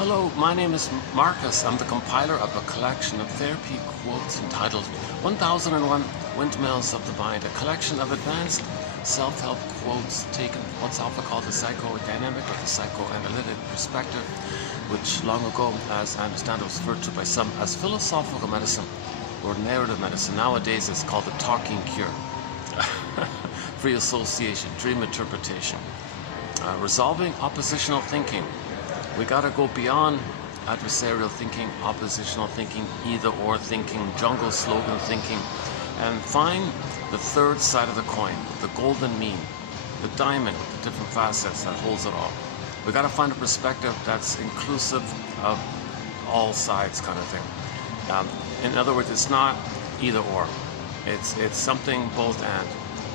Hello, my name is Marcus. I'm the compiler of a collection of therapy quotes entitled 1001 Windmills of the Mind, a collection of advanced self-help quotes taken what's often called the psychodynamic or the psychoanalytic perspective, which long ago, as I understand, was referred to by some as philosophical medicine or narrative medicine. Nowadays it's called the talking cure. Free association, dream interpretation, resolving oppositional thinking. We got to go beyond adversarial thinking, oppositional thinking, either-or thinking, jungle slogan thinking, and find the third side of the coin, the golden mean, the diamond, the different facets that holds it all. We got to find a perspective that's inclusive of all sides, kind of thing. In other words, it's not either-or. It's something both and.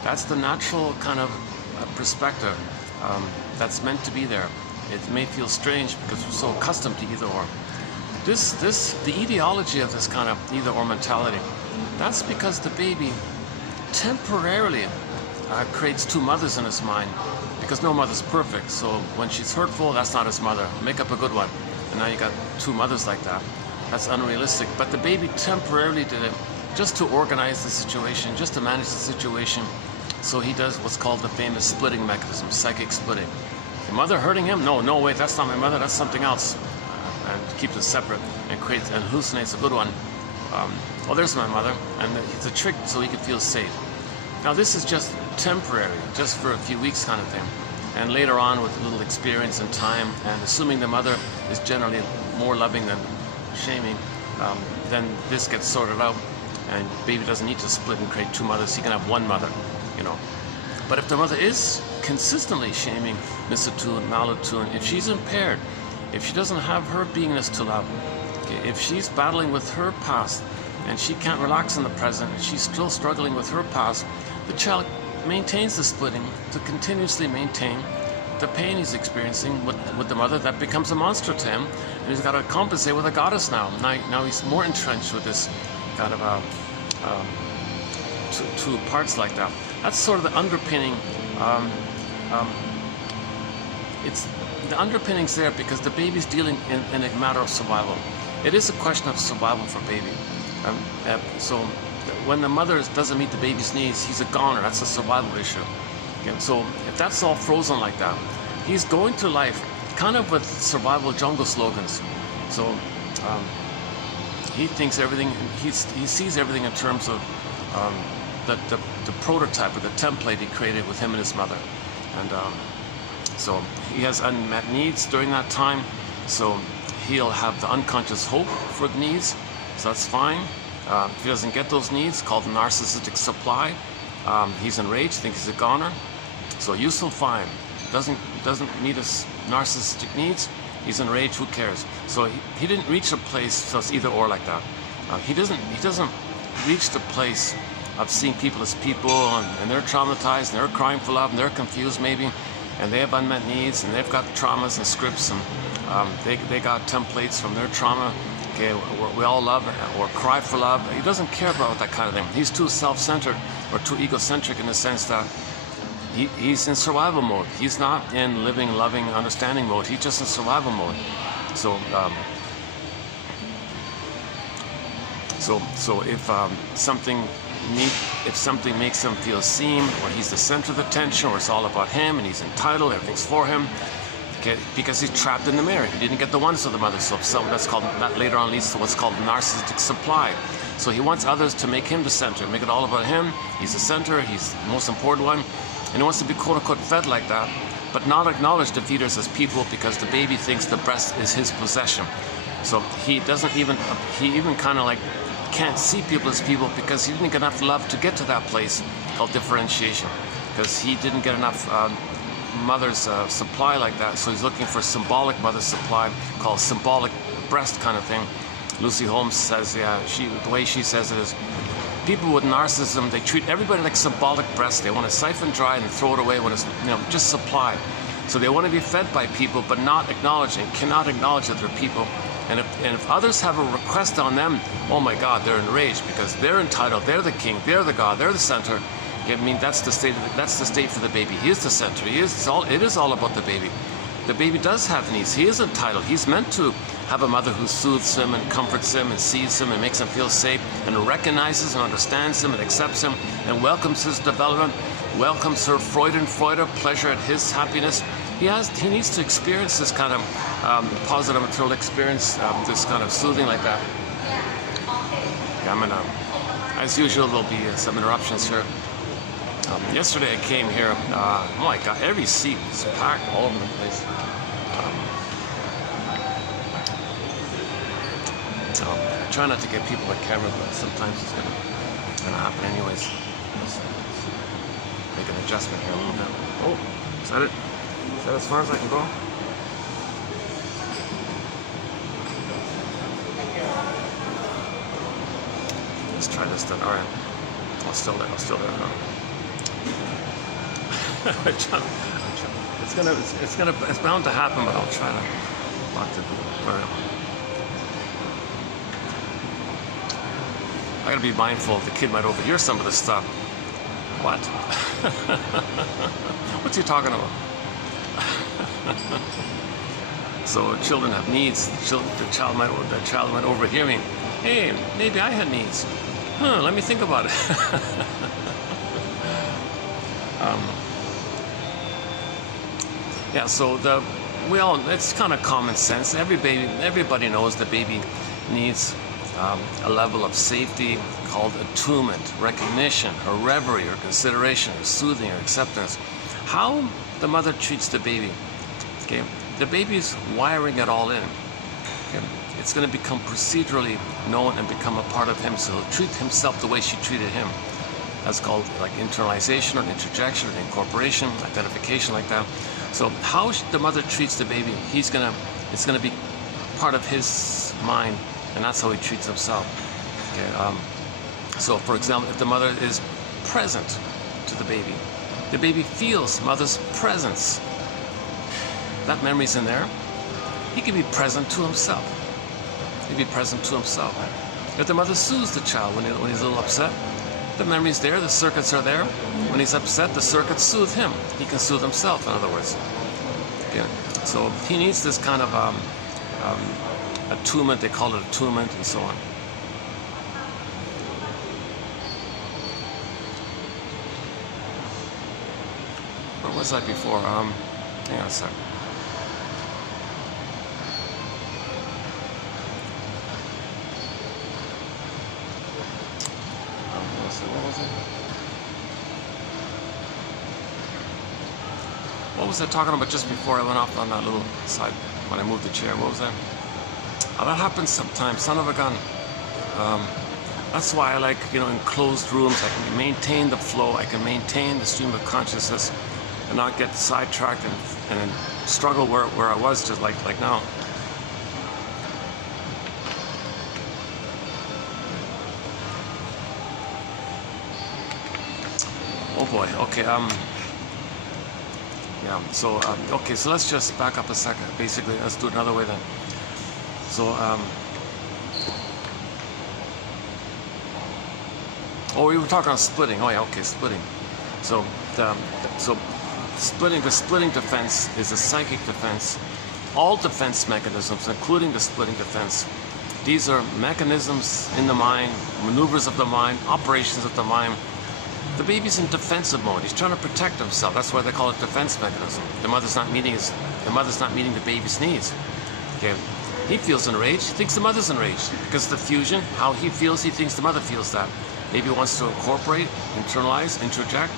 That's the natural kind of perspective that's meant to be there. It may feel strange because we're so accustomed to either or. The etiology of this kind of either or mentality, that's because the baby temporarily creates two mothers in his mind, because no mother's perfect. So when she's hurtful, that's not his mother. Make up a good one. And now you got two mothers like that. That's unrealistic. But the baby temporarily did it just to organize the situation, just to manage the situation. So he does what's called the famous splitting mechanism, psychic splitting. The mother hurting him? No, wait, that's not my mother, that's something else. And keeps it separate and creates and hallucinates a good one. Oh, there's my mother. And it's a trick so he can feel safe. Now this is just temporary, just for a few weeks kind of thing. And later on, with a little experience and time, and assuming the mother is generally more loving than shaming, then this gets sorted out. And baby doesn't need to split and create two mothers. He can have one mother, you know. But if the mother is consistently shaming, misattuned, malattuned, if she's impaired, if she doesn't have her beingness to love, if she's battling with her past and she can't relax in the present, and she's still struggling with her past, the child maintains the splitting to continuously maintain the pain he's experiencing with the mother. That becomes a monster to him, and he's got to compensate with a goddess now. Now he's more entrenched with this kind of two parts like that. That's sort of the underpinning. It's the underpinnings there because the baby's dealing in a matter of survival. It is a question of survival for baby. So when the mother doesn't meet the baby's needs, he's a goner. That's a survival issue. Okay, so if that's all frozen like that, he's going through life kind of with survival jungle slogans. So he thinks everything. He sees everything in terms of the prototype or the template he created with him and his mother. And so he has unmet needs during that time, so he'll have the unconscious hope for the needs, so that's fine. If he doesn't get those needs, called narcissistic supply, he's enraged, thinks he's a goner. So useful, fine. Doesn't meet his narcissistic needs, he's enraged, who cares? So he didn't reach a place, so it's either or like that. He doesn't reach the place of seeing people as people, and they're traumatized, and they're crying for love, and they're confused maybe, and they have unmet needs, and they've got traumas and scripts, and they got templates from their trauma. Okay, we all love or cry for love. He doesn't care about that kind of thing. He's too self-centered or too egocentric in the sense that he's in survival mode. He's not in living, loving, understanding mode. He's just in survival mode. So if something makes him feel seen, or he's the center of attention, or it's all about him and he's entitled, everything's for him, okay, because he's trapped in the mirror. He didn't get the oneness of the mother, so that later on leads to what's called narcissistic supply. So he wants others to make him the center, make it all about him. He's the center, he's the most important one, and he wants to be quote-unquote fed like that, but not acknowledge the feeders as people, because the baby thinks the breast is his possession. So he even kind of like can't see people as people because he didn't get enough love to get to that place called differentiation, because he didn't get enough mother's supply like that. So he's looking for symbolic mother supply called symbolic breast kind of thing. Lucy Holmes says, yeah, the way she says it is, people with narcissism, they treat everybody like symbolic breast. They want to siphon dry and throw it away when it's, just supply. So they want to be fed by people, but not acknowledge and cannot acknowledge that they're people. And if others have a request on them, oh my God, they're enraged because they're entitled, they're the king, they're the God, they're the center. I mean, that's the state for the baby. He is the center. It is all about the baby. the baby does have needs. He is entitled. He's meant to have a mother who soothes him and comforts him and sees him and makes him feel safe and recognizes and understands him and accepts him and welcomes his development, welcomes her Freude, pleasure at his happiness. He needs to experience this kind of positive maternal experience, this kind of soothing like that. Yeah, as usual, there'll be some interruptions here. Yesterday I came here, oh my God, every seat was packed all over the place. I try not to get people on camera, but sometimes it's gonna happen anyways. Let's make an adjustment here a little bit. Oh, is that it? Is that as far as I can go? Let's try this then. All right. I'll still there. No. It's bound to happen, but I'll try to not to do it. All right. I gotta be mindful. The kid might overhear some of this stuff. What? What's he talking about? So children have needs. The child might overhear me. Hey, maybe I had needs. Let me think about it. Yeah, so it's kind of common sense. Everybody knows the baby needs a level of safety called attunement, recognition, or reverie, or consideration, or soothing, or acceptance. How the mother treats the baby. Okay, the baby's wiring it all in. Okay, it's going to become procedurally known and become a part of him. So he'll treat himself the way she treated him. That's called like internalization, or interjection, or incorporation, identification, like that. So how the mother treats the baby, it's going to be part of his mind, and that's how he treats himself. Okay, so for example, if the mother is present to the baby feels mother's presence. That memory's in there. He can be present to himself. He'd be present to himself. If the mother soothes the child when he's a little upset, the memory's there, the circuits are there. When he's upset, the circuits soothe him. He can soothe himself, in other words. Okay. So he needs this kind of attunement, they call it attunement, and so on. Where was I before? Hang on a sec. What was I talking about just before I went off on that little side when I moved the chair? What was that? Oh, that happens sometimes, son of a gun. That's why I like, in closed rooms, I can maintain the flow, I can maintain the stream of consciousness and not get sidetracked and struggle where I was just like now. Oh boy, okay, yeah, so, okay, so let's just back up a second. Basically, let's do it another way then. So, oh, we were talking about splitting. Oh yeah, okay, splitting. So, the splitting defense is a psychic defense. All defense mechanisms, including the splitting defense, these are mechanisms in the mind, maneuvers of the mind, operations of the mind. The baby's in defensive mode. He's trying to protect himself. That's why they call it defense mechanism. The mother's not meeting the baby's needs. Okay. He feels enraged. He thinks the mother's enraged because the fusion, how he feels, he thinks the mother feels that. Maybe he wants to incorporate, internalize, interject,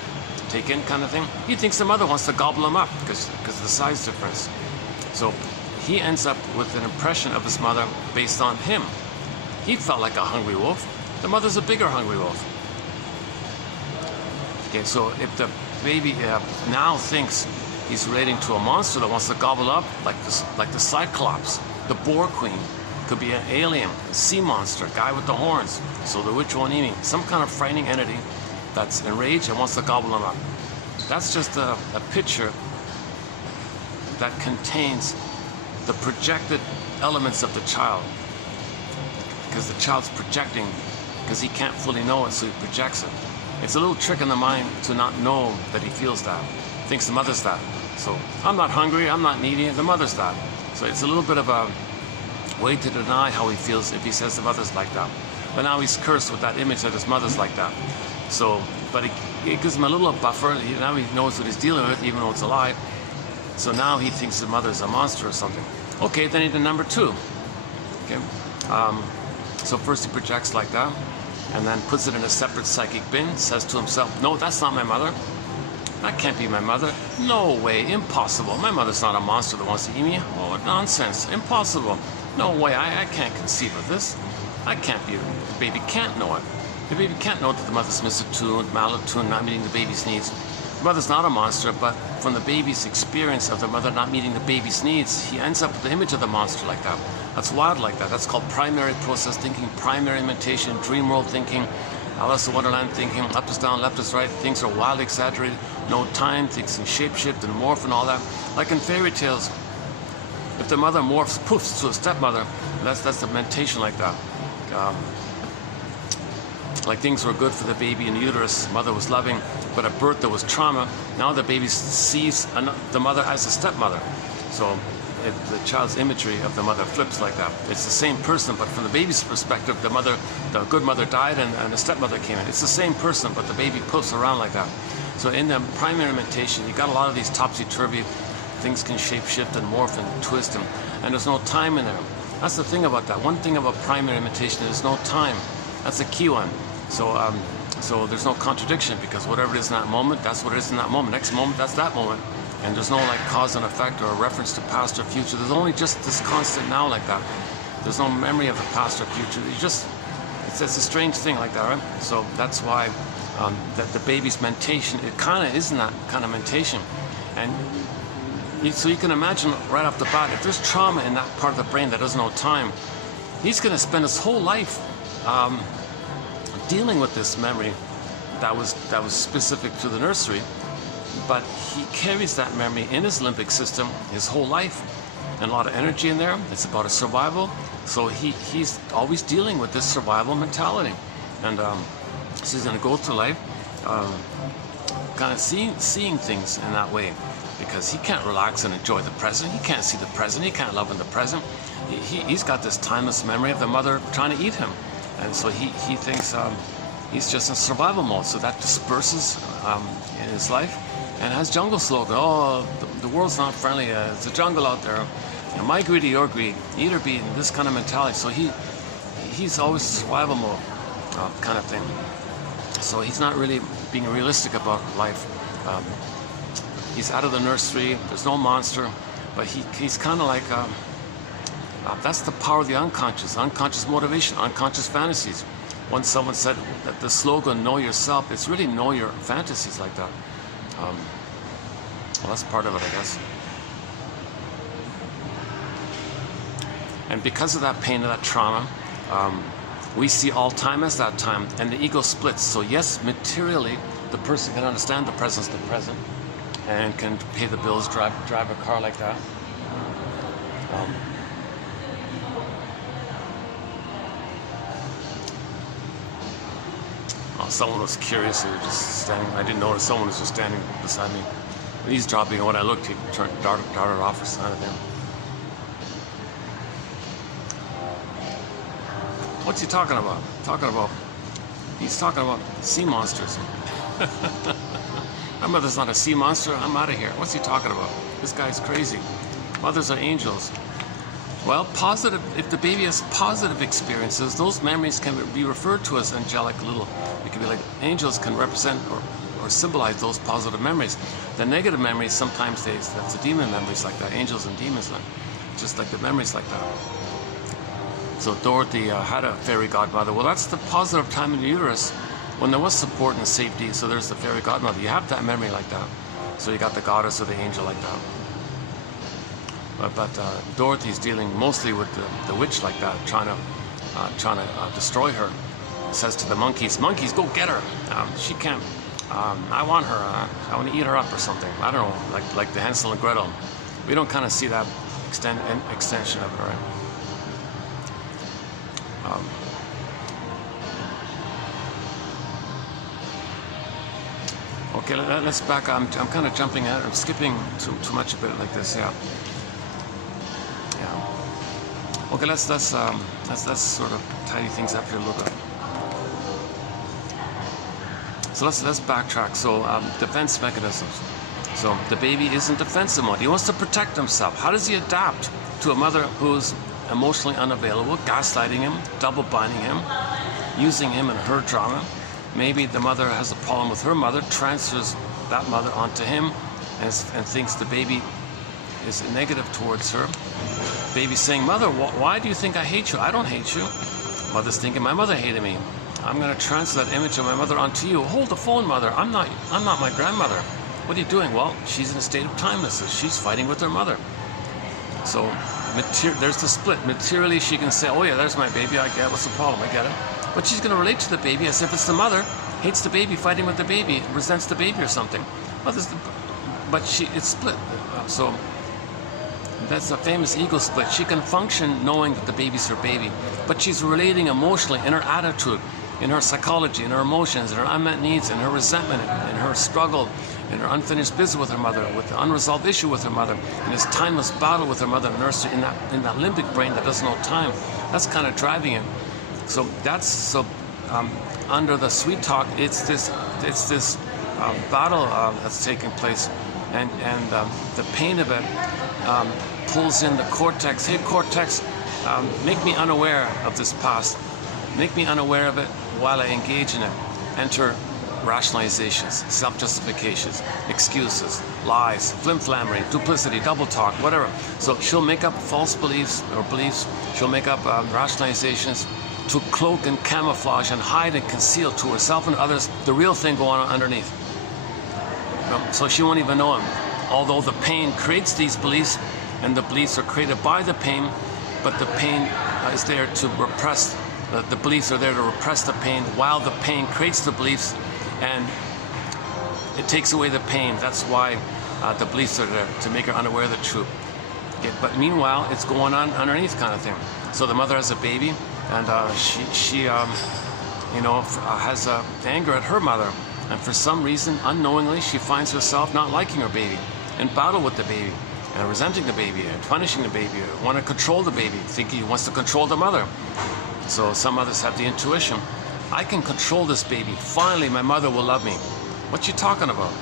take in kind of thing. He thinks the mother wants to gobble him up because of the size difference. So he ends up with an impression of his mother based on him. He felt like a hungry wolf. The mother's a bigger hungry wolf. Okay, so if the baby now thinks he's relating to a monster that wants to gobble up, like the Cyclops, the Boar Queen, could be an alien, a sea monster, a guy with the horns. So the which one meaning? Some kind of frightening entity that's enraged and wants to gobble him up. That's just a picture that contains the projected elements of the child. Because the child's projecting, because he can't fully know it, so he projects it. It's a little trick in the mind to not know that he feels that, thinks the mother's that. So I'm not hungry, I'm not needy, the mother's that. So it's a little bit of a way to deny how he feels if he says the mother's like that. But now he's cursed with that image that his mother's like that. So, but it gives him a little buffer. Now he knows what he's dealing with, even though it's a lie. So now he thinks his mother's a monster or something. Okay, then he did number 2. Okay, so first he projects like that, and then puts it in a separate psychic bin, says to himself, no, that's not my mother. That can't be my mother. No way, impossible. My mother's not a monster that wants to eat me. Oh, nonsense, impossible. No way, I can't conceive of this. I can't be, the baby can't know it. The baby can't know that the mother's misattuned, malattuned, not meeting the baby's needs. The mother's not a monster, but from the baby's experience of the mother not meeting the baby's needs, he ends up with the image of the monster like that. That's wild like that. That's called primary process thinking, primary imitation, dream world thinking, Alice in Wonderland thinking, up is down, left is right, things are wildly exaggerated, no time, things can shapeshift and morph and all that. Like in fairy tales, if the mother morphs, poofs to a stepmother, that's the mentation like that. Like things were good for the baby in the uterus, mother was loving, but at birth there was trauma. Now the baby sees the mother as a stepmother. So the child's imagery of the mother flips like that. It's the same person, but from the baby's perspective, the good mother died and the stepmother came in. It's the same person, but the baby poofs around like that. So in the primary imitation, you got a lot of these topsy-turvy, things can shape-shift and morph and twist, and there's no time in there. That's the thing about that. One thing about primary imitation is no time. That's a key one. So, so there's no contradiction, because whatever it is in that moment, that's what it is in that moment. Next moment, that's that moment. And there's no like cause and effect or a reference to past or future. There's only just this constant now like that. There's no memory of the past or future. It's a strange thing like that, right? So that's why that the baby's mentation, it kind of isn't that kind of mentation. And so you can imagine right off the bat, if there's trauma in that part of the brain that doesn't know time, he's going to spend his whole life dealing with this memory that was specific to the nursery, but he carries that memory in his limbic system his whole life, and a lot of energy in there. It's about his survival, so he's always dealing with this survival mentality, and so he's going to go through life kind of seeing things in that way, because he can't relax and enjoy the present. He can't see the present. He can't love in the present. He's got this timeless memory of the mother trying to eat him. And so he thinks he's just in survival mode. So that disperses in his life, and has jungle slogan. Oh, the world's not friendly. It's a jungle out there. You know, my greed or your greed, eat or be, and this kind of mentality. So he's always survival mode kind of thing. So he's not really being realistic about life. He's out of the nursery. There's no monster, but he's kind of like. That's the power of the unconscious motivation, unconscious fantasies. Once someone said that the slogan, know yourself, it's really know your fantasies like that. Well, that's part of it, I guess. And because of that pain and that trauma, we see all time as that time, and the ego splits. So yes, materially, the person can understand the presence of the present, and can pay the bills, drive a car like that. Someone was curious. They were just standing. I didn't notice someone was just standing beside me. When he's dropping, when I looked, he darted off or something. What's he talking about? He's talking about sea monsters. My mother's not a sea monster. I'm out of here. What's he talking about? This guy's crazy. Mothers are angels. Well, positive. If the baby has positive experiences, those memories can be referred to as angelic little. It can be like angels can represent or symbolize those positive memories. The negative memories sometimes that's the demon memories like that. Angels and demons, like just like the memories like that. So Dorothy had a fairy godmother. Well, that's the positive time in the uterus when there was support and safety. So there's the fairy godmother. You have that memory like that. So you got the goddess or the angel like that. But Dorothy's dealing mostly with the witch like that, trying to destroy her. Says to the monkeys, go get her. She can't. I want her. I want to eat her up or something. I don't know, like the Hansel and Gretel. We don't kind of see that extension of it, right? Okay, let's back. I'm kind of jumping ahead. I'm skipping too much of it like this. Yeah. Yeah. Okay, let's sort of tidy things up here a little bit. So let's backtrack. So defense mechanisms. So the baby is in defensive mode. He wants to protect himself. How does he adapt to a mother who's emotionally unavailable, gaslighting him, double binding him, using him in her drama? Maybe the mother has a problem with her mother, transfers that mother onto him, and thinks the baby is negative towards her. Baby's saying, "Mother, why do you think I hate you? I don't hate you." Mother's thinking, "My mother hated me. I'm going to transfer that image of my mother onto you. Hold the phone, mother. I'm not my grandmother. What are you doing?" Well, she's in a state of timelessness. She's fighting with her mother. So there's the split. Materially, she can say, "Oh yeah, there's my baby. I get it. What's the problem? I get it." But she's going to relate to the baby as if it's the mother, hates the baby, fighting with the baby, resents the baby or something. Well, it's split. So that's a famous ego split. She can function knowing that the baby's her baby, but she's relating emotionally in her attitude, in her psychology, in her emotions, in her unmet needs, in her resentment, in her struggle, in her unfinished business with her mother, with the unresolved issue with her mother, in this timeless battle with her mother in the nursery, in that limbic brain that doesn't know time. That's kind of driving it. So under the sweet talk, it's this battle that's taking place, and the pain of it pulls in the cortex. Hey, cortex, make me unaware of this past. Make me unaware of it while I engage in it. Enter rationalizations, self-justifications, excuses, lies, flim-flammery, duplicity, double talk, whatever. So she'll make up false beliefs or beliefs. She'll make up rationalizations to cloak and camouflage and hide and conceal to herself and others the real thing going on underneath. So she won't even know him. Although the pain creates these beliefs, and the beliefs are created by the pain, but the pain is there to repress. The beliefs are there to repress the pain, while the pain creates the beliefs, and it takes away the pain. That's why the beliefs are there, to make her unaware of the truth. Okay, but meanwhile, it's going on underneath, kind of thing. So the mother has a baby, and she has anger at her mother, and for some reason, unknowingly, she finds herself not liking her baby, in battle with the baby, and resenting the baby, and punishing the baby, or want to control the baby, thinking he wants to control the mother. So some mothers have the intuition, I can control this baby. Finally, my mother will love me. What you talking about?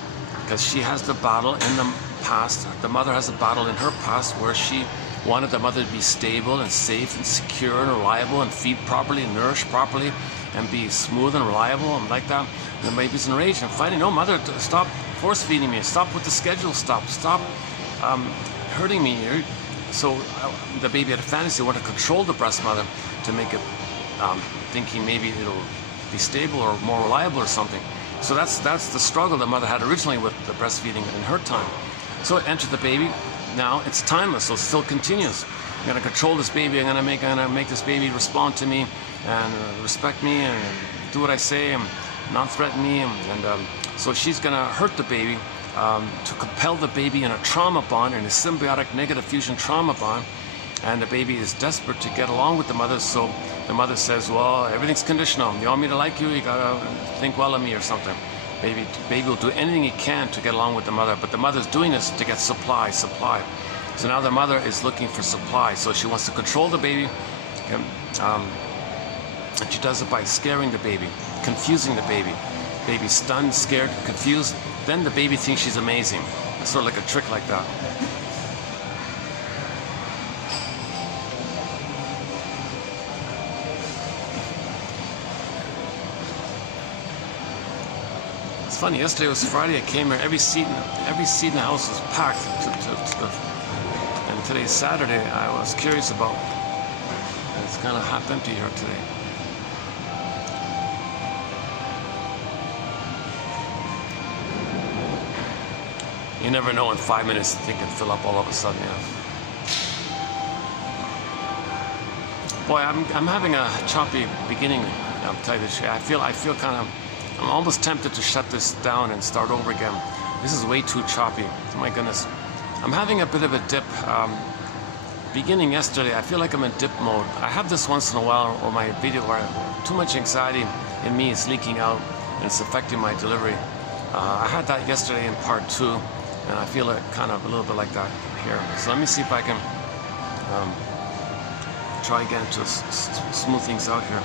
Because she has the battle in the past. The mother has a battle in her past where she wanted the mother to be stable and safe and secure and reliable and feed properly and nourish properly and be smooth and reliable and like that. And the baby's enraged and fighting. No, mother, stop force feeding me. Stop with the schedule. Stop hurting me. So the baby had a fantasy, wanted to control the breast mother to make it thinking maybe it'll be stable or more reliable or something. So that's the struggle the mother had originally with the breastfeeding in her time. So it entered the baby. Now it's timeless, so it still continues. I'm going to control this baby. I'm going to make this baby respond to me and respect me and do what I say and not threaten me. So she's going to hurt the baby to compel the baby in a trauma bond, in a symbiotic negative fusion trauma bond. And the baby is desperate to get along with the mother, so the mother says, well, everything's conditional. You want me to like you, you gotta think well of me or something. Baby will do anything he can to get along with the mother, but the mother's doing this to get supply. So now the mother is looking for supply, so she wants to control the baby, and she does it by scaring the baby, confusing the baby. Baby's stunned, scared, confused, then the baby thinks she's amazing. It's sort of like a trick like that. It's funny, yesterday was Friday, I came here, every seat in the house was packed. And today's Saturday, I was curious about, it's kind of half empty here today. You never know, in 5 minutes the thing can fill up all of a sudden, yeah. Boy, I'm having a choppy beginning, I'll tell you this. I feel kind of, I'm almost tempted to shut this down and start over again. This is way too choppy. My goodness. I'm having a bit of a dip. Beginning yesterday, I feel like I'm in dip mode. I have this once in a while, or my video where too much anxiety in me is leaking out and it's affecting my delivery. I had that yesterday in part 2, and I feel it kind of a little bit like that here. So let me see if I can try again to smooth things out here.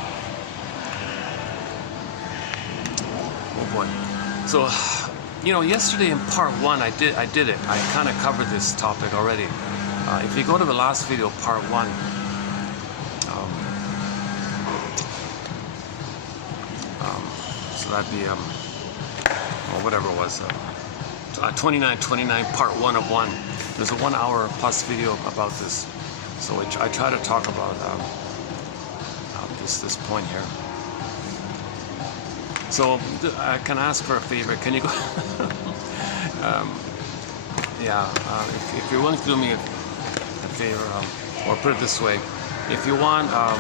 Oh boy. So, you know, yesterday in part 1, I did it. I kind of covered this topic already. If you go to the last video, part 1, so that'd be, or whatever it was, 29 part 1 of 1. There's a 1 hour plus video about this. So I try to talk about this point here. So I can ask for a favor. Can you go? If you're willing to do me a favor, or put it this way, if you want a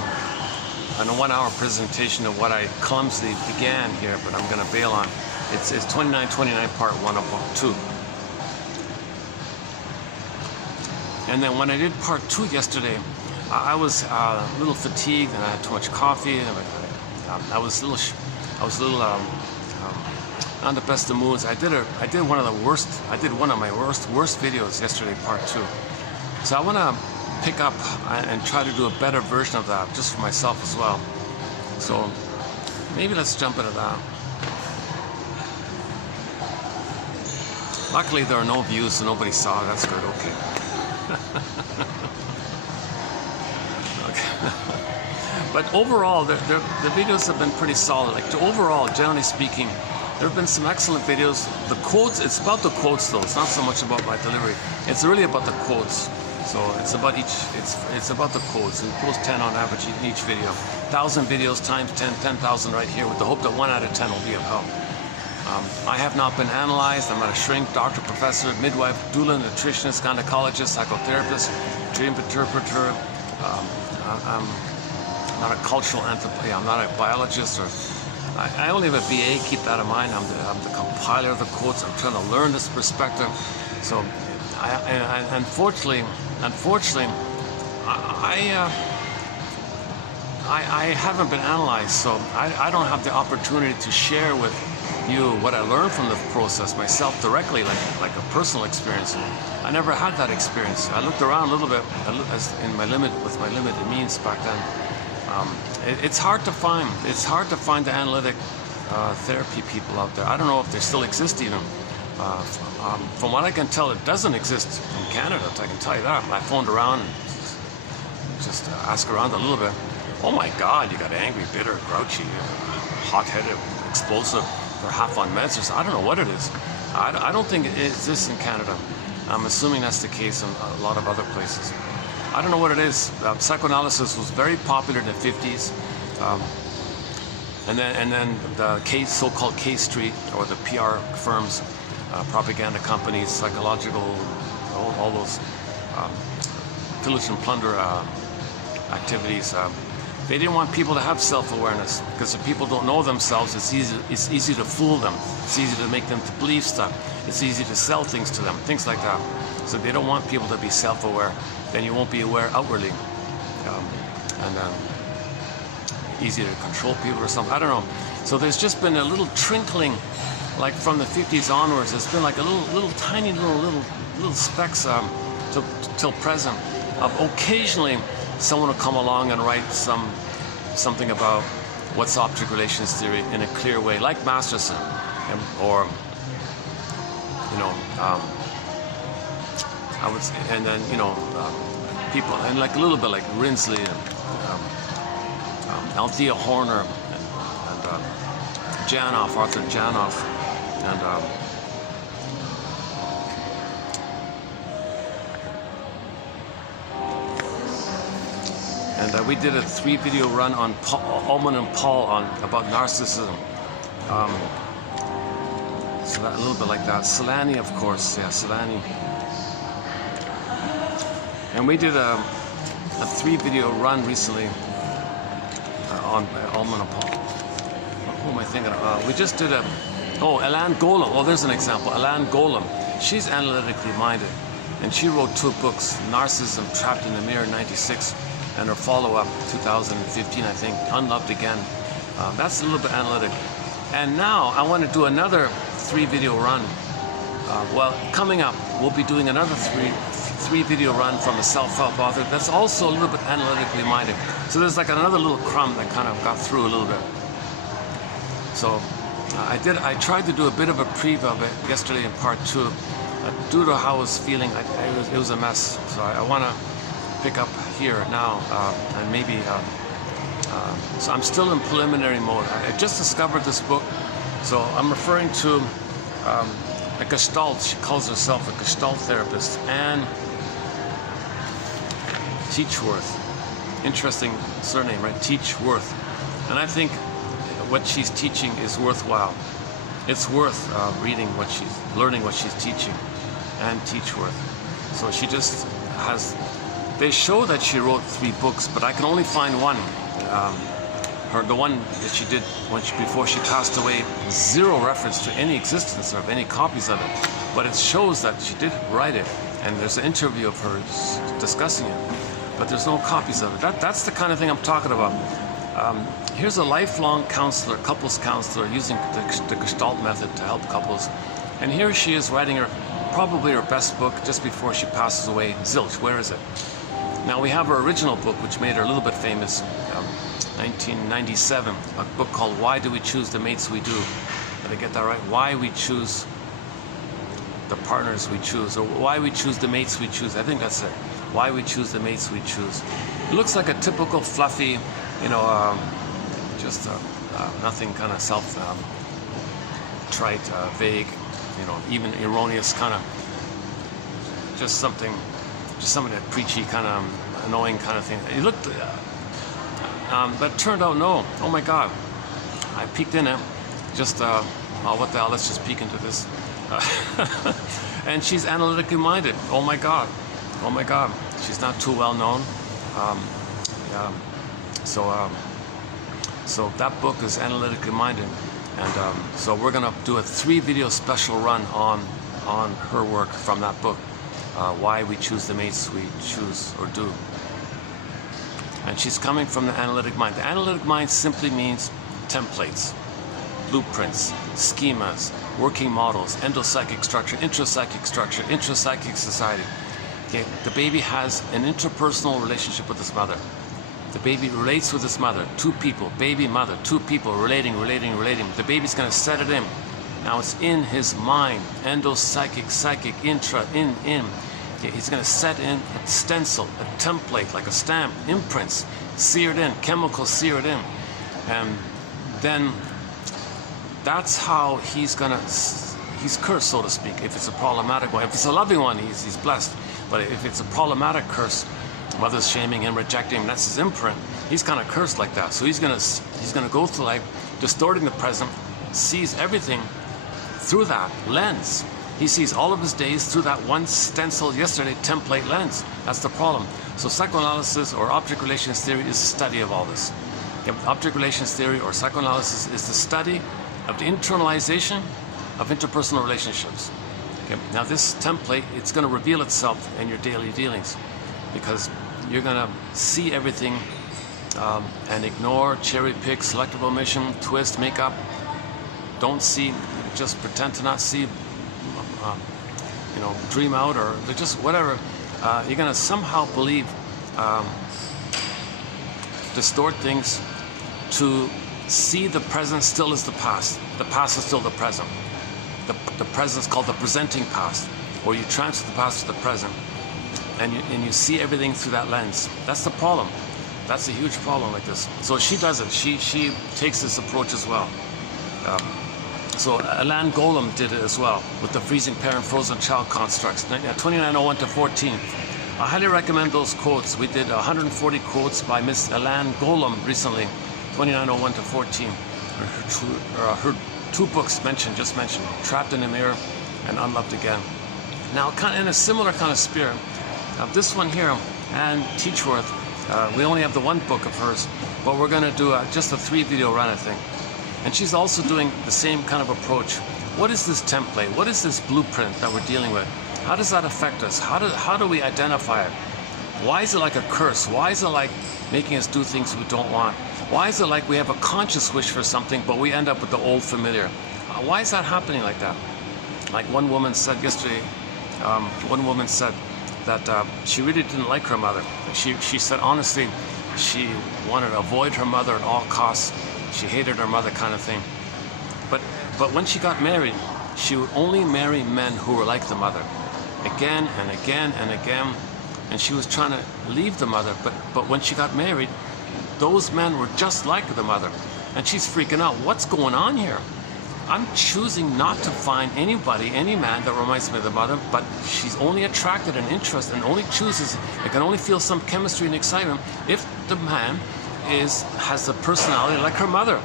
1 hour presentation of what I clumsily began here, but I'm going to bail on, it's 29 part 1 of 2. And then when I did part 2 yesterday, I was a little fatigued and I had too much coffee, and I was a little not the best of moods. I did one of my worst videos yesterday, part 2. So I want to pick up and try to do a better version of that, just for myself as well. So maybe let's jump into that. Luckily there are no views, so nobody saw. That's good. Okay. Okay. But overall, the videos have been pretty solid. Like, overall, generally speaking, there have been some excellent videos. The quotes, it's about the quotes though. It's not so much about my delivery. It's really about the quotes. So it's about it's about the quotes. And post 10 on average in each video. 1,000 videos times 10, 10,000 right here, with the hope that 1 out of 10 will be of help. I have not been analyzed. I'm not a shrink, doctor, professor, midwife, doula, nutritionist, gynecologist, psychotherapist, dream interpreter. I'm not a cultural anthropologist. I'm not a biologist, or I only have a BA. Keep that in mind. I'm the compiler of the quotes. I'm trying to learn this perspective. So, unfortunately, I haven't been analyzed. So I don't have the opportunity to share with you what I learned from the process myself directly, like a personal experience. I never had that experience. I looked around a little bit with my limited means back then. It's hard to find. It's hard to find the analytic therapy people out there. I don't know if they still exist even. From what I can tell, it doesn't exist in Canada. I can tell you that. I phoned around and just asked around a little bit. Oh my God, you got angry, bitter, grouchy, hot-headed, explosive. They're half on meds or something. I don't know what it is. I don't think it exists in Canada. I'm assuming that's the case in a lot of other places. I don't know what it is. Psychoanalysis was very popular in the 50s. And then the so-called K Street, or the PR firms, propaganda companies, psychological, all those pillage and plunder activities. They didn't want people to have self-awareness, because if people don't know themselves, it's easy to fool them. It's easy to make them to believe stuff. It's easy to sell things to them, things like that. So they don't want people to be self-aware. Then you won't be aware outwardly, easy to control people or something. I don't know. So there's just been a little trickling, like from the 50s onwards. There's been like a little tiny little specks till present of occasionally someone will come along and write something about what's object relations theory in a clear way, like Masterson, or I would say, and then people, and like a little bit like Rinsley and Althea Horner and Janoff, Arthur Janoff, and we did a 3-video run on Ullman and Paul about narcissism. So that, a little bit like that. Solani, of course, yeah, Solani. And we did a 3-video run recently on Ullman and Paul. Who am I thinking of? We just did Elan Golem. Oh, there's an example. Elan Golem. She's analytically minded, and she wrote 2 books: Narcissism Trapped in the Mirror, '96, and her follow-up, 2015, I think, Unloved Again. That's a little bit analytic. And now I want to do another 3 video run. Well, coming up, we'll be doing another three video run from a self-help author that's also a little bit analytically minded. So there's like another little crumb that kind of got through a little bit. So I tried to do a bit of a preview of it yesterday in part 2. Due to how I was feeling, it was a mess. So I want to pick up here now, and maybe. So I'm still in preliminary mode. I just discovered this book, so I'm referring to a Gestalt. She calls herself a Gestalt therapist, Anne Teachworth. Interesting surname, right? Teachworth. And I think what she's teaching is worthwhile. It's worth learning what she's teaching. And Teachworth. So she just has. They show that she wrote 3 books, but I can only find one. The one that she did before she passed away, 0 reference to any existence of any copies of it. But it shows that she did write it, and there's an interview of her discussing it. But there's no copies of it. That's the kind of thing I'm talking about. Here's a lifelong counselor, couples counselor, using the Gestalt method to help couples. And here she is writing probably her best book just before she passes away. Zilch, where is it? Now we have her original book, which made her a little bit famous, 1997, a book called Why Do We Choose the Mates We Do? Did I get that right? Why we choose the partners we choose, or why we choose the mates we choose. I think that's it. Why we choose the mates we choose. It looks like a typical fluffy, just nothing kind of trite, vague, even erroneous kind of, just something that preachy kind of annoying kind of thing. It looked, but it turned out no. Oh my God, I peeked in it. Just what the hell? Let's just peek into this. And she's analytically minded. Oh my God, oh my God. She's not too well known. So that book is analytically minded, and so we're gonna do a 3 video special run on her work from that book. Why we choose the mates we choose or do. And she's coming from the analytic mind. The analytic mind simply means templates, blueprints, schemas, working models, endopsychic structure, intrapsychic society. Okay, the baby has an interpersonal relationship with his mother. The baby relates with his mother. 2 people, baby, mother, 2 people relating. The baby's going to set it in. Now it's in his mind. Endopsychic, psychic, intra, in. Okay, he's going to set in a stencil, a template, like a stamp, imprints, seared in, chemicals seared in. And then that's how he's cursed, so to speak, if it's a problematic one. If it's a loving one, he's blessed. But if it's a problematic curse, mother's shaming him, rejecting him, that's his imprint. He's kind of cursed like that. So he's gonna go through life distorting the present, sees everything through that lens. He sees all of his days through that one stencil yesterday template lens. That's the problem. So psychoanalysis or object relations theory is the study of all this. Object relations theory or psychoanalysis is the study of the internalization of interpersonal relationships. Okay. Now this template, it's going to reveal itself in your daily dealings, because you're going to see everything and ignore, cherry pick, selective omission, twist, make up. Don't see, just pretend to not see, dream out, or just whatever. You're going to somehow believe, distort things to see the present still as the past. The past is still the present. The present is called the presenting past, or you transfer the past to the present, and you see everything through that lens. That's the problem. That's a huge problem like this. So she does it. She takes this approach as well. So Alain Golem did it as well with the freezing parent, frozen child constructs, 2901 to 14. I highly recommend those quotes. We did 140 quotes by Miss Alain Golem recently, 2901 to 14. Her 2 books just mentioned, Trapped in a Mirror and Unloved Again. Now, kind of in a similar kind of spirit, this one here, Anne Teachworth, we only have the 1 book of hers, but we're going to do just a 3 video run, I think. And she's also doing the same kind of approach. What is this template? What is this blueprint that we're dealing with? How does that affect us? How do we identify it? Why is it like a curse? Why is it like making us do things we don't want? Why is it like we have a conscious wish for something, but we end up with the old familiar? why is that happening like that? Like one woman said yesterday, one woman said that she really didn't like her mother. She said honestly, she wanted to avoid her mother at all costs. She hated her mother, kind of thing. But when she got married, she would only marry men who were like the mother, again and again and again. And she was trying to leave the mother, but when she got married, those men were just like the mother. And she's freaking out. What's going on here? I'm choosing not to find anybody, any man that reminds me of the mother, but she's only attracted and interested and only chooses, and can only feel some chemistry and excitement if the man has the personality like her mother.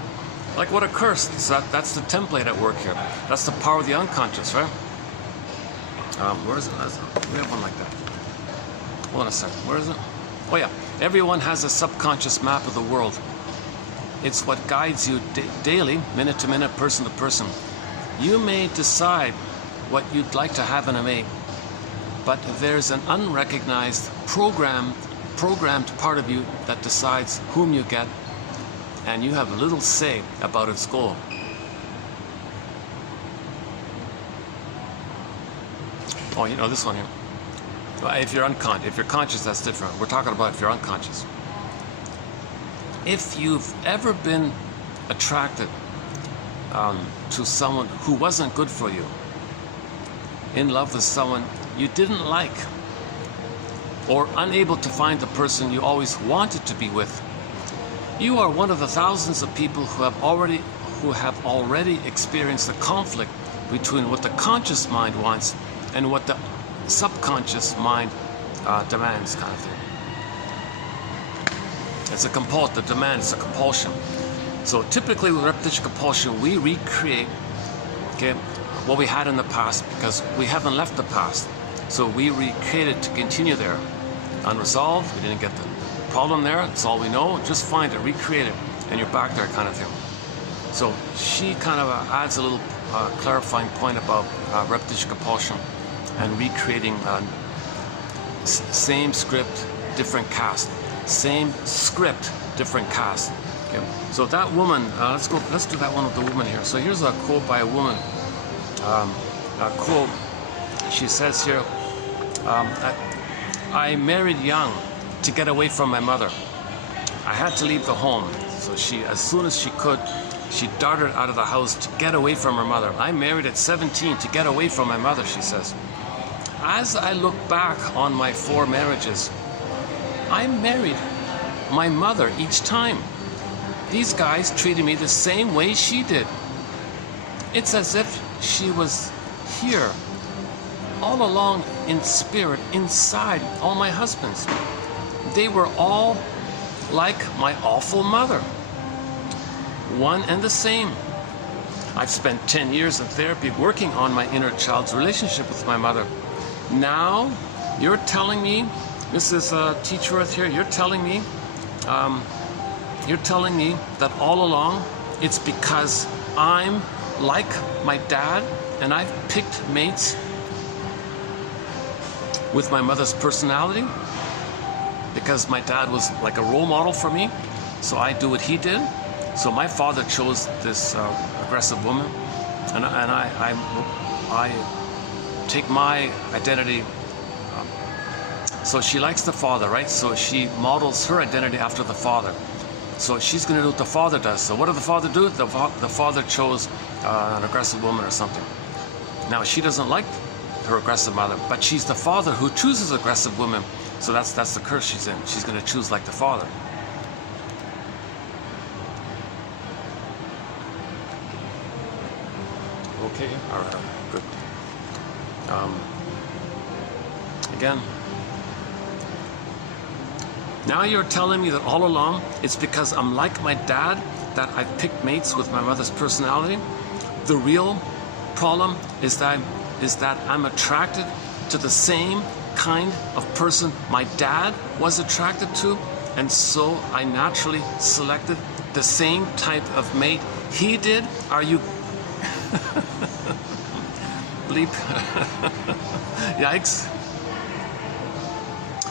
Like what a curse. So that's the template at work here. That's the power of the unconscious, right? Where is it? We have one like that. Hold on a second. Where is it? Oh yeah. Everyone has a subconscious map of the world. It's what guides you daily, minute to minute, person to person. You may decide what you'd like to have in a mate, but there's an unrecognized programmed part of you that decides whom you get, and you have little say about its goal. Oh, you know this one here. If you're conscious, that's different. We're talking about if you're unconscious. If you've ever been attracted to someone who wasn't good for you, in love with someone you didn't like, or unable to find the person you always wanted to be with, you are one of the thousands of people who have already experienced the conflict between what the conscious mind wants and what the subconscious mind demands, kind of thing. It's a compulsion. The demand is a compulsion. So typically with repetition compulsion, we recreate, okay, what we had in the past because we haven't left the past. So we recreate it to continue there. Unresolved, we didn't get the problem there, that's all we know. Just find it, recreate it, and you're back there, kind of thing. So she kind of adds a little clarifying point about repetition compulsion and recreating same script, different cast. Same script, different cast. Okay. So that woman, let's do that one with the woman here. So here's a quote by a woman. A quote, she says here, I married young to get away from my mother. I had to leave the home. So she, as soon as she could, she darted out of the house to get away from her mother. I married at 17 to get away from my mother, she says. As I look back on my 4 marriages, I married my mother each time. These guys treated me the same way she did. It's as if she was here all along in spirit, inside all my husbands. They were all like my awful mother. One and the same. I've spent 10 years in therapy working on my inner child's relationship with my mother. Now, you're telling me, Mrs. Teachworth here, you're telling me that all along it's because I'm like my dad and I've picked mates with my mother's personality because my dad was like a role model for me, so I do what he did. So my father chose this aggressive woman, and I take my identity. So she likes the father, right? So she models her identity after the father. So she's going to do what the father does. So what did the father do? The father chose an aggressive woman or something. Now she doesn't like her aggressive mother, but she's the father who chooses aggressive women. So that's the curse she's in. She's going to choose like the father. Okay, all right, good. Again. Now you're telling me that all along it's because I'm like my dad that I picked mates with my mother's personality? The real problem is that I'm attracted to the same kind of person my dad was attracted to, and so I naturally selected the same type of mate he did? Are you... Bleep. Yikes.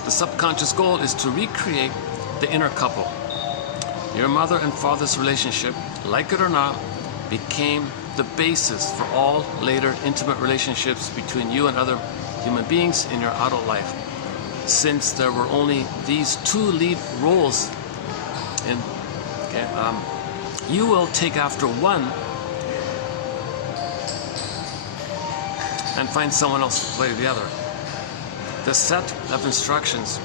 The subconscious goal is to recreate the inner couple. Your mother and father's relationship, like it or not, became the basis for all later intimate relationships between you and other human beings in your adult life. Since there were only these two lead roles in, okay, you will take after one and find someone else to play the other. The set of instructions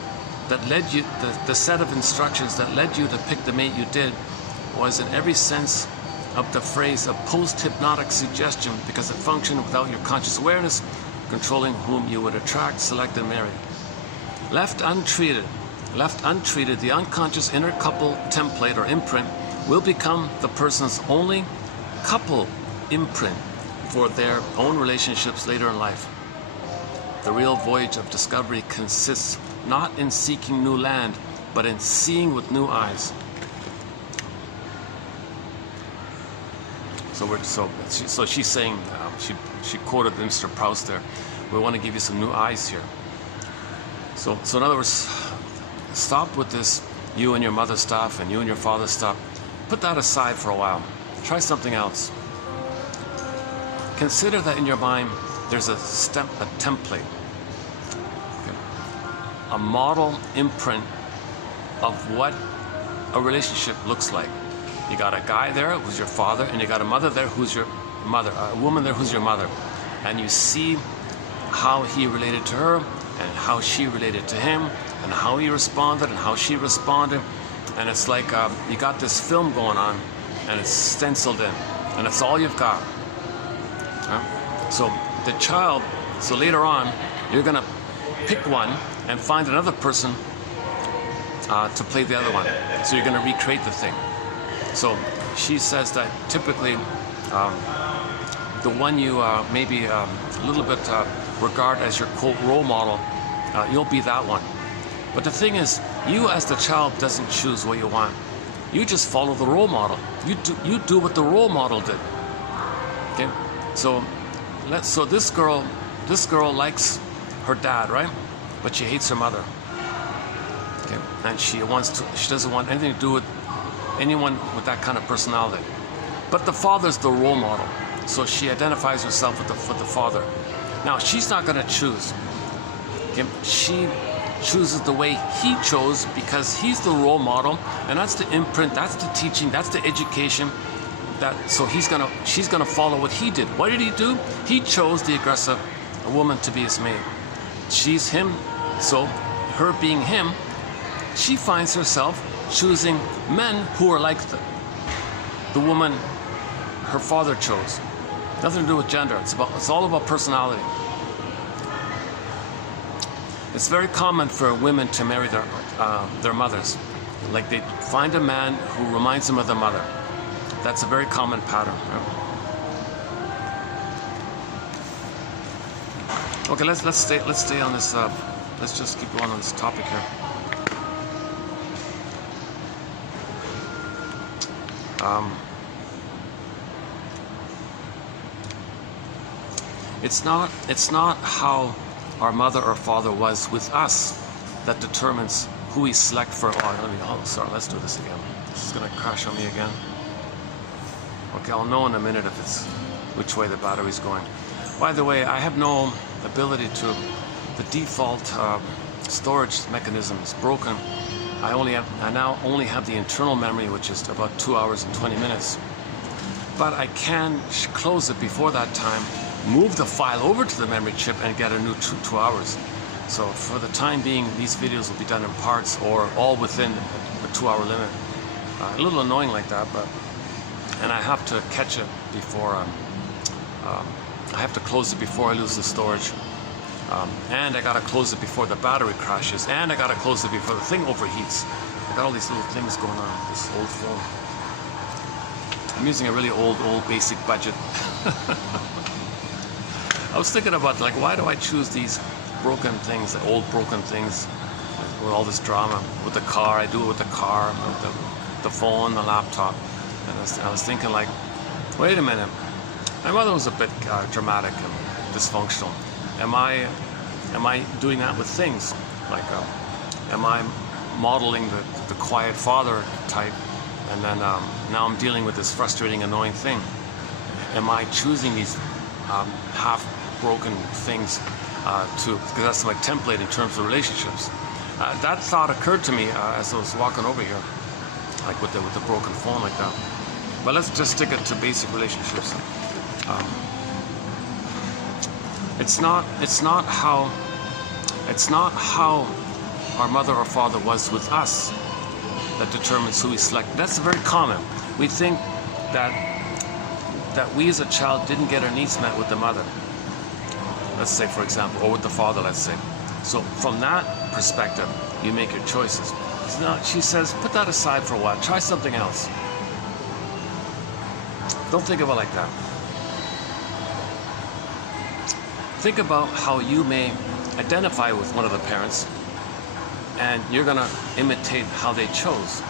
that led you, the set of instructions that led you to pick the mate you did was in every sense of the phrase a post-hypnotic suggestion, because it functioned without your conscious awareness, controlling whom you would attract, select, and marry. Left untreated, the unconscious inner couple template or imprint will become the person's only couple imprint for their own relationships later in life. The real voyage of discovery consists not in seeking new land, but in seeing with new eyes. So she's saying, she quoted Mr. Proust there, we want to give you some new eyes here. So in other words, stop with this you and your mother stuff and you and your father stuff. Put that aside for a while. Try something else. Consider that in your mind there's a template, okay, a model imprint of what a relationship looks like. You got a guy there who's your father, and you got a mother there who's your mother, a woman there who's your mother, and you see how he related to her and how she related to him and how he responded and how she responded, and it's like you got this film going on and it's stenciled in and it's all you've got. So the child, so later on you're gonna pick one and find another person to play the other one, so you're gonna recreate the thing. So she says that typically the one you maybe a little bit regard as your quote role model, you'll be that one. But the thing is, you as the child doesn't choose what you want. You just follow the role model. You do what the role model did. Okay, so this girl likes her dad, right? But she hates her mother. Okay, and she doesn't want anything to do with anyone with that kind of personality. But the father's the role model, so she identifies herself with the father. Now she's not going to choose. Okay? She chooses the way he chose because he's the role model, and that's the imprint, that's the teaching, that's the education. So she's gonna follow what he did. What did he do? He chose the aggressive woman to be his mate. She's him, so her being him, she finds herself choosing men who are like the woman her father chose. Nothing to do with gender. It's all about personality. It's very common for women to marry their mothers. Like they find a man who reminds them of their mother. That's a very common pattern. Right? Okay, let's stay on this. Let's just keep going on this topic here. It's not how our mother or father was with us that determines who we select for. Sorry, let's do this again. This is gonna crash on me again. Okay, I'll know in a minute if it's which way the battery's going. By the way, I have no ability to. The default storage mechanism is broken. I now only have the internal memory, which is about 2 hours and 20 minutes. But I can close it before that time, move the file over to the memory chip, and get a new 2 hours. So for the time being, these videos will be done in parts or all within a 2-hour limit. A little annoying like that, but and I have to catch it before I have to close it before I lose the storage. And I gotta close it before the battery crashes, and I gotta close it before the thing overheats. I got all these little things going on with this old phone. I'm using a really old basic budget. I was thinking about, like, why do I choose these broken things, the old broken things, with all this drama with the car? I do it with the car, with the phone, the laptop. And I was thinking, like, wait a minute. My mother was a bit dramatic and dysfunctional. Am I doing that with things? Like, am I modeling the quiet father type, and then now I'm dealing with this frustrating, annoying thing? am I choosing these half-broken things because that's my template in terms of relationships. That thought occurred to me as I was walking over here, like with the broken phone like that. But let's just stick it to basic relationships. It's not how our mother or father was with us that determines who we select. That's very common. We think that we as a child didn't get our needs met with the mother, let's say, for example, or with the father, let's say. So from that perspective, you make your choices. No, she says, put that aside for a while. Try something else. Don't think of it like that. Think about how you may identify with one of the parents, and you're gonna imitate how they chose.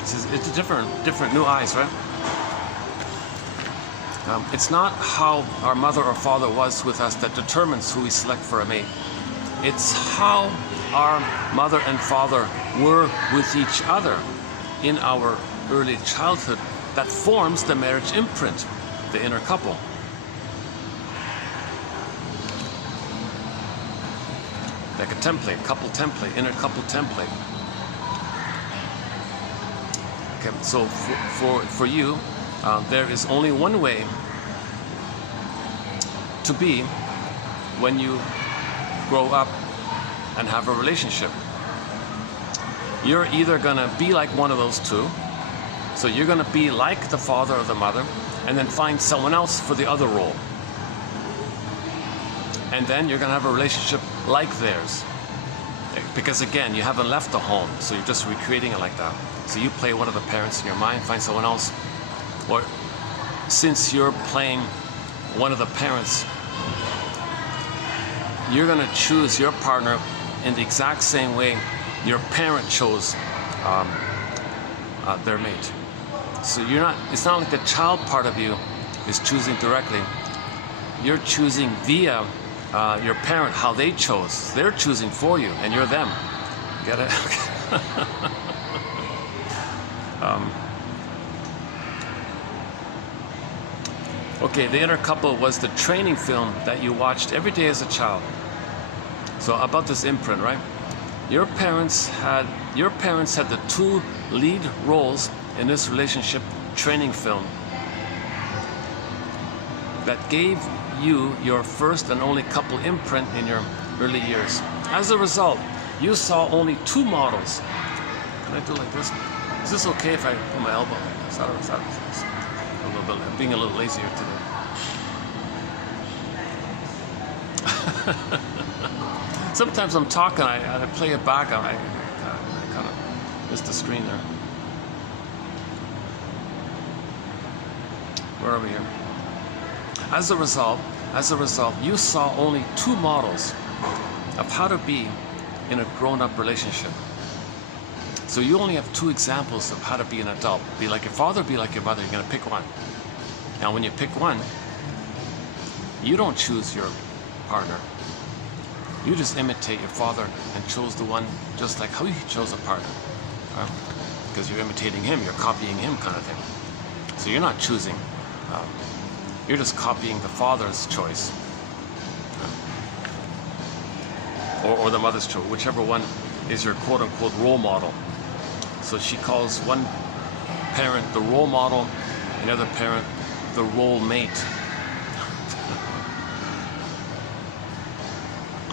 It's different new eyes, right? It's not how our mother or father was with us that determines who we select for a mate. It's how our mother and father were with each other in our early childhood that forms the marriage imprint, the inner couple. Like a template, couple template, inner couple template. Okay, so for you, there is only one way to be when you grow up and have a relationship. You're either gonna be like one of those two, so you're gonna be like the father or the mother, and then find someone else for the other role. And then you're gonna have a relationship like theirs. Because again, you haven't left the home, so you're just recreating it like that. So you play one of the parents in your mind, find someone else. Or since you're playing one of the parents, you're gonna choose your partner in the exact same way your parent chose their mate. So it's not like the child part of you is choosing directly. You're choosing via your parent how they chose. They're choosing for you, and you're them. Get it? Okay, The Inner Couple was the training film that you watched every day as a child. So about this imprint, right? Your parents had the two lead roles in this relationship training film that gave you your first and only couple imprint in your early years. As a result, you saw only two models. Can I do it like this? Is this okay if I put my elbow? Is that a little bit, I'm being a little lazy here today. Sometimes I'm talking, I play it back, I kind of miss the screen there. Where are we here? As a result, you saw only two models of how to be in a grown-up relationship. So you only have two examples of how to be an adult. Be like your father, be like your mother. You're going to pick one. Now, when you pick one, you don't choose your partner. You just imitate your father and chose the one just like how he chose a partner. Right? Because you're imitating him, you're copying him kind of thing. So you're not choosing. You're just copying the father's choice. Or the mother's choice, whichever one is your quote-unquote role model. So she calls one parent the role model, another parent the role mate.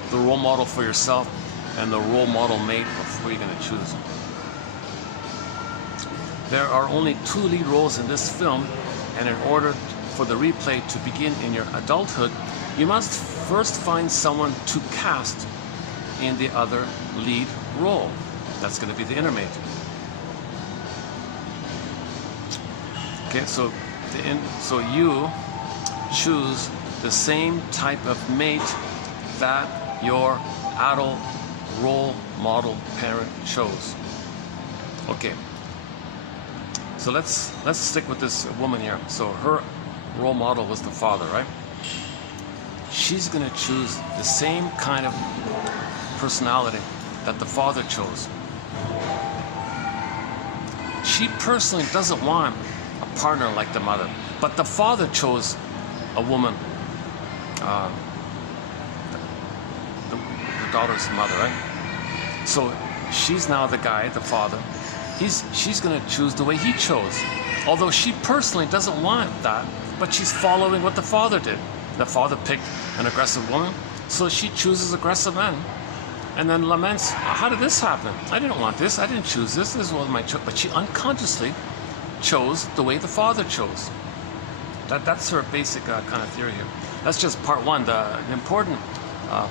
The role model for yourself and the role model mate of who you're going to choose. There are only two lead roles in this film, and in order for the replay to begin in your adulthood, you must first find someone to cast in the other lead role. That's going to be the inner mate. Okay, so you choose the same type of mate that your adult role model parent chose. Okay. So let's stick with this woman here. So her role model was the father, right? She's going to choose the same kind of personality that the father chose. She personally doesn't want a partner like the mother, But the father chose a woman, the daughter's mother, right? So she's now the guy, the father. She's going to choose the way he chose. Although she personally doesn't want that, but she's following what the father did. The father picked an aggressive woman, so she chooses aggressive men. And then laments, how did this happen? I didn't want this, I didn't choose this, this was my choice. But she unconsciously chose the way the father chose. That's her basic kind of theory here. That's just part one. The important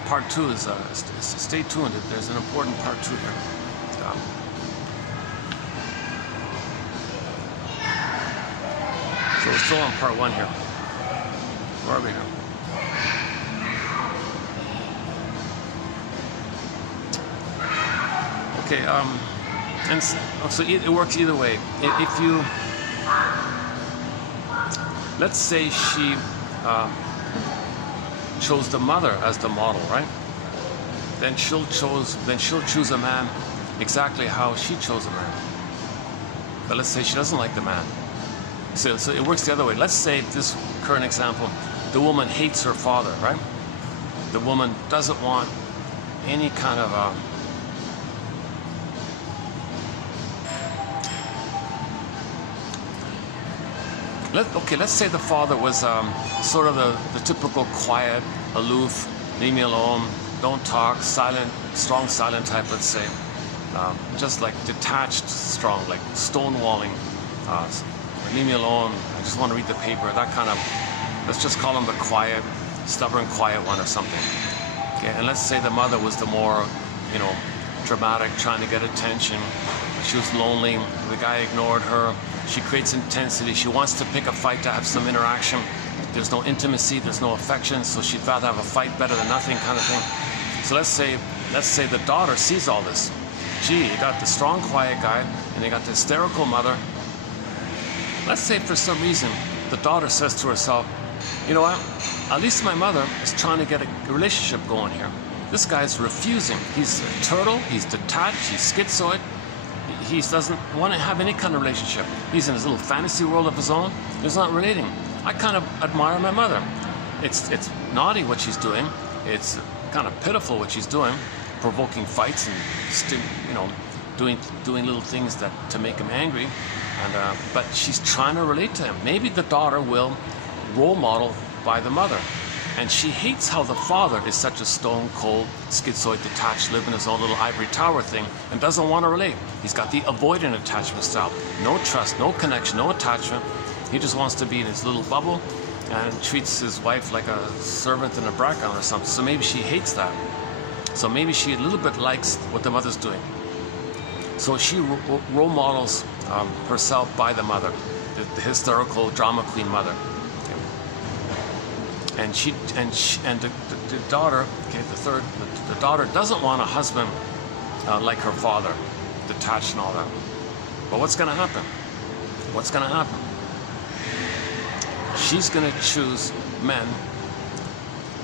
part two is, stay tuned, there's an important part two here. So we're still on part one here. Where are we now? Okay, and so it works either way. If you, let's say she chose the mother as the model, right? Then she'll choose a man exactly how she chose a man. But let's say she doesn't like the man. So it works the other way. Let's say this current example, the woman hates her father, right? The woman doesn't want any kind of let's say the father was sort of the typical quiet, aloof, leave me alone, don't talk, silent, strong silent type, let's say. Just like detached, strong, like stonewalling, leave me alone, I just want to read the paper, that kind of, let's just call him the quiet, stubborn, quiet one or something. Okay, and let's say the mother was the more, dramatic, trying to get attention. She was lonely, the guy ignored her. She creates intensity. She wants to pick a fight to have some interaction. There's no intimacy, there's no affection, so she'd rather have a fight better than nothing kind of thing. So let's say the daughter sees all this. Gee, you got the strong, quiet guy, and you got the hysterical mother. Let's say for some reason, the daughter says to herself, you know what, at least my mother is trying to get a relationship going here. This guy's refusing. He's a turtle, he's detached, he's schizoid. He doesn't want to have any kind of relationship. He's in his little fantasy world of his own. He's not relating. I kind of admire my mother. It's naughty what she's doing. It's kind of pitiful what she's doing, provoking fights and doing little things to make him angry. And but she's trying to relate to him. Maybe the daughter will role model by the mother. And she hates how the father is such a stone cold, schizoid, detached, live in his own little ivory tower thing and doesn't want to relate. He's got the avoidant attachment style. No trust, no connection, no attachment. He just wants to be in his little bubble and treats his wife like a servant in a background or something. So maybe she hates that. So maybe she a little bit likes what the mother's doing. So she role models herself by the mother, the hysterical drama queen mother. And the daughter, the daughter doesn't want a husband like her father, detached and all that. But what's going to happen? What's going to happen? She's going to choose men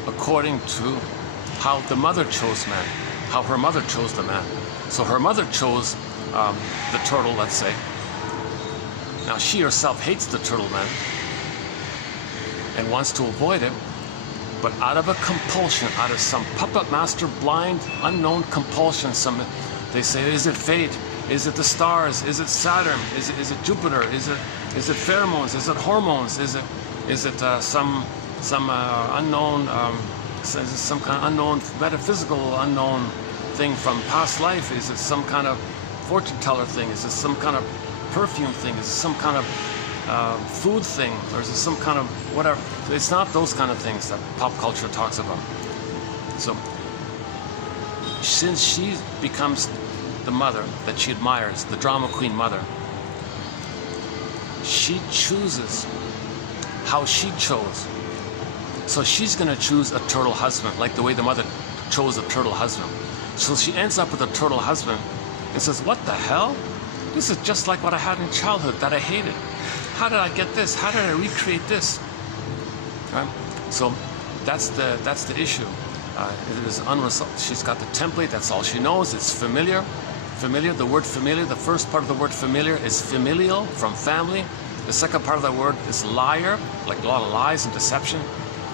according to how the mother chose men, how her mother chose the man. So her mother chose the turtle, let's say. Now she herself hates the turtle man and wants to avoid it, but out of a compulsion, out of some puppet master blind, unknown compulsion, they say, is it fate? Is it the stars? Is it Saturn? Is it Jupiter? Is it pheromones? Is it hormones? Is it some unknown, some kind of unknown metaphysical unknown thing from past life? Is it some kind of fortune teller thing? Is it some kind of perfume thing? Is it some kind of food thing, or is it some kind of whatever? It's not those kind of things that pop culture talks about. So since she becomes the mother that she admires, the drama queen mother, she chooses how she chose. So she's going to choose a turtle husband, like the way the mother chose a turtle husband. So she ends up with a turtle husband and says, what the hell? This is just like what I had in childhood that I hated. How did I get this? How did I recreate this? Right? So that's the issue. It is unresolved. She's got the template. That's all she knows. It's familiar. Familiar. The word familiar. The first part of the word familiar is familial, from family. The second part of that word is liar, like a lot of lies and deception.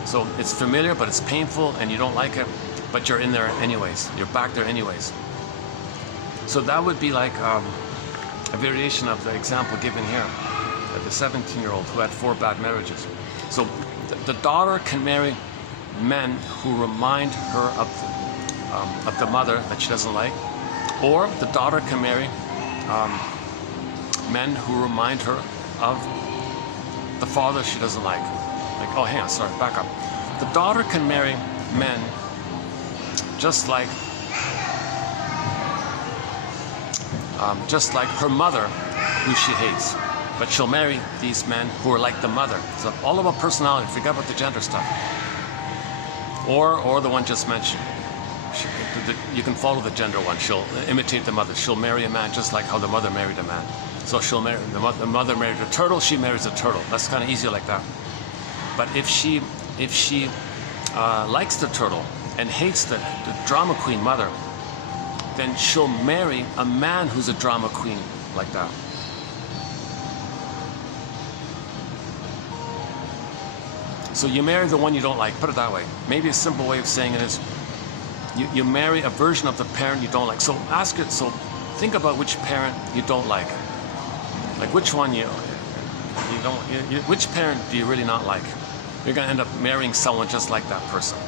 So it's familiar, but it's painful, and you don't like it, but you're in there anyways. You're back there anyways. So that would be like a variation of the example given here, of the 17-year-old who had 4 bad marriages. So the daughter can marry men who remind her of the mother that she doesn't like, or the daughter can marry men who remind her of the father she doesn't like. Like, oh, hang on, sorry, back up. The daughter can marry men just like her mother, who she hates. But she'll marry these men who are like the mother. So all about personality, forget about the gender stuff. Or the one just mentioned. You can follow the gender one. She'll imitate the mother. She'll marry a man just like how the mother married a man. So she'll marry, the mother married a turtle, she marries a turtle. That's kind of easier like that. But if she likes the turtle and hates the drama queen mother, then she'll marry a man who's a drama queen like that. So you marry the one you don't like, put it that way. Maybe a simple way of saying it is, you marry a version of the parent you don't like. So ask it, so think about which parent you don't like. Like which one which parent do you really not like? You're gonna end up marrying someone just like that person.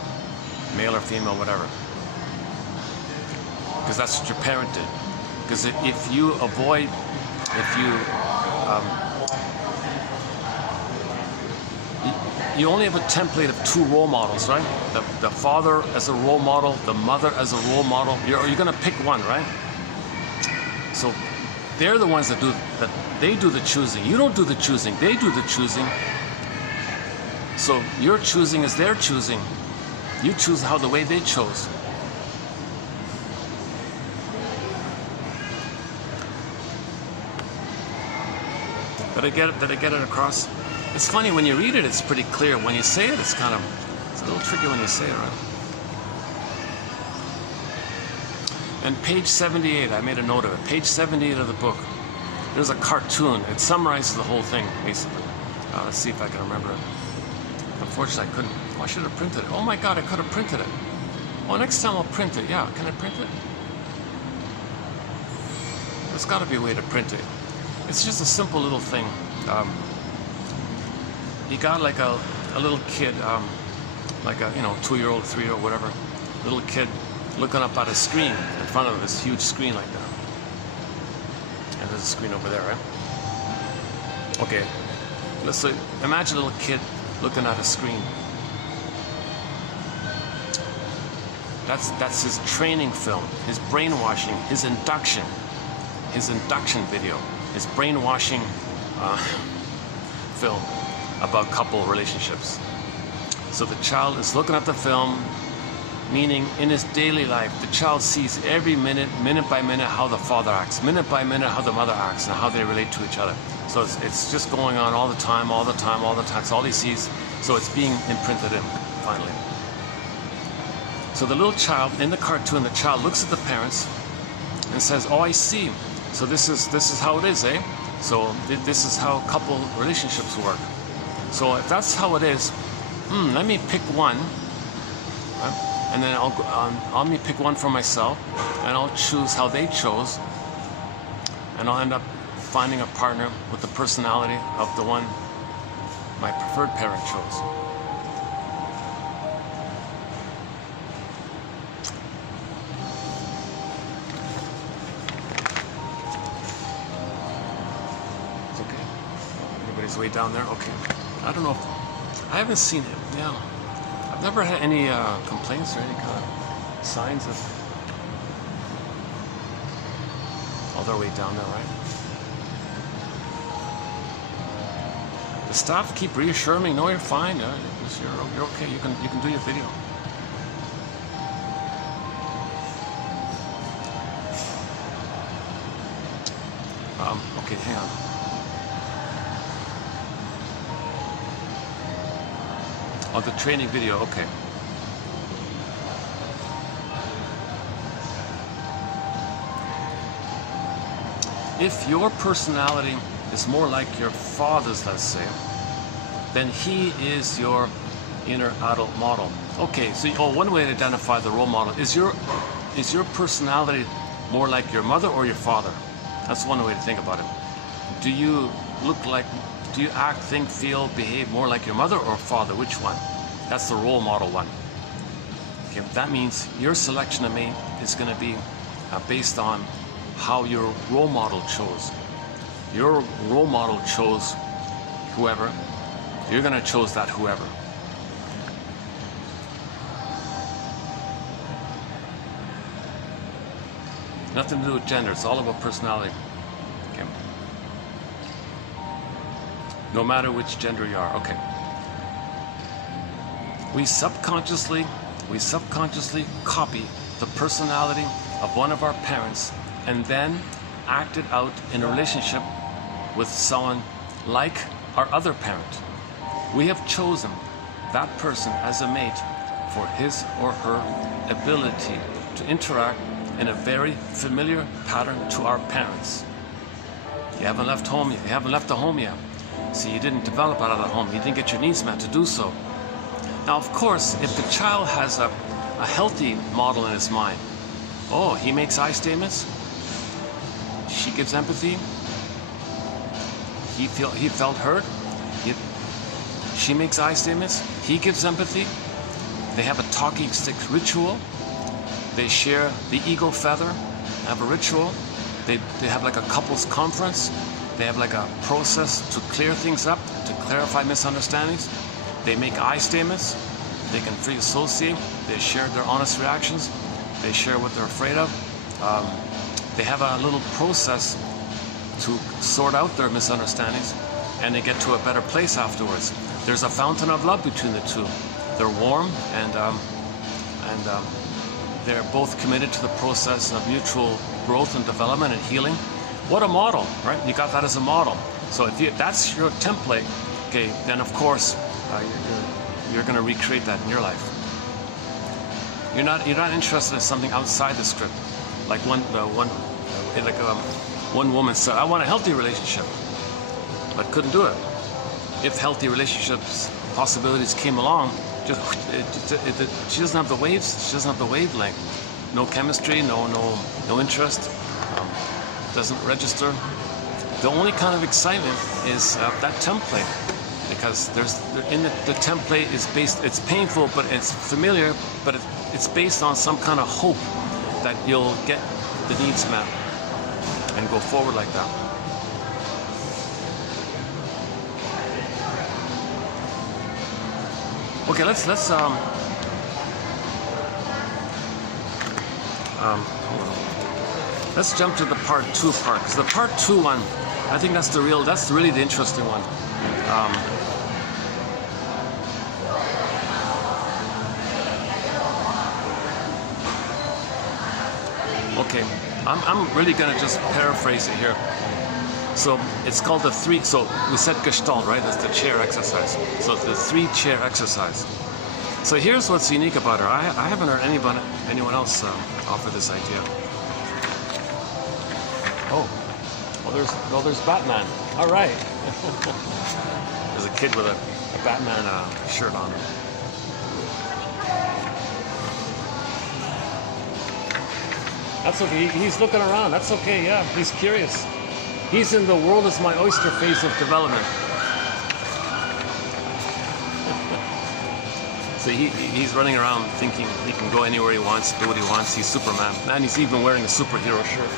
Male or female, whatever. Because that's what your parent did. Because if you you only have a template of 2 role models, right? The father as a role model, the mother as a role model. You're going to pick one, right? So they're the ones they do the choosing. You don't do the choosing. They do the choosing. So your choosing is their choosing. You choose the way they chose. Did I get it across? It's funny, when you read it, it's pretty clear. When you say it, it's a little tricky when you say it, right? And page 78, I made a note of it. Page 78 of the book, there's a cartoon. It summarizes the whole thing, basically. Let's see if I can remember it. Unfortunately, I couldn't. Oh, I should have printed it. Oh my God, I could have printed it. Well, next time I'll print it. Yeah, can I print it? There's got to be a way to print it. It's just a simple little thing. You got like a little kid, like a 2-year-old, 3-year-old, whatever, little kid looking up at a screen in front of him, this huge screen like that. And there's a screen over there, right? Okay, let's say, imagine a little kid looking at a screen. That's his training film, his brainwashing, his induction video, his brainwashing film about couple relationships. So the child is looking at the film, meaning in his daily life, the child sees every minute by minute, how the father acts, minute by minute, how the mother acts, and how they relate to each other. So it's just going on all the time. It's all he sees. So it's being imprinted in, finally. So the little child, in the cartoon, the child looks at the parents and says, oh, I see. So this is how it is, eh? So this is how couple relationships work. So if that's how it is, let me pick one, right? And then I'll me pick one for myself, and I'll choose how they chose, and I'll end up finding a partner with the personality of the one my preferred parent chose. It's okay. Everybody's way down there. Okay. I don't know if I haven't seen it. Yeah, I've never had any complaints or any kind of signs of. Oh, they're way down there, right? The staff keep reassuring me, no, you're fine. You're okay. You can do your video. Okay, hang on. Oh, the training video, okay. If your personality is more like your father's, let's say, then he is your inner adult model. Okay, so one way to identify the role model is your personality more like your mother or your father? That's one way to think about it. Do you act, think, feel, behave more like your mother or father? Which one? That's the role model one. Okay, that means your selection of mate is going to be based on how your role model chose. Your role model chose whoever, you're going to choose that whoever. Nothing to do with gender, it's all about personality. Okay. No matter which gender you are, okay. We subconsciously copy the personality of one of our parents and then act it out in a relationship with someone like our other parent. We have chosen that person as a mate for his or her ability to interact in a very familiar pattern to our parents. You haven't left home yet. You haven't left the home yet. So you didn't develop out of the home. You didn't get your needs met to do so. Now, of course, if the child has a healthy model in his mind, oh, he makes I statements, she gives empathy, he felt hurt, she makes I statements, he gives empathy, they have a talking stick ritual, they share the eagle feather, have a ritual, they have like a couples conference, they have like a process to clear things up, to clarify misunderstandings, they make I statements, they can free associate, they share their honest reactions, they share what they're afraid of, they have a little process to sort out their misunderstandings, and they get to a better place afterwards. There's a fountain of love between the two. They're warm and they're both committed to the process of mutual growth and development and healing. What a model, right? You got that as a model. So if that's your template, okay, then of course you're going to recreate that in your life. You're not interested in something outside the script, like one woman said, I want a healthy relationship, but couldn't do it. If healthy relationships possibilities came along, she doesn't have the waves. She doesn't have the wavelength. No chemistry, no interest. Doesn't register. The only kind of excitement is that template, because the template is based. It's painful, but it's familiar. But it's based on some kind of hope that you'll get the needs met and go forward like that. Okay, let's jump to the part 2 part, because the part 2 one, I think that's really the interesting one. Okay, I'm really gonna just paraphrase it here. So it's called the 3. So we said Gestalt, right? That's the chair exercise. So it's the 3 chair exercise. So here's what's unique about her. I haven't heard anyone else offer this idea. There's Batman. All right. There's a kid with a Batman shirt on. That's okay. He's looking around. That's okay. Yeah, he's curious. He's in the world is my oyster phase of development. So he's running around thinking he can go anywhere he wants, do what he wants. He's Superman. And he's even wearing a superhero shirt.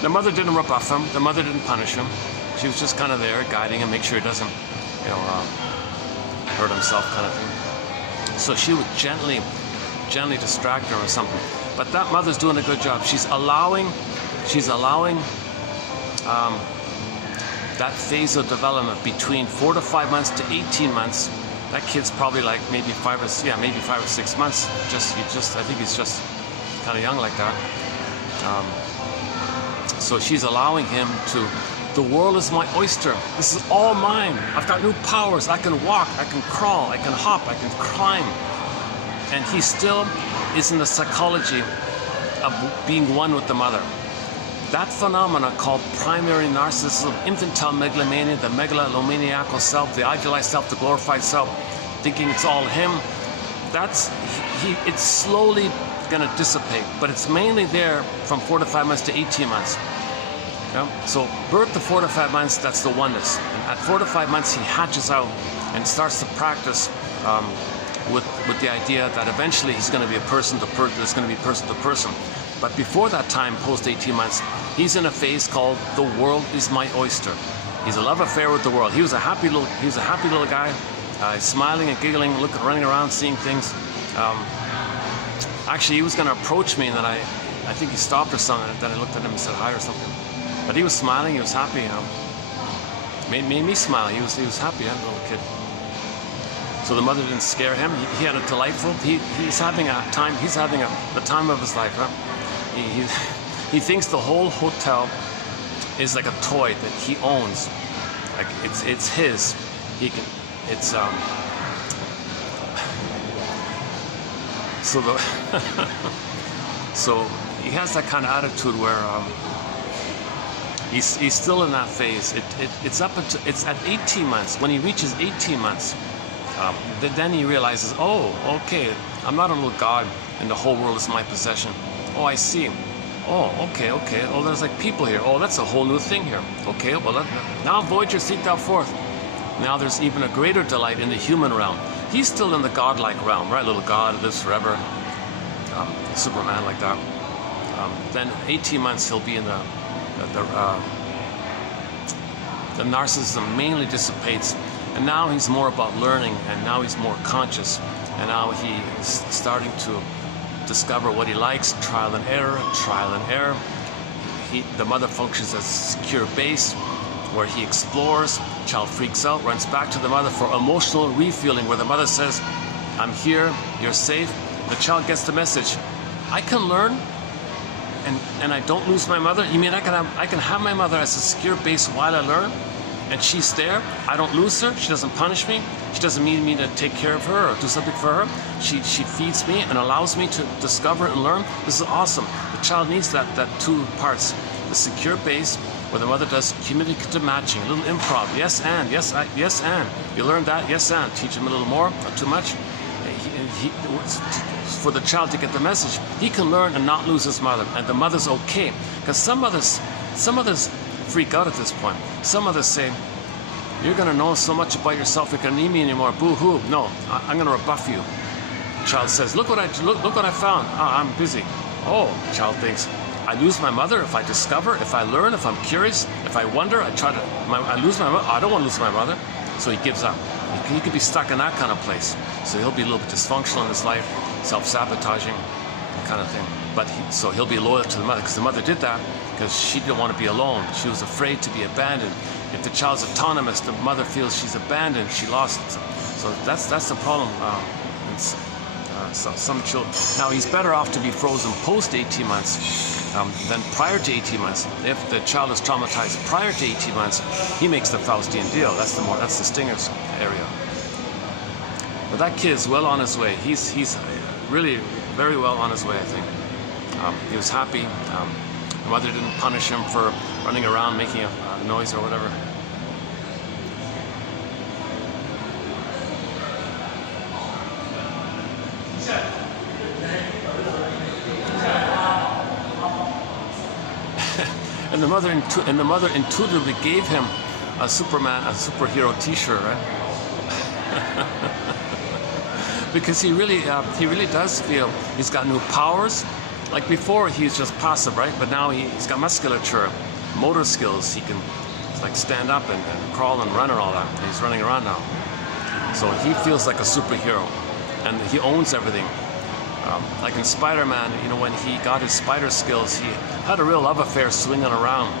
The mother didn't rebuff him. The mother didn't punish him. She was just kind of there, guiding him, make sure he doesn't, hurt himself, kind of thing. So she would gently distract her or something. But that mother's doing a good job. She's allowing that phase of development between 4 to 5 months to 18 months. That kid's probably like maybe 5 or 6 months. I think he's just kind of young like that. So she's allowing him to. The world is my oyster. This is all mine. I've got new powers. I can walk. I can crawl. I can hop. I can climb. And he still is in the psychology of being one with the mother. That phenomena called primary narcissism, infantile megalomania, the megalomaniacal self, the idealized self, the glorified self, thinking it's all him, it's slowly going to dissipate, but it's mainly there from 4 to 5 months to 18 months. Yeah? So birth to 4 to 5 months, that's the oneness. And at 4 to 5 months, he hatches out and starts to practice with the idea that eventually he's going to be a person to person, there's going to be person to person. But before that time, post 18 months, he's in a phase called the world is my oyster. He's a love affair with the world. He was a happy little guy, smiling and giggling, running around, seeing things. Actually, he was going to approach me, and then I think he stopped or something. And then I looked at him and said hi or something. But he was smiling. He was happy. Made me smile. He was happy. A little kid. So the mother didn't scare him. He had a delightful. He's having a time. He's having the time of his life. Huh? He thinks the whole hotel is like a toy that he owns. Like it's his. He can. It's so he has that kind of attitude where he's still in that phase. It's at 18 months. When he reaches 18 months, then he realizes, oh, okay, I'm not a little god, and the whole world is my possession. Oh, I see. Oh, okay. Oh, there's like people here. Oh, that's a whole new thing here. Okay, well, now Voyager seeked out forth. Now there's even a greater delight in the human realm. He's still in the godlike realm, right? Little god lives forever. Superman like that. Then 18 months he'll be in the narcissism mainly dissipates, and now he's more about learning, and now he's more conscious, and now he's starting to discover what he likes. Trial and error. The mother functions as a secure base where he explores. Child freaks out, runs back to the mother for emotional refueling, where the mother says, I'm here, you're safe. The child gets the message, I can learn and I don't lose my mother? You mean I can have my mother as a secure base while I learn? And she's there, I don't lose her, she doesn't punish me, she doesn't need me to take care of her or do something for her. She feeds me and allows me to discover and learn. This is awesome. The child needs that two parts. The secure base, where the mother does communicative matching, a little improv. Yes and, yes and. You learn that, yes and. Teach him a little more, not too much. For the child to get the message, he can learn and not lose his mother, and the mother's okay. Because some mothers freak out at this point. Some mothers say, you're going to know so much about yourself, you're going to need me anymore. Boo-hoo. No, I'm going to rebuff you. The child says, look what I found. Oh, I'm busy. Oh, the child thinks, I lose my mother if I discover, if I learn, if I'm curious, if I wonder, I lose my mother. I don't want to lose my mother. So he gives up. He could be stuck in that kind of place. So he'll be a little bit dysfunctional in his life, self-sabotaging, kind of thing. But so he'll be loyal to the mother, because the mother did that because she didn't want to be alone. She was afraid to be abandoned. If the child's autonomous, the mother feels she's abandoned, she lost. So that's the problem. So some children. Now he's better off to be frozen post 18 months than prior to 18 months. If the child is traumatized prior to 18 months, he makes the Faustian deal. That's the Stinger's area. But that kid is well on his way. He's really very well on his way, I think. He was happy. The mother didn't punish him for running around making a noise or whatever. And the mother intuitively gave him a superhero T-shirt, right? Because he really does feel he's got new powers. Like before, he's just passive, right? But now he's got musculature, motor skills. He can like stand up and crawl and run and all that. And he's running around now. So he feels like a superhero, and he owns everything. Like in Spider-Man, when he got his spider skills, he had a real love affair swinging around.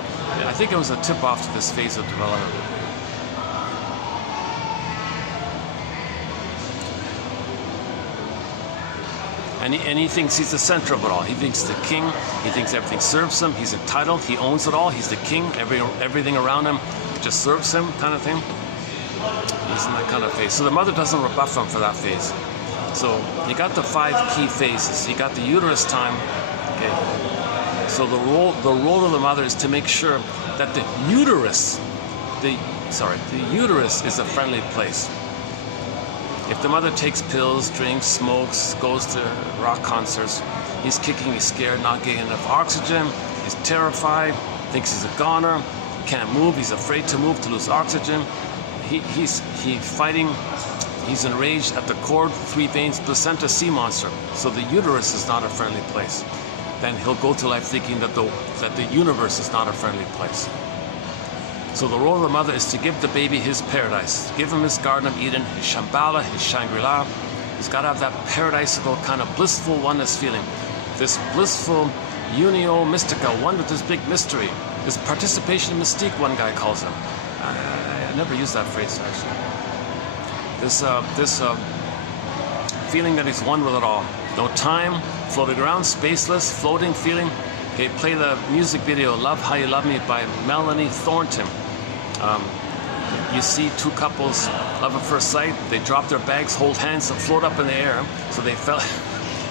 I think it was a tip-off to this phase of development. And he thinks he's the center of it all. He thinks the king. He thinks everything serves him. He's entitled. He owns it all. He's the king. Everything around him just serves him, kind of thing. He's in that kind of phase. So the mother doesn't rebuff him for that phase. So you got the 5 key phases. You got the uterus time, Okay. So the role of the mother is to make sure that the uterus is a friendly place. If the mother takes pills, drinks, smokes, goes to rock concerts, he's kicking, he's scared, not getting enough oxygen, he's terrified, thinks he's a goner, can't move, he's afraid to move, to lose oxygen. He's fighting, he's enraged at the cord, 3 veins, placenta, sea monster. So the uterus is not a friendly place. Then he'll go to life thinking that the universe is not a friendly place. So the role of the mother is to give the baby his paradise. Give him his Garden of Eden, his Shambhala, his Shangri-La. He's got to have that paradisical kind of blissful oneness feeling. This blissful unio mystica, one with this big mystery. This participation in mystique, one guy calls him. I never used that phrase, actually. This feeling that he's one with it all. No time, floating around, spaceless, floating feeling. Okay, play the music video, Love How You Love Me by Melanie Thornton. You see 2 couples, love at first sight, they drop their bags, hold hands, and float up in the air. So they felt,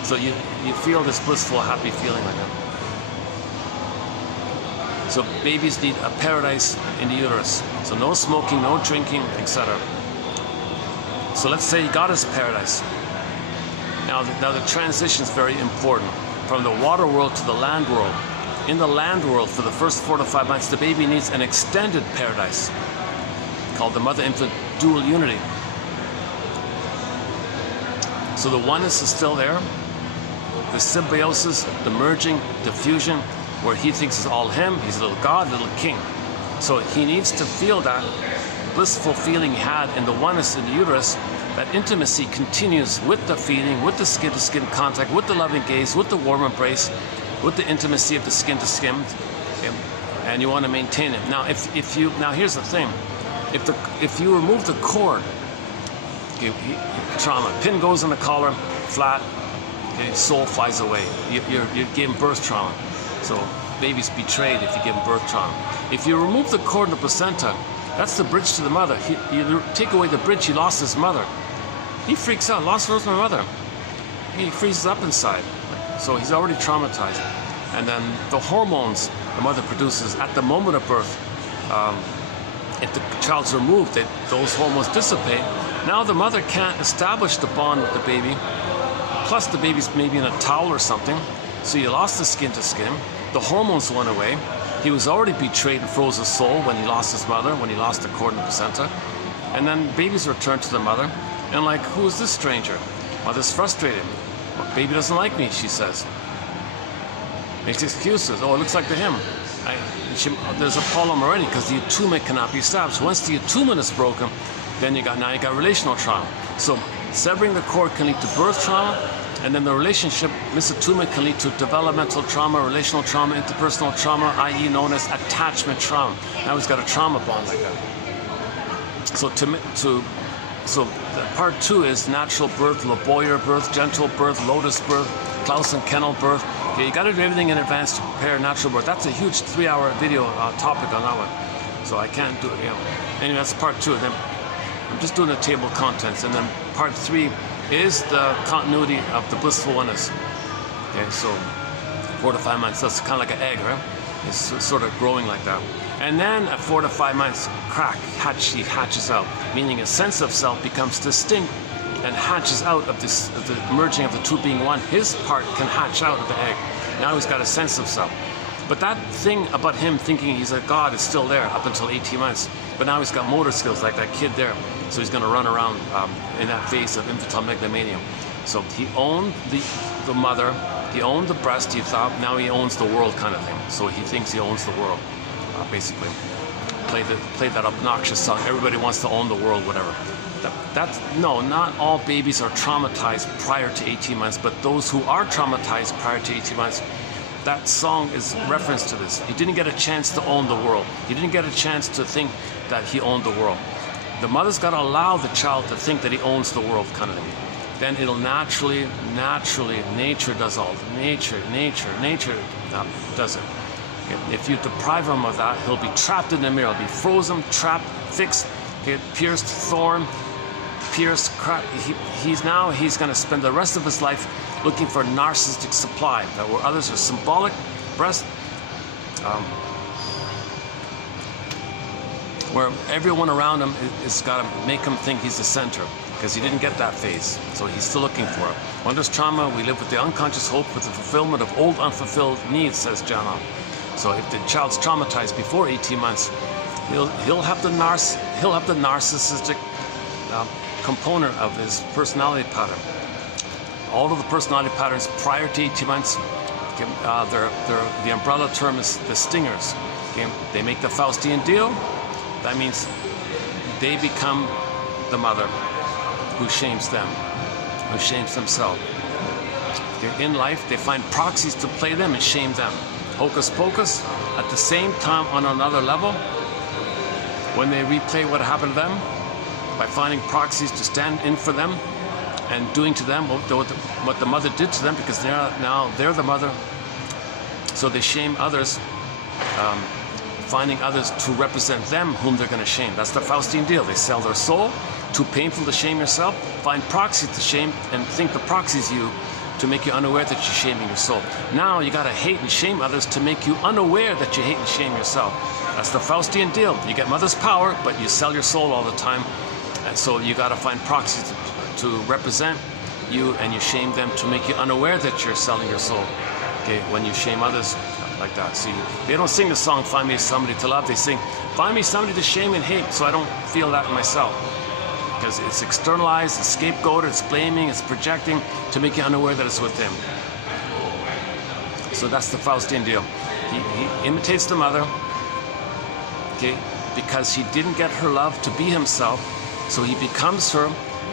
so you feel this blissful, happy feeling like that. So babies need a paradise in the uterus. So no smoking, no drinking, etc. So let's say he got his paradise. Now the transition is very important. From the water world to the land world. In the land world, for the first 4 to 5 months, the baby needs an extended paradise called the mother-infant dual unity. So the oneness is still there. The symbiosis, the merging, the fusion, where he thinks is all him, he's a little god, little king. So he needs to feel that blissful feeling he had in the oneness in the uterus. That intimacy continues with the feeling, with the skin-to-skin contact, with the loving gaze, with the warm embrace, with the intimacy of the skin-to-skin, okay? And you want to maintain it. Now, now here's the thing: if you remove the cord, okay, trauma, pin goes in the collar, flat, okay, soul flies away. You're giving birth trauma. So baby's betrayed if you give him birth trauma. If you remove the cord and the placenta, that's the bridge to the mother. You take away the bridge, he lost his mother. He freaks out, where's my mother? He freezes up inside. So he's already traumatized. And then the hormones the mother produces at the moment of birth, if the child's removed, those hormones dissipate. Now the mother can't establish the bond with the baby. Plus the baby's maybe in a towel or something. So you lost the skin to skin. The hormones went away. He was already betrayed and froze his soul when he lost his mother, when he lost the cord and the placenta. And then babies return to the mother. And like, who is this stranger? Mother's frustrated. Well, baby doesn't like me, she says. Makes excuses. Oh, it looks like to him. There's a problem already because the attunement cannot be established. Once the attunement is broken, then you got relational trauma. So severing the cord can lead to birth trauma, and then the relationship misattunement can lead to developmental trauma, relational trauma, interpersonal trauma, i.e. known as attachment trauma. Now he's got a trauma bond like that. So part 2 is natural birth, Laboyer birth, gentle birth, lotus birth, Klaus and Kennel birth. Okay, you got to do everything in advance to prepare natural birth. That's a huge 3-hour video topic on that one. So I can't do it. Anyway, that's part 2. Then I'm just doing the table of contents, and then part 3 is the continuity of the blissful oneness. Okay, so 4 to 5 months. That's kind of like an egg, right? It's sort of growing like that. And then at 4 to 5 months, he hatches out, meaning a sense of self becomes distinct and hatches out of the merging of the two being one. His part can hatch out of the egg. Now he's got a sense of self. But that thing about him thinking he's a god is still there up until 18 months. But now he's got motor skills like that kid there. So he's going to run around in that phase of infantile megalomania. So he owned the mother, he owned the breast, he thought, now he owns the world kind of thing. So he thinks he owns the world, basically. Play that obnoxious song, everybody wants to own the world, whatever. No, not all babies are traumatized prior to 18 months, but those who are traumatized prior to 18 months, that song is reference to this. He didn't get a chance to own the world. He didn't get a chance to think that he owned the world. The mother's got to allow the child to think that he owns the world, kind of thing. Then it'll naturally, nature does all. Nature does it. If you deprive him of that, he'll be trapped in the mirror. He'll be frozen, trapped, fixed, pierced, thorn, pierced. He's going to spend the rest of his life looking for narcissistic supply, where others are symbolic, breast, where everyone around him is got to make him think he's the center, because he didn't get that phase, so he's still looking for it. When there's trauma, we live with the unconscious hope with the fulfillment of old unfulfilled needs, says Jana. So if the child's traumatized before 18 months, he'll have the narcissistic component of his personality pattern. All of the personality patterns prior to 18 months, the umbrella term is the stingers. Okay? They make the Faustian deal. That means they become the mother who shames them, who shames themselves. In life, they find proxies to play them and shame them. Hocus pocus. At the same time, on another level, when they replay what happened to them, by finding proxies to stand in for them and doing to them what the mother did to them, because they're the mother, so they shame others, finding others to represent them whom they're going to shame. That's the Faustian deal. They sell their soul. Too painful to shame yourself. Find proxies to shame and think the proxy's you, to make you unaware that you're shaming your soul. Now you got to hate and shame others to make you unaware that you hate and shame yourself. That's the Faustian deal. You get mother's power, but you sell your soul all the time. And so you got to find proxies to represent you, and you shame them to make you unaware that you're selling your soul. Okay, when you shame others like that. See, they don't sing the song, find me somebody to love. They sing, find me somebody to shame and hate, so I don't feel that myself. Because it's externalized, it's scapegoated, it's blaming, it's projecting to make you unaware that it's with him. So that's the Faustian deal. He imitates the mother, okay, because he didn't get her love to be himself, so he becomes her,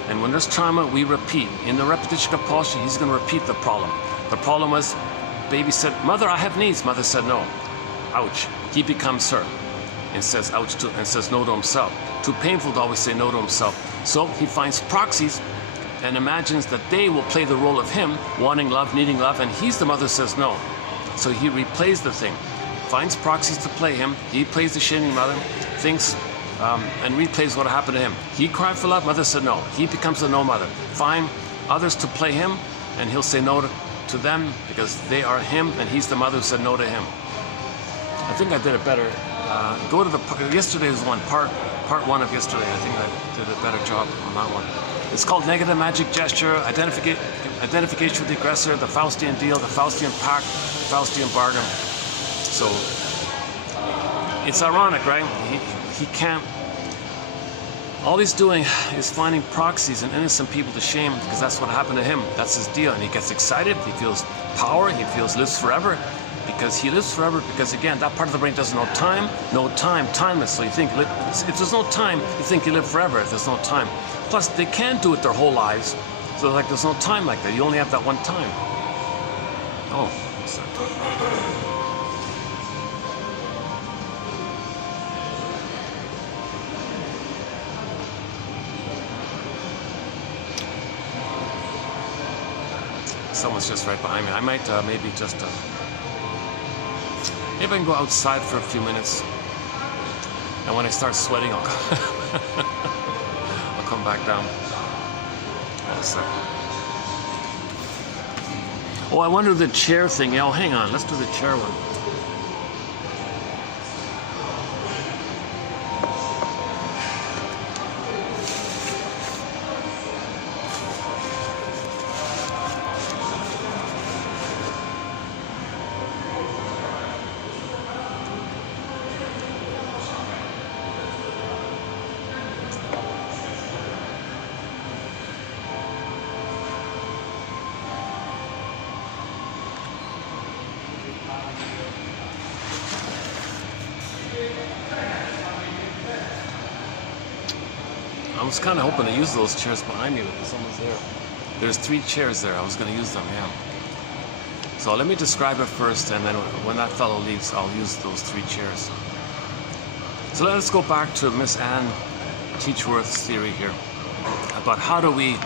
and when there's trauma, we repeat. In the repetition compulsion, he's going to repeat the problem. The problem was, baby said, mother, I have needs. Mother said no. Ouch. He becomes her and says ouch to, and says no to himself. Too painful to always say no to himself. So he finds proxies and imagines that they will play the role of him, wanting love, needing love, and he's the mother says no. So he replays the thing, finds proxies to play him. He plays the shaming mother, thinks and replays what happened to him. He cried for love, mother said no. He becomes the no mother. Find others to play him, and he'll say no to them because they are him, and he's the mother who said no to him. I think I did it better. Go to yesterday's one, part one of yesterday. I think I did a better job on that one. It's called Negative Magic Gesture, Identification with the Aggressor, the Faustian Deal, the Faustian Pact, Faustian Bargain. So it's ironic, right? He can't. All he's doing is finding proxies and innocent people to shame, because that's what happened to him. That's his deal, and he gets excited. He feels power. He feels lives forever. Because he lives forever, because again, that part of the brain doesn't know time, timeless. So you think, if there's no time, you think you live forever if there's no time. Plus, they can't do it their whole lives. So like, there's no time like that. You only have that one time. Oh, someone's just right behind me. I might maybe just... maybe I can go outside for a few minutes, and when I start sweating, I'll come back down. Hold a second. Oh, I wonder the chair thing. Oh, hang on. Let's do the chair one. I was kind of hoping to use those chairs behind me, but someone's there. There's 3 chairs there. I was going to use them, yeah. So let me describe it first, and then when that fellow leaves, I'll use those 3 chairs. So let's go back to Miss Anne Teachworth's theory here about how do we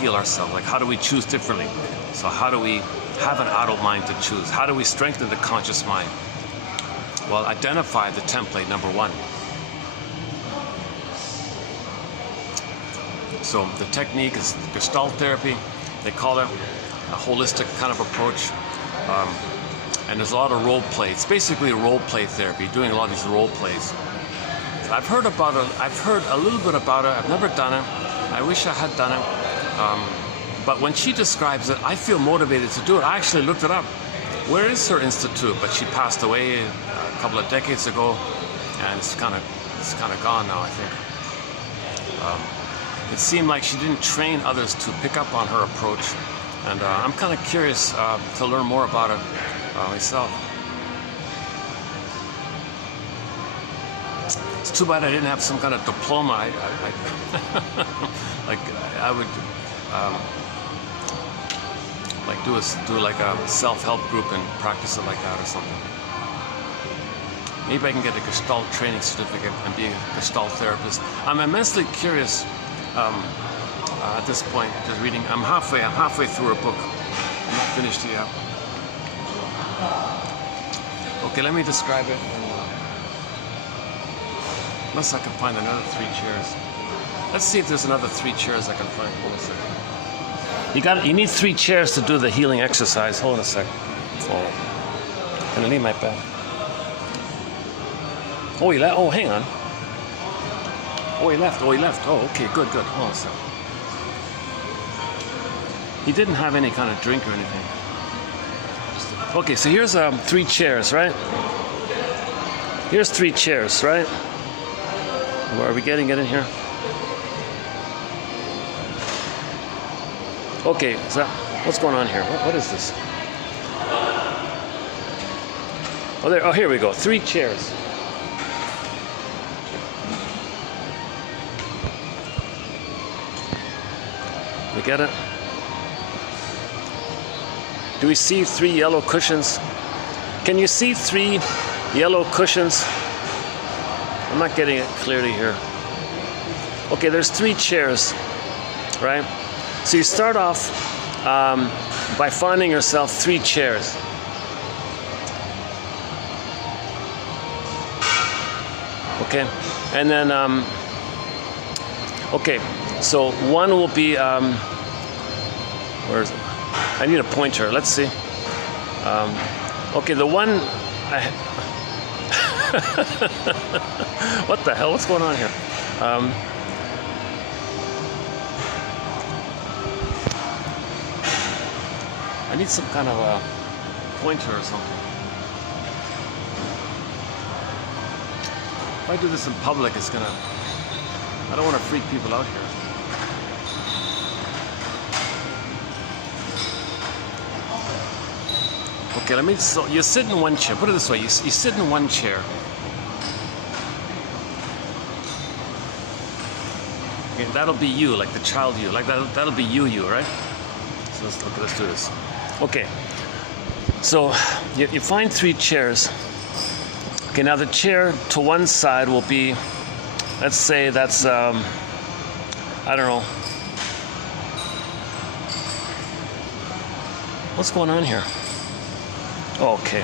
heal ourselves? Like, how do we choose differently? So how do we have an adult mind to choose? How do we strengthen the conscious mind? Well, identify the template, number 1. So the technique is Gestalt therapy. they call it a holistic kind of approach. And there's a lot of role play. It's basically role play therapy, doing a lot of these role plays. So I've heard about it. I've heard a little bit about it. I've never done it. I wish I had done it. But when she describes it, I feel motivated to do it. I actually looked it up. Where is her institute? But she passed away a couple of decades ago, and it's kind of gone now, I think. It seemed like she didn't train others to pick up on her approach, and I'm kind of curious to learn more about it myself. It's too bad I didn't have some kind of diploma. Like I would like do like a self-help group and practice it like that or something. Maybe I can get a Gestalt training certificate and be a Gestalt therapist. I'm immensely curious at this point, just reading. I'm halfway through her book. I'm not finished yet. Okay, let me describe it. Unless I can find another 3 chairs. Let's see if there's another 3 chairs I can find. Hold on a second. You need 3 chairs to do the healing exercise. Hold on a second. Oh, can I leave my bag? Oh, he left. Oh, hang on. Oh, he left. Oh, he left. Oh, okay, good. Hold on a second. He didn't have any kind of drink or anything. Okay, so here's 3 chairs, right? Here's 3 chairs, right? Are we getting it in here? Okay, so what's going on here? What is this? Oh, there. Oh, here we go. 3 chairs. We get it? Do we see 3 yellow cushions? Can you see 3 yellow cushions? I'm not getting it clearly here. Okay, there's 3 chairs, right? So you start off by finding yourself 3 chairs. Okay, and then, okay, so one will be, where is it? I need a pointer. Let's see. Okay, the one. What the hell? What's going on here? I need some kind of a pointer or something. If I do this in public, it's gonna. I don't want to freak people out here. Okay, so you sit in one chair. Put it this way, you sit in one chair. Okay, that'll be you, like the child you. Like that'll be you, right? So let's do this. Okay, so you find 3 chairs. Okay, now the chair to one side will be, let's say that's, I don't know. What's going on here? Okay.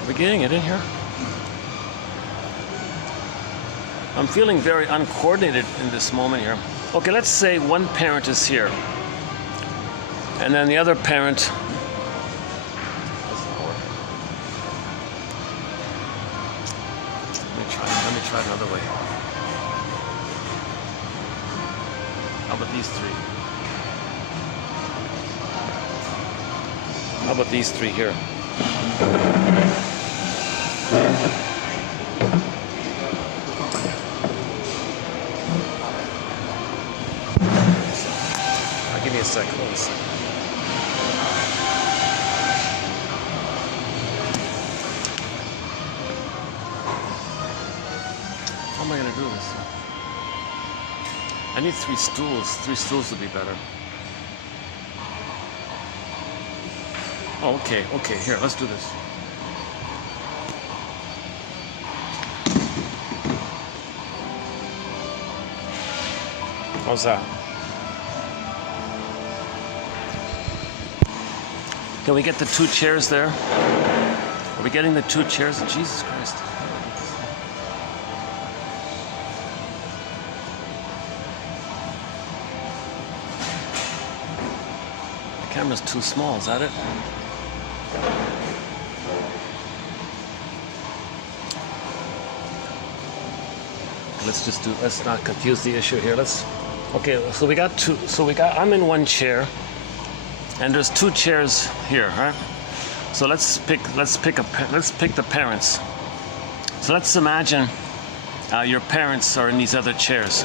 Are we getting it in here? I'm feeling very uncoordinated in this moment here. Okay, let's say one parent is here. And then the other parent. Let me try another way. How about these 3? How about these 3 here? Give me a second. Hold on a second. How am I going to do this? I need 3 stools. 3 stools would be better. Oh, okay. Okay, here, let's do this. How's that? Can we get the 2 chairs there? Are we getting the 2 chairs? Jesus Christ. Camera's too small, is that it? Let's not confuse the issue here. Okay, so we got two, I'm in one chair, and there's two chairs here, right? So let's pick the parents. So let's imagine your parents are in these other chairs.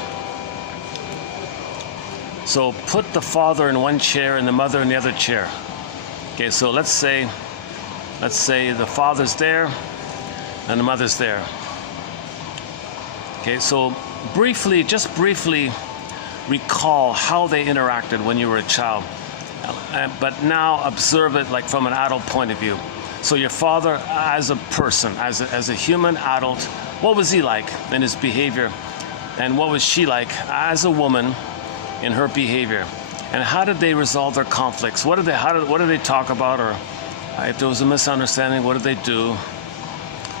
So put the father in one chair and the mother in the other chair. Okay, so let's say the father's there and the mother's there. Okay, so just briefly recall how they interacted when you were a child, but now observe it like from an adult point of view. So your father as a person, as a human adult, what was he like in his behavior? And what was she like as a woman in her behavior? And how did they resolve their conflicts? What did they talk about? Or if there was a misunderstanding, what did they do?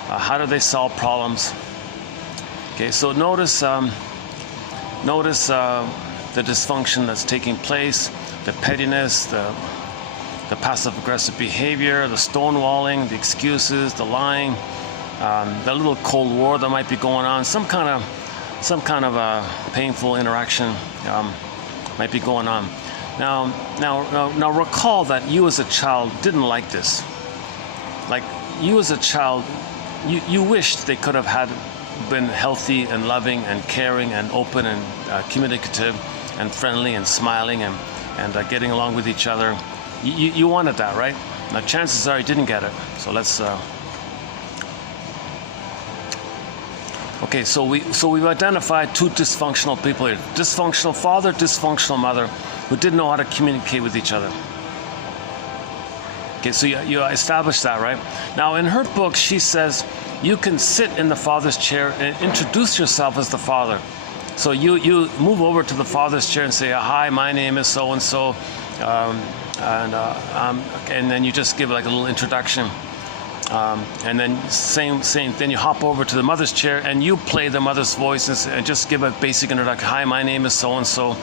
How did they solve problems? Okay, so notice the dysfunction that's taking place, the pettiness, the passive-aggressive behavior, the stonewalling, the excuses, the lying, the little Cold War that might be going on, some kind of a painful interaction might be going on. Now recall that you as a child didn't like this. Like you as a child, you wished they could have been healthy and loving and caring and open and communicative and friendly and smiling and getting along with each other. You wanted that, right? Now chances are you didn't get it. So let's okay, so we've identified two dysfunctional people here. Dysfunctional father, dysfunctional mother, who didn't know how to communicate with each other. Okay, so you established that, right? Now in her book, she says you can sit in the father's chair and introduce yourself as the father. So you move over to the father's chair and say, hi, my name is so-and-so, and then you just give like a little introduction. And then same then you hop over to the mother's chair and you play the mother's voice and just give a basic introduction. Hi, my name is so-and-so.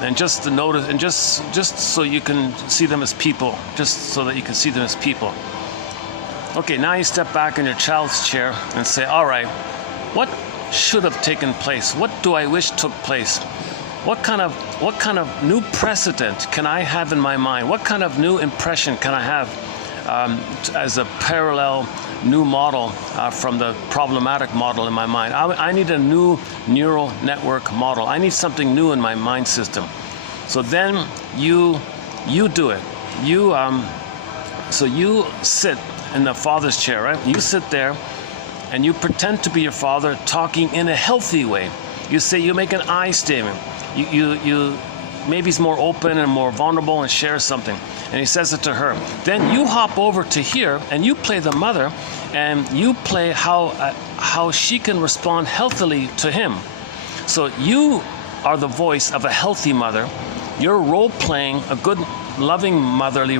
And just to notice, and just so you can see them as people, just so that you can see them as people. Okay, now you step back in your child's chair and say, all right, what should have taken place? What do I wish took place? What kind of new precedent can I have in my mind? What kind of new impression can I have as a parallel new model from the problematic model in my mind? I need a new neural network model. I need something new in my mind system. So then you do it. So you sit in the father's chair, right? You sit there and you pretend to be your father talking in a healthy way. You make an I statement. You maybe he's more open and more vulnerable and shares something. And he says it to her. Then you hop over to here and you play the mother and you play how she can respond healthily to him. So you are the voice of a healthy mother. You're role-playing a good, loving, motherly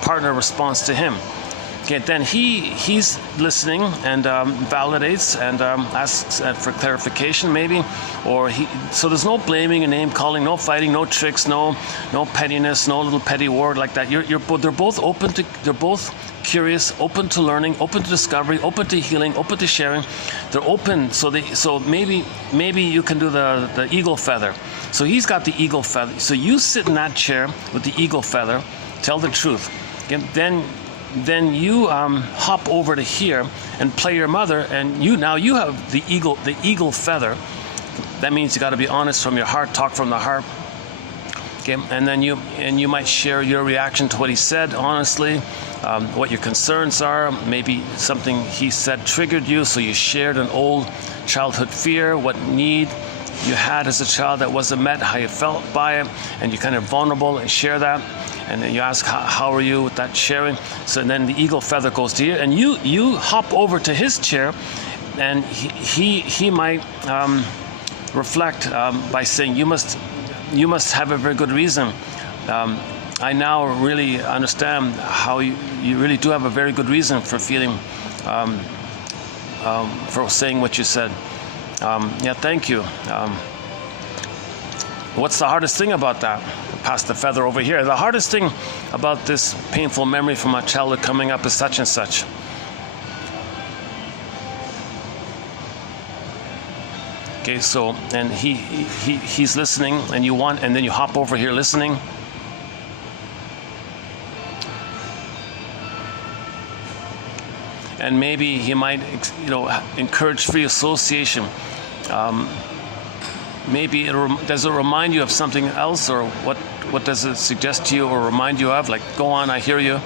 partner response to him. Okay, then he's listening and validates and asks for clarification maybe, so there's no blaming and name calling, no fighting, no tricks, no pettiness, no little petty war like that. They're both curious, open to learning, open to discovery, open to healing, open to sharing. They're open, so maybe you can do the eagle feather. So he's got the eagle feather. So you sit in that chair with the eagle feather, tell the truth. Okay, then you hop over to here and play your mother, and you have the eagle feather. That means you got to be honest from your heart, talk from the heart. Okay, and then you might share your reaction to what he said honestly, what your concerns are. Maybe something he said triggered you, so you shared an old childhood fear, what need you had as a child that wasn't met, how you felt by it, and you're kind of vulnerable and share that. And then you ask, how are you with that sharing? So then the eagle feather goes to you, and you hop over to his chair, and he might reflect by saying, you must have a very good reason. I now really understand how you really do have a very good reason for feeling, for saying what you said. Yeah, thank you. what's the hardest thing about that? Pass the feather over here. The hardest thing about this painful memory from my childhood coming up is such and such. Okay, so, and he's listening, and and then you hop over here listening. And maybe he might, encourage free association. Maybe does it remind you of something else, or what does it suggest to you or remind you of? Like, go on, I hear you.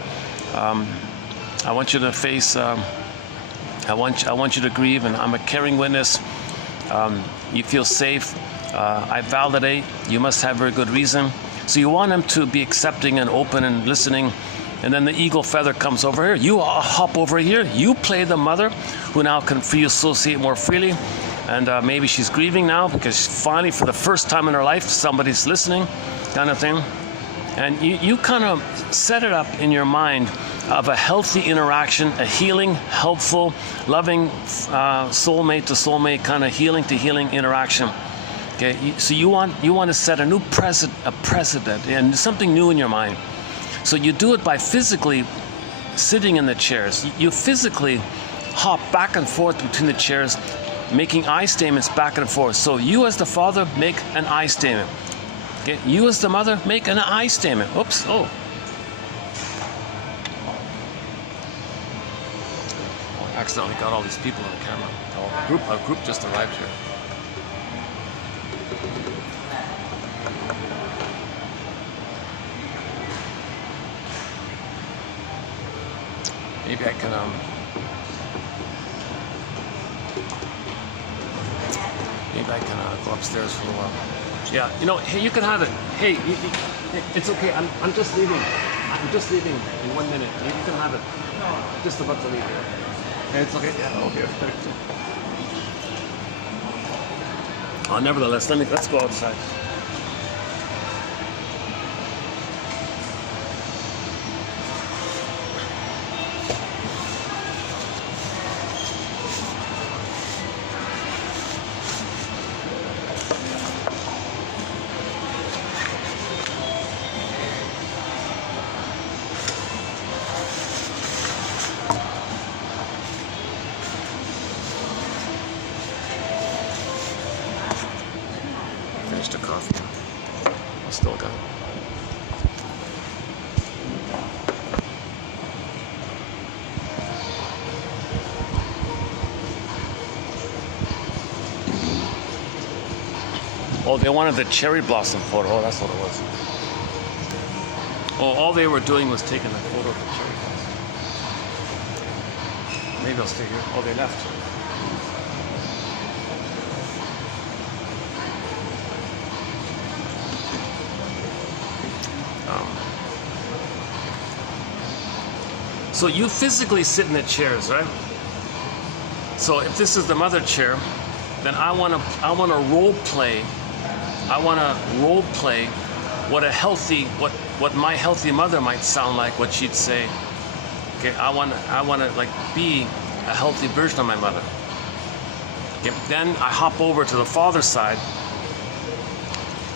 I want you to face. I want you to grieve, and I'm a caring witness. You feel safe. I validate. You must have very good reason. So you want him to be accepting and open and listening. And then the eagle feather comes over here. You hop over here. You play the mother, who now can free associate more freely. And maybe she's grieving now because finally, for the first time in her life, somebody's listening, kind of thing. And you kind of set it up in your mind of a healthy interaction, a healing, helpful, loving, soulmate to soulmate kind of healing to healing interaction. Okay, so you want to set a new precedent and something new in your mind. So you do it by physically sitting in the chairs. You physically hop back and forth between the chairs, making I statements back and forth. So you as the father make an I statement. Okay, you as the mother make an I statement. Oops. Oh. I accidentally got all these people on the camera. A group just arrived here. Maybe I can go upstairs for a while. Yeah, hey, you can have it. Hey, it's okay. I'm just leaving. I'm just leaving in 1 minute. You can have it. I'm just about to leave. Hey, it's okay. Yeah, okay. Nevertheless, let's go outside. The coffee. I still got it. Oh, they wanted the cherry blossom photo. Oh, that's what it was. Oh, all they were doing was taking a photo of the cherry blossom. Maybe I'll stay here. Oh, they left. So you physically sit in the chairs, right? So if this is the mother chair, then I want to role play. I want to role play what my healthy mother might sound like, what she'd say. Okay, I want to like be a healthy version of my mother. Okay, then I hop over to the father's side,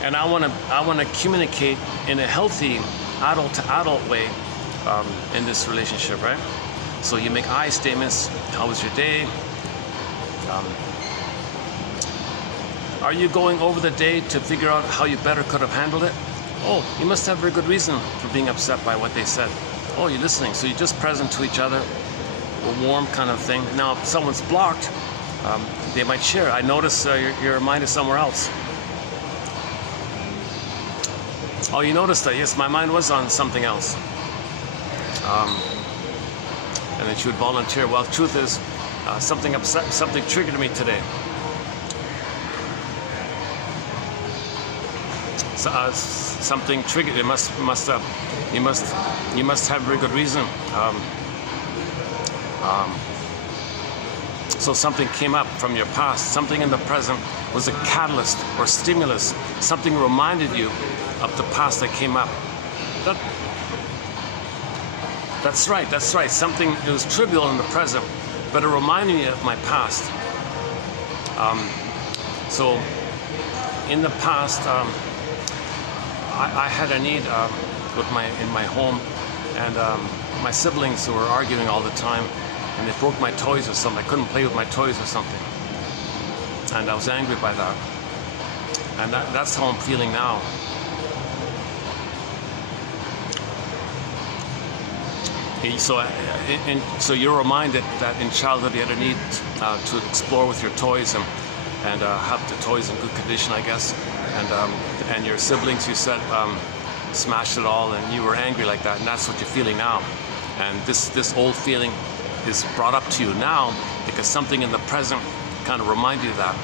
and I want to communicate in a healthy adult to adult way. In this relationship, right? So you make I statements. How was your day? Are you going over the day to figure out how you better could have handled it? Oh, you must have a very good reason for being upset by what they said. Oh, you're listening. So you're just present to each other, a warm kind of thing. Now, if someone's blocked, they might share. I notice your mind is somewhere else. Oh, you noticed that? Yes, my mind was on something else. And then she would volunteer. Well, the truth is, something triggered me today. Something triggered. You must have very good reason. So something came up from your past. Something in the present was a catalyst or stimulus. Something reminded you of the past that came up. That's right. Something, it was trivial in the present, but it reminded me of my past. So in the past, I had a need in my home, and my siblings were arguing all the time, and they broke my toys or something. I couldn't play with my toys or something, and I was angry by that. And that's how I'm feeling now. So you're reminded that in childhood you had a need to explore with your toys and have the toys in good condition, I guess. And your siblings, you said, smashed it all, and you were angry like that, and that's what you're feeling now. And this old feeling is brought up to you now because something in the present kind of reminds you of that.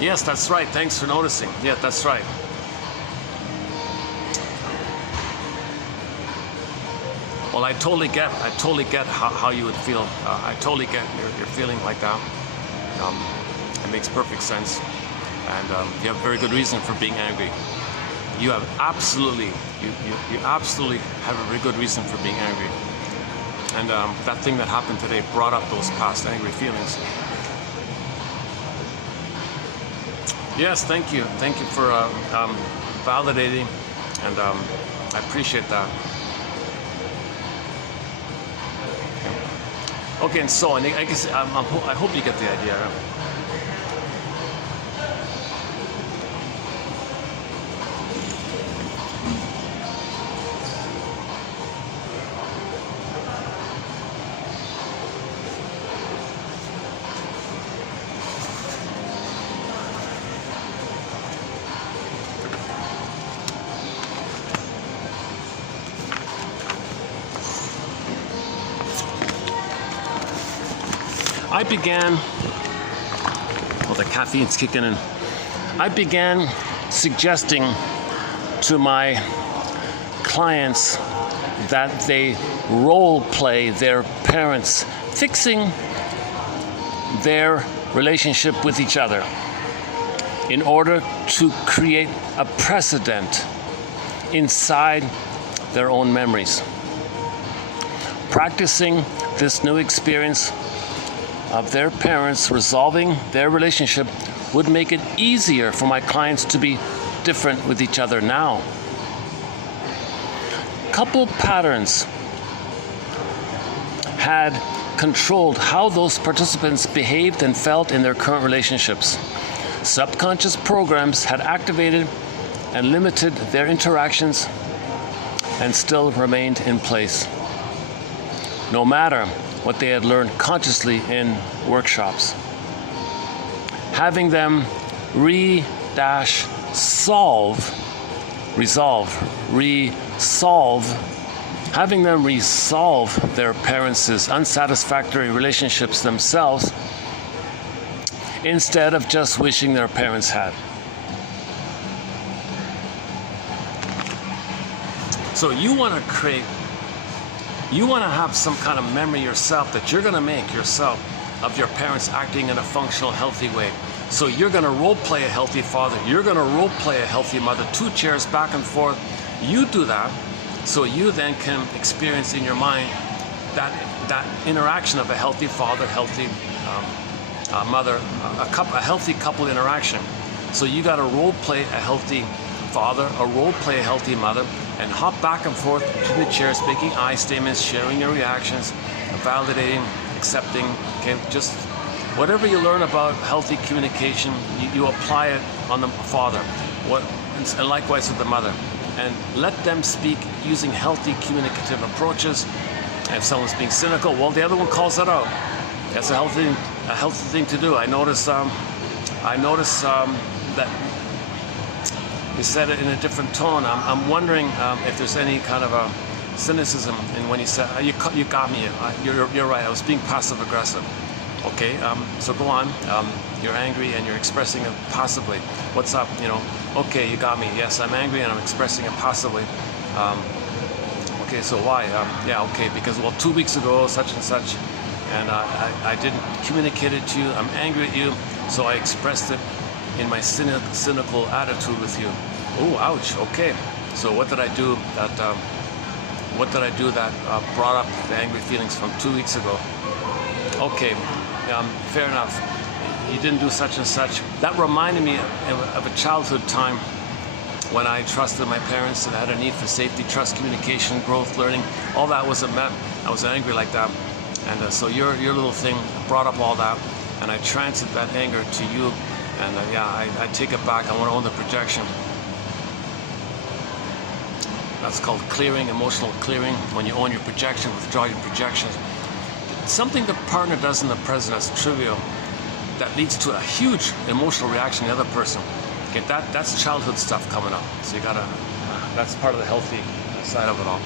Yes, that's right. Thanks for noticing. Yeah, that's right. Well, I totally get how you would feel. I totally get your feeling like that. It makes perfect sense, and you have very good reason for being angry. You have absolutely, you absolutely have a very good reason for being angry. And that thing that happened today brought up those past angry feelings. Yes, thank you for validating, and I appreciate that. Okay, and so I guess I hope you get the idea. I began, well, the caffeine's kicking in. I began suggesting to my clients that they role play their parents, fixing their relationship with each other in order to create a precedent inside their own memories. Practicing this new experience of their parents resolving their relationship would make it easier for my clients to be different with each other now. Couple patterns had controlled how those participants behaved and felt in their current relationships. Subconscious programs had activated and limited their interactions and still remained in place, no matter what they had learned consciously in workshops. Having them having them resolve their parents' unsatisfactory relationships themselves instead of just wishing their parents had. So you want to have some kind of memory yourself that you're going to make yourself of your parents acting in a functional, healthy way. So you're going to role play a healthy father. You're going to role play a healthy mother. 2 chairs back and forth. You do that, so you then can experience in your mind that interaction of a healthy father, healthy mother, a healthy couple interaction. So you got to role play a healthy father, or role play a healthy mother, and hop back and forth between the chairs, making I statements, sharing your reactions, validating, accepting. Okay, just whatever you learn about healthy communication, you apply it on the father. And likewise with the mother, and let them speak using healthy communicative approaches. If someone's being cynical, well, the other one calls that out. That's a healthy thing to do. I notice that you said it in a different tone. I'm wondering if there's any kind of a cynicism in when you said, you got me. You're right. I was being passive aggressive. Okay, so go on. You're angry and you're expressing it passively. What's up? Okay, you got me. Yes, I'm angry and I'm expressing it passively. Okay, so why? Yeah, okay, because, well, 2 weeks ago, such and such, and I didn't communicate it to you. I'm angry at you, so I expressed it in my cynical attitude with you. Oh, ouch. Okay, so what did I do that brought up the angry feelings from 2 weeks ago? Okay, fair enough. You didn't do such and such. That reminded me of a childhood time when I trusted my parents and had a need for safety, trust, communication, growth, learning, all that wasn't met. I was angry like that. And so your little thing brought up all that, and I transferred that anger to you. And yeah, I take it back. I want to own the projection. That's called clearing, emotional clearing. When you own your projection, withdraw your projections. Something the partner does in the present that's trivial, that leads to a huge emotional reaction in the other person. Okay, that's childhood stuff coming up. So you gotta, that's part of the healthy side of it all.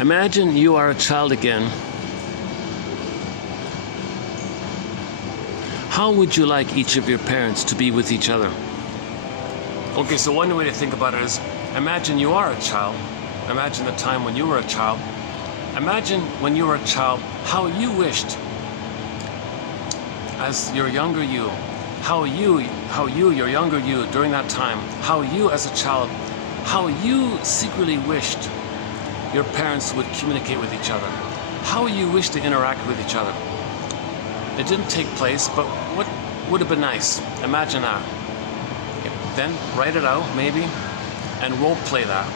Imagine you are a child again. How would you like each of your parents to be with each other? Okay, so one way to think about it is, imagine you are a child. Imagine the time when you were a child. Imagine when you were a child, how you wished, as your younger you, how you, your younger you, during that time, how you as a child, how you secretly wished your parents would communicate with each other. How you wish to interact with each other. It didn't take place, but what would have been nice? Imagine that. Okay, then write it out, maybe, and role play that.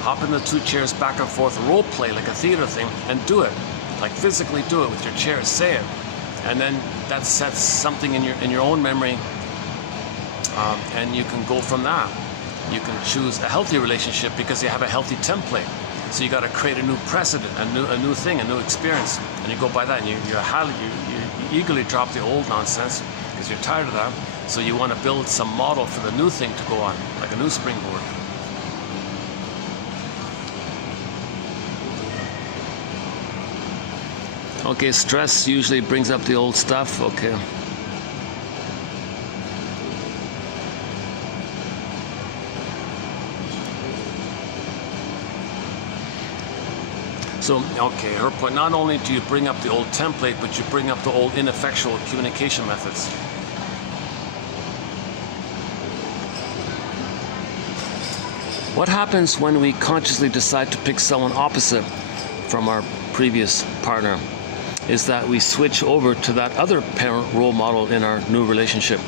Hop in the two chairs back and forth, role play like a theater thing, and do it. Like physically do it with your chairs, say it. And then that sets something in your own memory, and you can go from that. You can choose a healthy relationship because you have a healthy template. So you got to create a new precedent, a new thing, a new experience, and you go by that, and you eagerly drop the old nonsense because you're tired of that. So you want to build some model for the new thing to go on, like a new springboard. Okay, stress usually brings up the old stuff. Okay. So, okay, her point, not only do you bring up the old template, but you bring up the old ineffectual communication methods. What happens when we consciously decide to pick someone opposite from our previous partner is that we switch over to that other parent role model in our new relationship,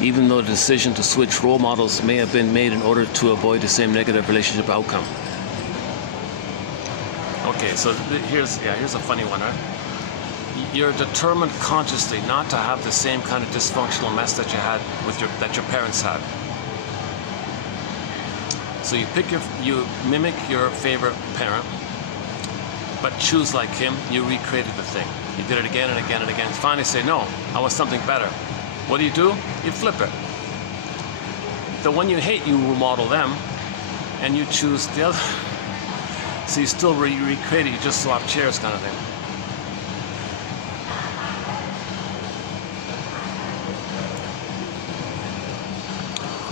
even though the decision to switch role models may have been made in order to avoid the same negative relationship outcome. Okay, so here's a funny one, right? You're determined consciously not to have the same kind of dysfunctional mess that you had with that your parents had. So you mimic your favorite parent, but choose like him. You recreated the thing. You did it again and again and again. Finally say, no, I want something better. What do? You flip it. The one you hate, you remodel them, and you choose the other. So you still recreate it, you just swap chairs kind of thing.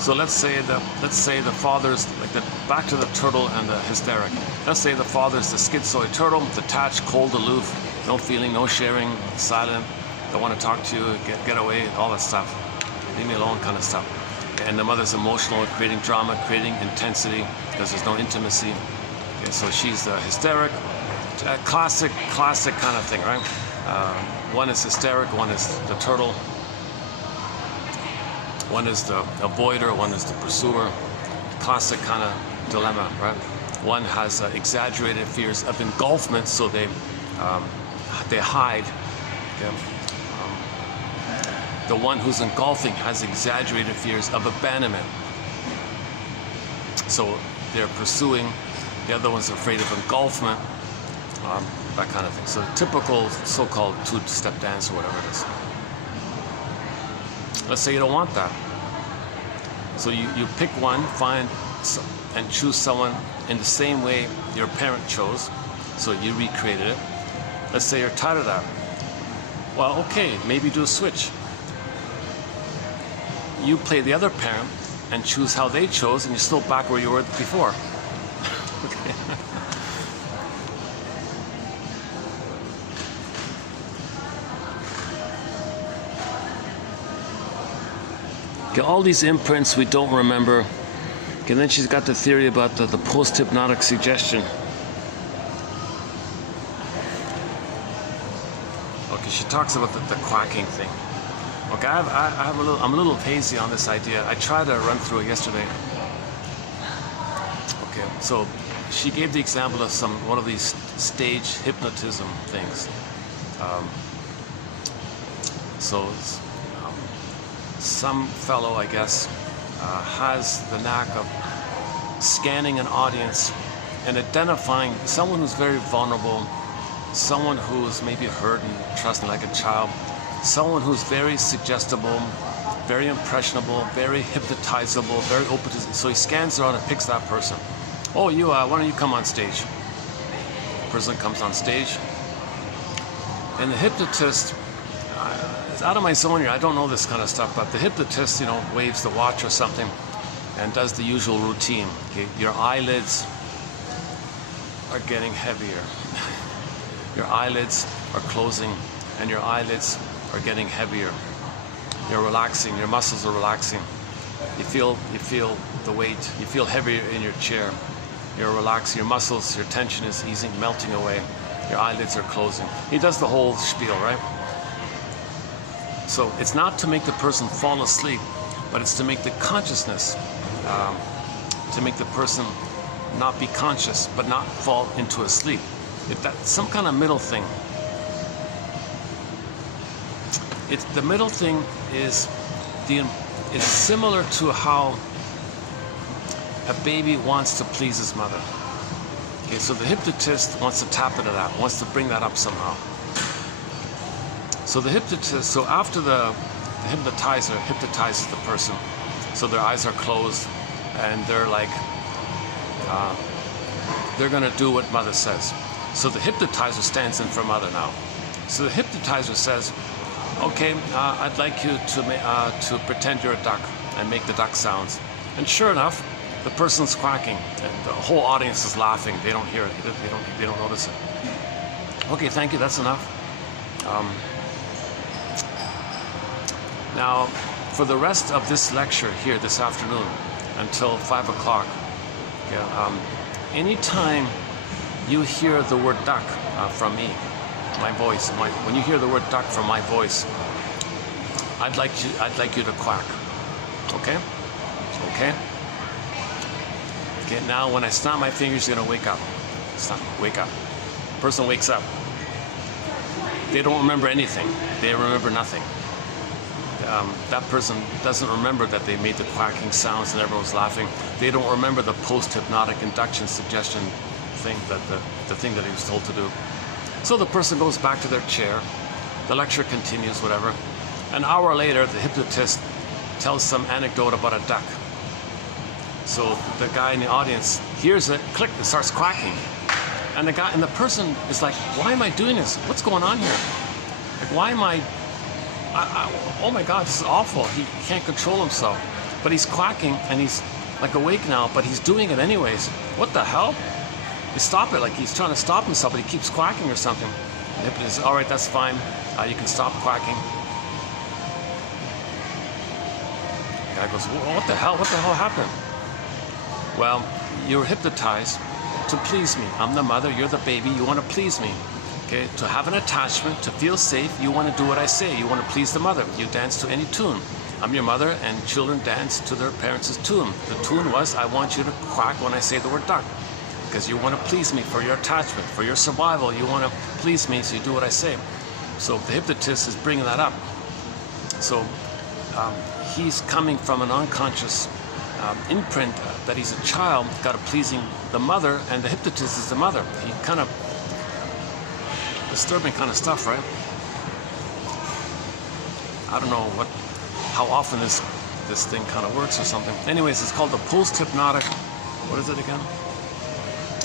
So let's say the father's like back to the turtle and the hysteric. Let's say the father's the schizoid turtle, detached, cold, aloof, no feeling, no sharing, silent, don't want to talk to you, get away, all that stuff. Leave me alone kind of stuff. And the mother's emotional, creating drama, creating intensity, because there's no intimacy. Okay, so she's the hysteric, classic kind of thing, right? One is hysteric, one is the turtle, one is the avoider, one is the pursuer. Classic kind of dilemma, right? One has exaggerated fears of engulfment, so they hide. Okay? The one who's engulfing has exaggerated fears of abandonment, so they're pursuing. The other one's afraid of engulfment, that kind of thing. So typical so-called two-step dance or whatever it is. Let's say you don't want that. So you pick one, and choose someone in the same way your parent chose. So you recreated it. Let's say you're tired of that. Well, okay, maybe do a switch. You play the other parent and choose how they chose, and you're still back where you were before. Okay. Okay, all these imprints we don't remember, Okay, and then she's got the theory about the post-hypnotic suggestion. Okay, she talks about the quacking thing. Okay, I'm a little hazy on this idea. I tried to run through it yesterday. Okay, so she gave the example of one of these stage hypnotism things. Some fellow, I guess, has the knack of scanning an audience and identifying someone who's very vulnerable, someone who's maybe hurt and trusting like a child, someone who's very suggestible, very impressionable, very hypnotizable, very open to. So he scans around and picks that person. Oh, you, why don't you come on stage? The person comes on stage, and the hypnotist, it's out of my zone here, I don't know this kind of stuff, but the hypnotist, you know, waves the watch or something and does the usual routine. Okay? Your eyelids are getting heavier. Your eyelids are closing and your eyelids are getting heavier. You're relaxing, your muscles are relaxing. You feel the weight, you feel heavier in your chair. You're relaxing, your muscles, your tension is easing, melting away. Your eyelids are closing. He does the whole spiel, right? So it's not to make the person fall asleep, but it's to make the consciousness, to make the person not be conscious, but not fall into a sleep. That's some kind of middle thing. The middle thing is similar to how a baby wants to please his mother. Okay, so the hypnotist wants to tap into that, wants to bring that up somehow. So the hypnotist, so after the hypnotizer hypnotizes the person, so their eyes are closed and they're like, they're gonna do what mother says. So the hypnotizer stands in for mother now. So the hypnotizer says, okay, I'd like you to pretend you're a duck and make the duck sounds. And sure enough, the person's quacking and the whole audience is laughing. They don't hear it, they don't notice it. Okay, thank you, that's enough. Now, for the rest of this lecture here this afternoon until 5 o'clock, okay, anytime you hear the word duck from me, my voice, when you hear the word duck from my voice, I'd like you to quack. Okay? Okay? Okay, now when I snap my fingers, you're gonna wake up. Snap, wake up. Person wakes up. They don't remember anything. They remember nothing. That person doesn't remember that they made the quacking sounds and everyone's laughing. They don't remember the post-hypnotic induction suggestion thing, the thing that he was told to do. So the person goes back to their chair. The lecture continues, whatever. An hour later, the hypnotist tells some anecdote about a duck. So the guy in the audience hears it, click, and starts quacking. And the person is like, why am I doing this? What's going on here? Like, why am I oh my God, this is awful. He can't control himself. But he's quacking and he's like awake now, but he's doing it anyways. What the hell? You stop it, like he's trying to stop himself, but he keeps quacking or something. The hypnotist says, all right, that's fine. You can stop quacking. The guy goes, what the hell? What the hell happened? Well, you were hypnotized to please me. I'm the mother, you're the baby, you want to please me. Okay, to have an attachment, to feel safe, you want to do what I say. You want to please the mother. You dance to any tune. I'm your mother, and children dance to their parents' tune. The tune was, I want you to quack when I say the word duck. Because you want to please me for your attachment, for your survival. You want to please me, so you do what I say. So the hypnotist is bringing that up. So he's coming from an unconscious imprint that he's a child, got a pleasing the mother, and the hypnotist is the mother. He kind of disturbing kind of stuff, right? I don't know how often this thing kind of works or something. Anyways, it's called the post-hypnotic. What is it again?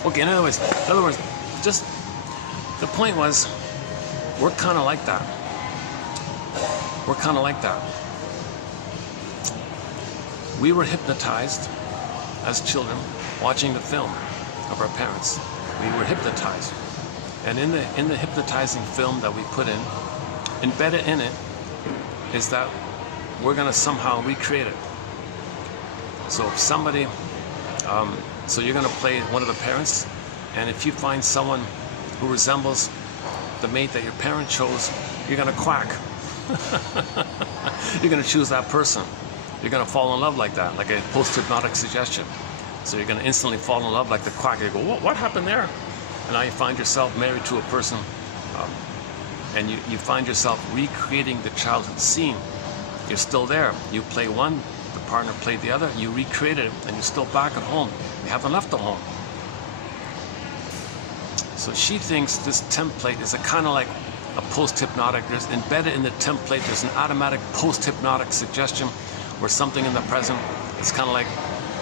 Okay. In other words, just the point was, we're kind of like that. We're kind of like that. We were hypnotized as children watching the film of our parents. We were hypnotized. And in the hypnotizing film that we put in, embedded in it, is that we're going to somehow recreate it. So if somebody So you're going to play one of the parents, and if you find someone who resembles the mate that your parent chose, you're going to quack. You're going to choose that person. You're going to fall in love like that, like a post-hypnotic suggestion. So you're going to instantly fall in love like the quack. You go, what happened there? And now you find yourself married to a person, and you find yourself recreating the childhood scene. You're still there. You play one, the partner played the other, you recreated it, and you're still back at home. You haven't left the home. So she thinks this template is a kind of like a post-hypnotic. There's embedded in the template, there's an automatic post-hypnotic suggestion where something in the present, it's kind of like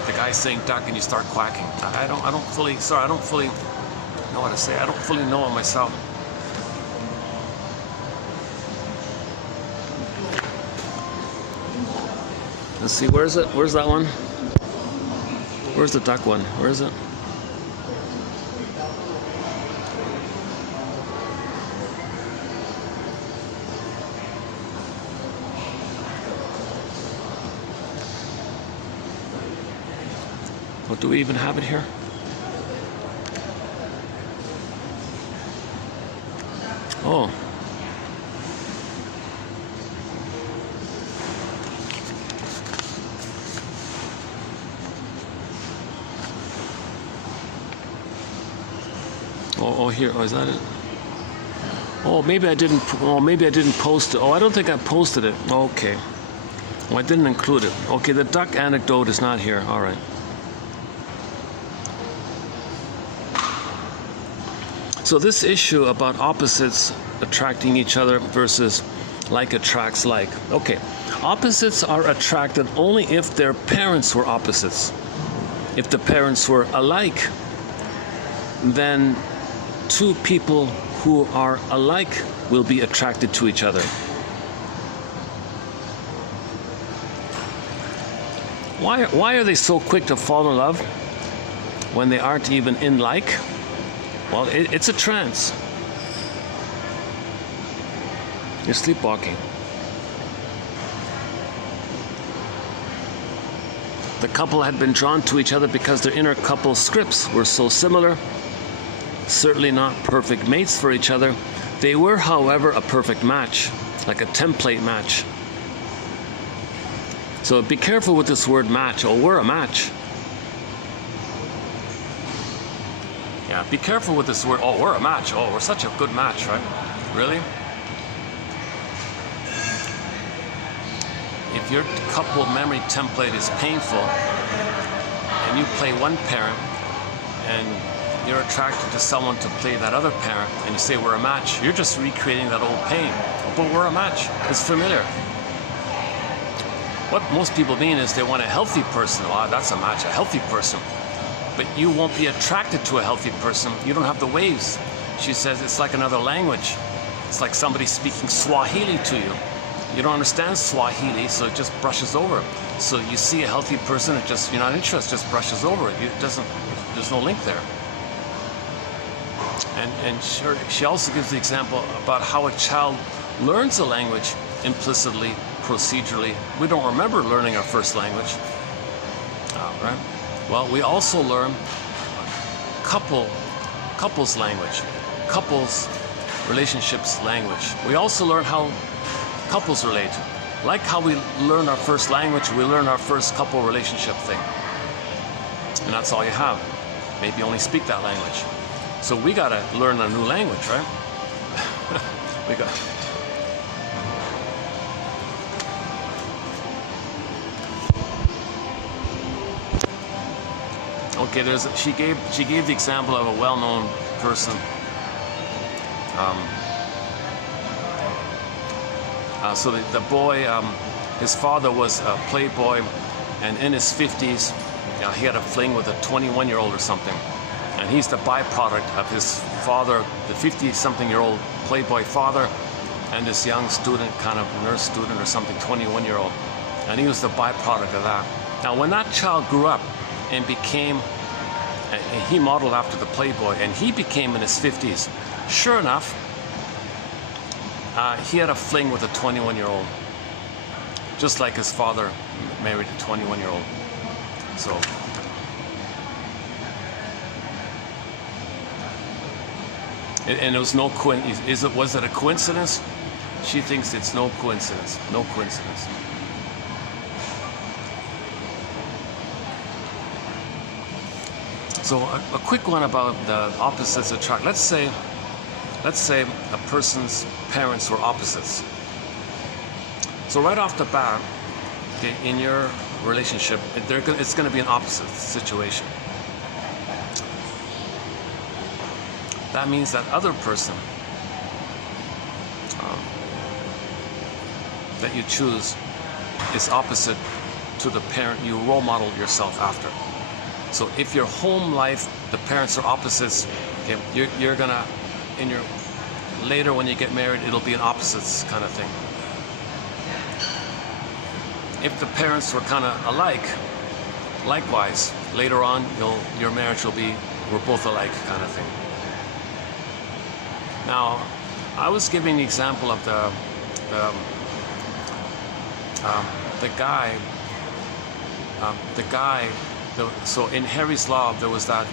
the guy saying duck and you start quacking. I don't fully know what to say. I don't fully know it myself. Let's see, where is it? Where's that one? Where's the duck one? Where is it? What, do we even have it here? Oh. Oh, here. Oh, is that it? Oh, maybe I didn't. Oh, maybe I didn't post it. Oh, I don't think I posted it. Okay. Well, I didn't include it. Okay, the duck anecdote is not here. All right. So this issue about opposites attracting each other versus like attracts like. Okay, opposites are attracted only if their parents were opposites. If the parents were alike, then two people who are alike will be attracted to each other. Why are they so quick to fall in love when they aren't even in like? Well, it's a trance. You're sleepwalking. The couple had been drawn to each other because their inner couple scripts were so similar. Certainly not perfect mates for each other. They were, however, a perfect match, like a template match. So be careful with this word match. Oh, we're a match. Yeah, be careful with this word. Oh, we're a match. Oh, we're such a good match, right? Really? If your couple memory template is painful and you play one parent and you're attracted to someone to play that other parent and you say we're a match, you're just recreating that old pain. But we're a match. It's familiar. What most people mean is they want a healthy person. Oh, that's a match, a healthy person. But you won't be attracted to a healthy person. You don't have the waves. She says it's like another language. It's like somebody speaking Swahili to you. You don't understand Swahili, so it just brushes over. So you see a healthy person, it just, you're not interested, just brushes over it. There's no link there. And she also gives the example about how a child learns a language implicitly, procedurally. We don't remember learning our first language, right? Well, we also learn couples language, couples relationships language. We also learn how couples relate. Like how we learn our first language, we learn our first couple relationship thing. And that's all you have. Maybe only speak that language. So we gotta learn a new language, right? we got. Okay, she gave the example of a well-known person. So the boy, his father was a playboy, and in his 50s, he had a fling with a 21-year-old or something. And he's the byproduct of his father, the 50-something-year-old playboy father, and this young student, kind of nurse student or something, 21-year-old. And he was the byproduct of that. Now, when that child grew up and became, he modeled after the playboy, and he became in his 50s, sure enough, he had a fling with a 21-year-old, just like his father married a 21-year-old. So And it was no was it a coincidence? She thinks it's no coincidence. No coincidence. So a quick one about the opposites attract. Let's say a person's parents were opposites. So right off the bat, okay, in your relationship, it's going to be an opposite situation. That means that other person that you choose is opposite to the parent you role model yourself after. So if your home life, the parents are opposites, okay, you're gonna, later when you get married, it'll be an opposites kind of thing. If the parents were kind of alike, likewise, later on, your marriage will be, we're both alike kind of thing. Now, I was giving the example of the guy, so in Harry's Law, there was that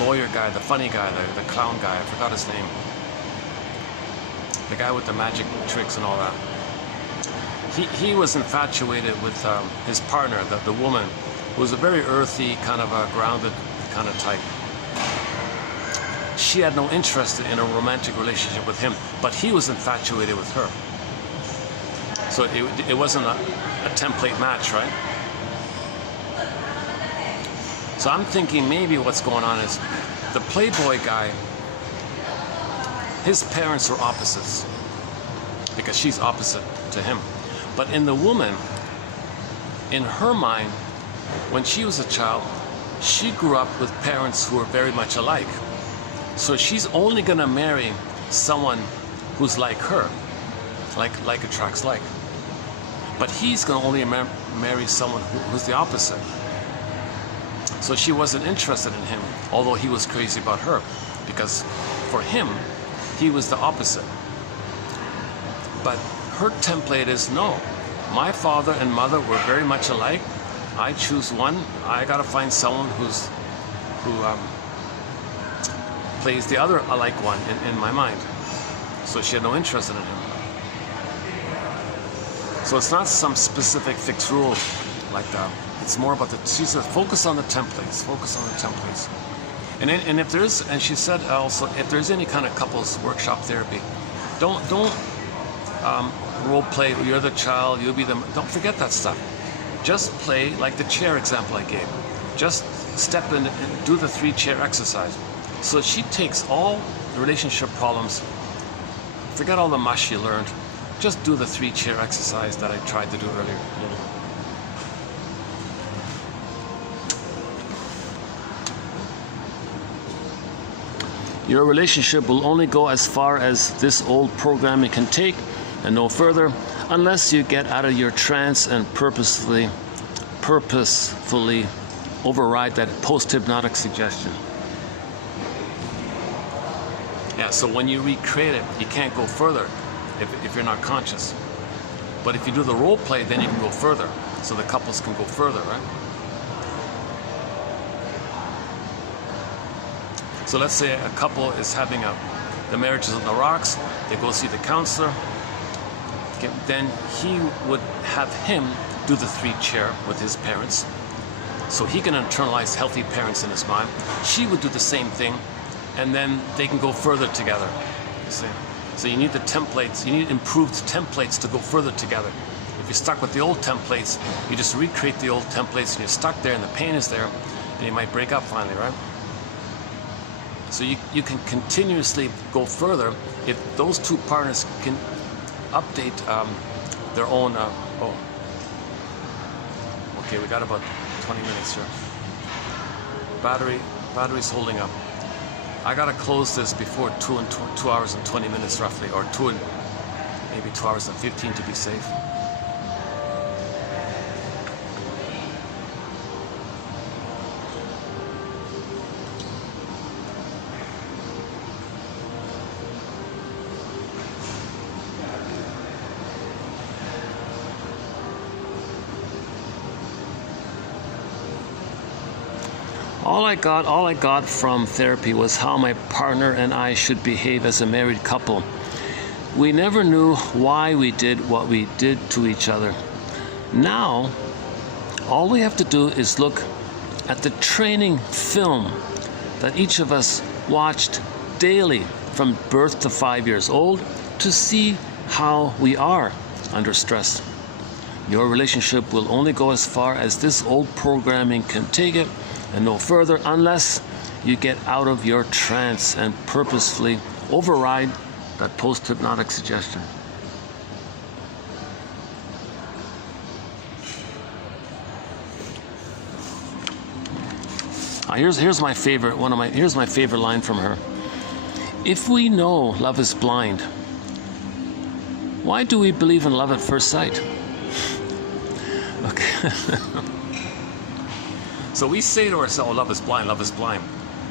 lawyer guy, the funny guy, the clown guy, I forgot his name. The guy with the magic tricks and all that. He was infatuated with his partner, the woman, who was a very earthy, kind of a grounded kind of type. She had no interest in a romantic relationship with him, but he was infatuated with her. So it wasn't a template match, right? So I'm thinking maybe what's going on is the playboy guy, his parents were opposites because she's opposite to him. But in the woman, in her mind, when she was a child, she grew up with parents who were very much alike. So she's only gonna marry someone who's like her, like attracts like. But he's gonna only marry someone who's the opposite. So she wasn't interested in him, although he was crazy about her, because for him, he was the opposite. But her template is, no, my father and mother were very much alike. I choose one. I gotta find someone who plays the other alike one in my mind. So she had no interest in him. So it's not some specific fixed rule like that. It's more about she said, focus on the templates. Focus on the templates. And if there's, and she said also, if there's any kind of couples workshop therapy, don't role play. You're the child. You'll be the. Don't forget that stuff. Just play like the chair example I gave. Just step in and do the 3-chair exercise. So she takes all the relationship problems. Forget all the mush you learned. Just do the 3-chair exercise that I tried to do earlier. Your relationship will only go as far as this old programming can take and no further unless you get out of your trance and purposefully override that post-hypnotic suggestion. Yeah, so when you recreate it, you can't go further if you're not conscious. But if you do the role play, then you can go further. So the couples can go further, right? So let's say a couple is having the marriage is on the rocks, they go see the counselor, okay, then he would have him do the 3-chair with his parents, so he can internalize healthy parents in his mind. She would do the same thing, and then they can go further together, you see. So you need the templates, you need improved templates to go further together. If you're stuck with the old templates, you just recreate the old templates and you're stuck there and the pain is there, and you might break up finally, right? So you can continuously go further if those two partners can update their own. Oh, okay, we got about 20 minutes here. Battery's holding up. I gotta close this before 2 hours and 20 minutes roughly, or maybe 2 hours and 15 to be safe. All I got from therapy was how my partner and I should behave as a married couple. We never knew why we did what we did to each other. Now, all we have to do is look at the training film that each of us watched daily from birth to 5 years old to see how we are under stress. Your relationship will only go as far as this old programming can take it, and no further, unless you get out of your trance and purposefully override that post-hypnotic suggestion. Here's my favorite line from her. If we know love is blind, why do we believe in love at first sight? Okay. So we say to ourselves, oh, love is blind, love is blind.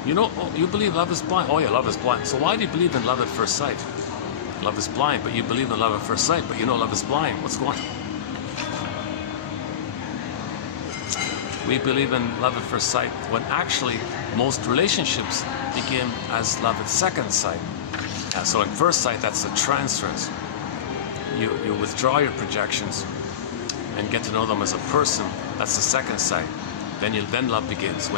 You know, oh, you believe love is blind? Oh yeah, love is blind. So why do you believe in love at first sight? Love is blind, but you believe in love at first sight, but you know love is blind. What's going on? We believe in love at first sight when actually most relationships begin as love at second sight. So in first sight, that's the transference. You withdraw your projections and get to know them as a person. That's the second sight. Then love begins.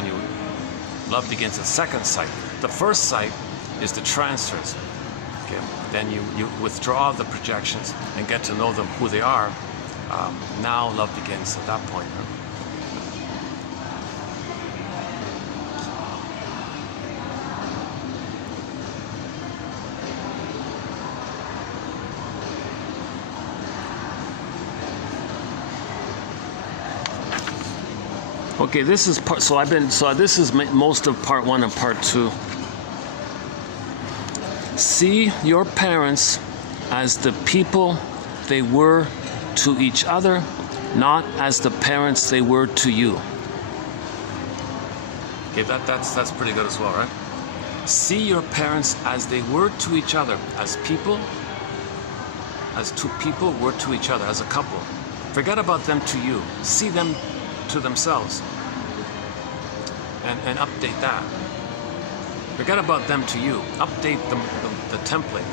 Love begins at second sight. The first sight is the transference. Okay. Then you withdraw the projections and get to know them who they are. Now love begins at that point. Okay, this is part. This is most of part 1 and part 2. See your parents as the people they were to each other, not as the parents they were to you. Okay, that's pretty good as well, right? See your parents as they were to each other, as two people were to each other, as a couple. Forget about them to you. See them to themselves. And update that. Forget about them to you. Update the template.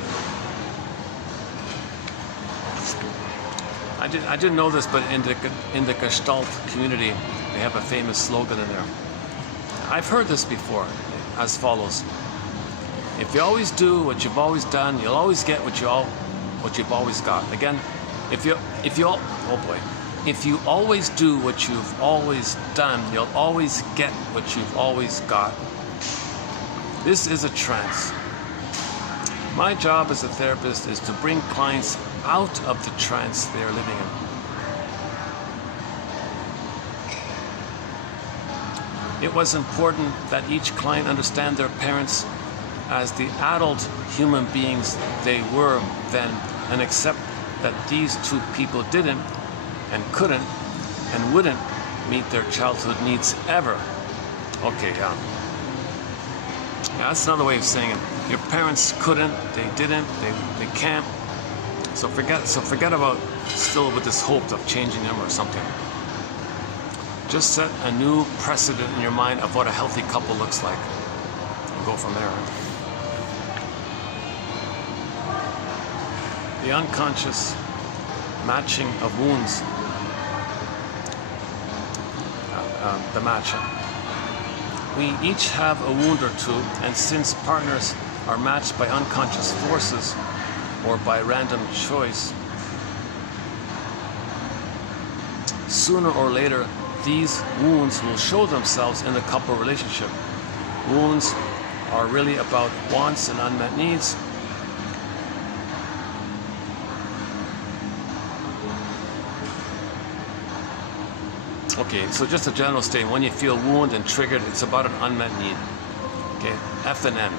I didn't know this, but in the Gestalt community, they have a famous slogan in there. I've heard this before, as follows: if you always do what you've always done, you'll always get what you've always got. Again, if you always do what you've always done, you'll always get what you've always got. This is a trance. My job as a therapist is to bring clients out of the trance they are living in. It was important that each client understand their parents as the adult human beings they were then, and accept that these two people didn't and couldn't and wouldn't meet their childhood needs ever. Okay, yeah, that's another way of saying it. Your parents couldn't, they didn't, they can't. So forget about still with this hope of changing them or something. Just set a new precedent in your mind of what a healthy couple looks like, and go from there. The unconscious matching of wounds. The matching. We each have a wound or two, and since partners are matched by unconscious forces or by random choice, sooner or later these wounds will show themselves in the couple relationship. Wounds are really about wants and unmet needs. Okay, so just a general statement. When you feel wounded and triggered, it's about an unmet need. Okay, F and N.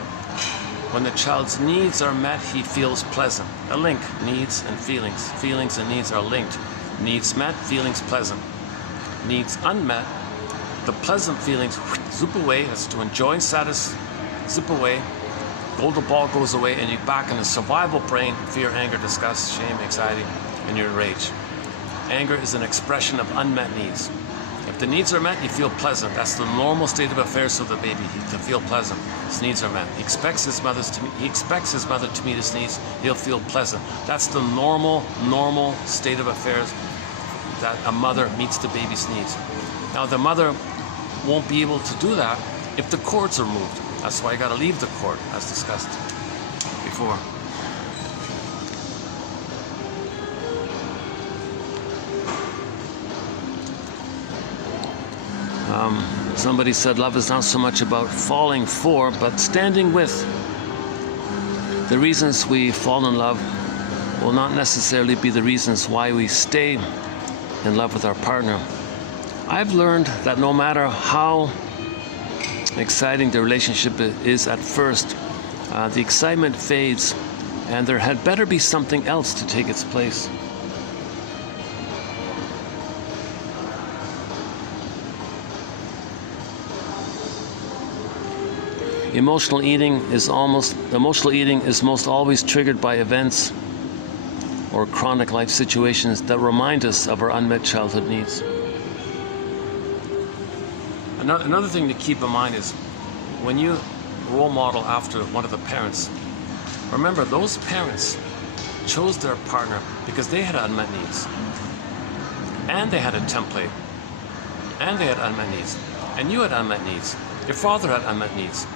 When the child's needs are met, he feels pleasant. A link, needs and feelings. Feelings and needs are linked. Needs met, feelings pleasant. Needs unmet, the pleasant feelings zoop away. That's to enjoy status, zip away. Golden ball goes away, and you're back in the survival brain: fear, anger, disgust, shame, anxiety, and your rage. Anger is an expression of unmet needs. If If the needs are met, you feel pleasant. That's the normal state of affairs of the baby. To feel pleasant, his needs are met. He expects his mother to meet his needs. He'll feel pleasant. That's the normal state of affairs that a mother meets the baby's needs. Now the mother won't be able to do that if the cords are moved. That's why you got to leave the cord, as discussed before. Somebody said love is not so much about falling for, but standing with. The reasons we fall in love will not necessarily be the reasons why we stay in love with our partner. I've learned that no matter how exciting the relationship is at first, the excitement fades, and there had better be something else to take its place. Emotional eating is most always triggered by events or chronic life situations that remind us of our unmet childhood needs. Another thing to keep in mind is when you role model after one of the parents, remember those parents chose their partner because they had unmet needs, and they had a template, and they had unmet needs, and you had unmet needs. Your father had unmet needs.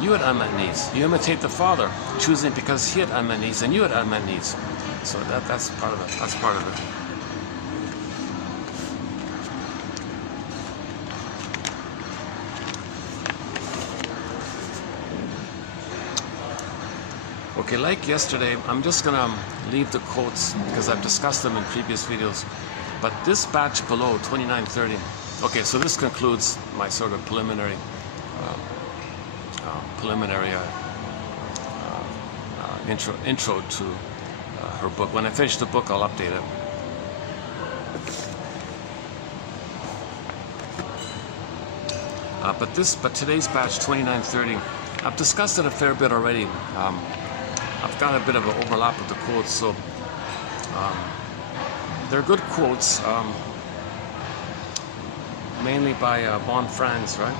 You had unmet needs. You imitate the father, choosing because he had unmet needs and you had unmet needs. So that's part of it. That's part of it. Okay, like yesterday, I'm just gonna leave the quotes because I've discussed them in previous videos. But this batch below, 2930. Okay, so this concludes my sort of preliminary intro to her book. When I finish the book, I'll update it. But today's batch 2930, I've discussed it a fair bit already. I've got a bit of an overlap with the quotes, so they're good quotes, mainly by Von Franz, right?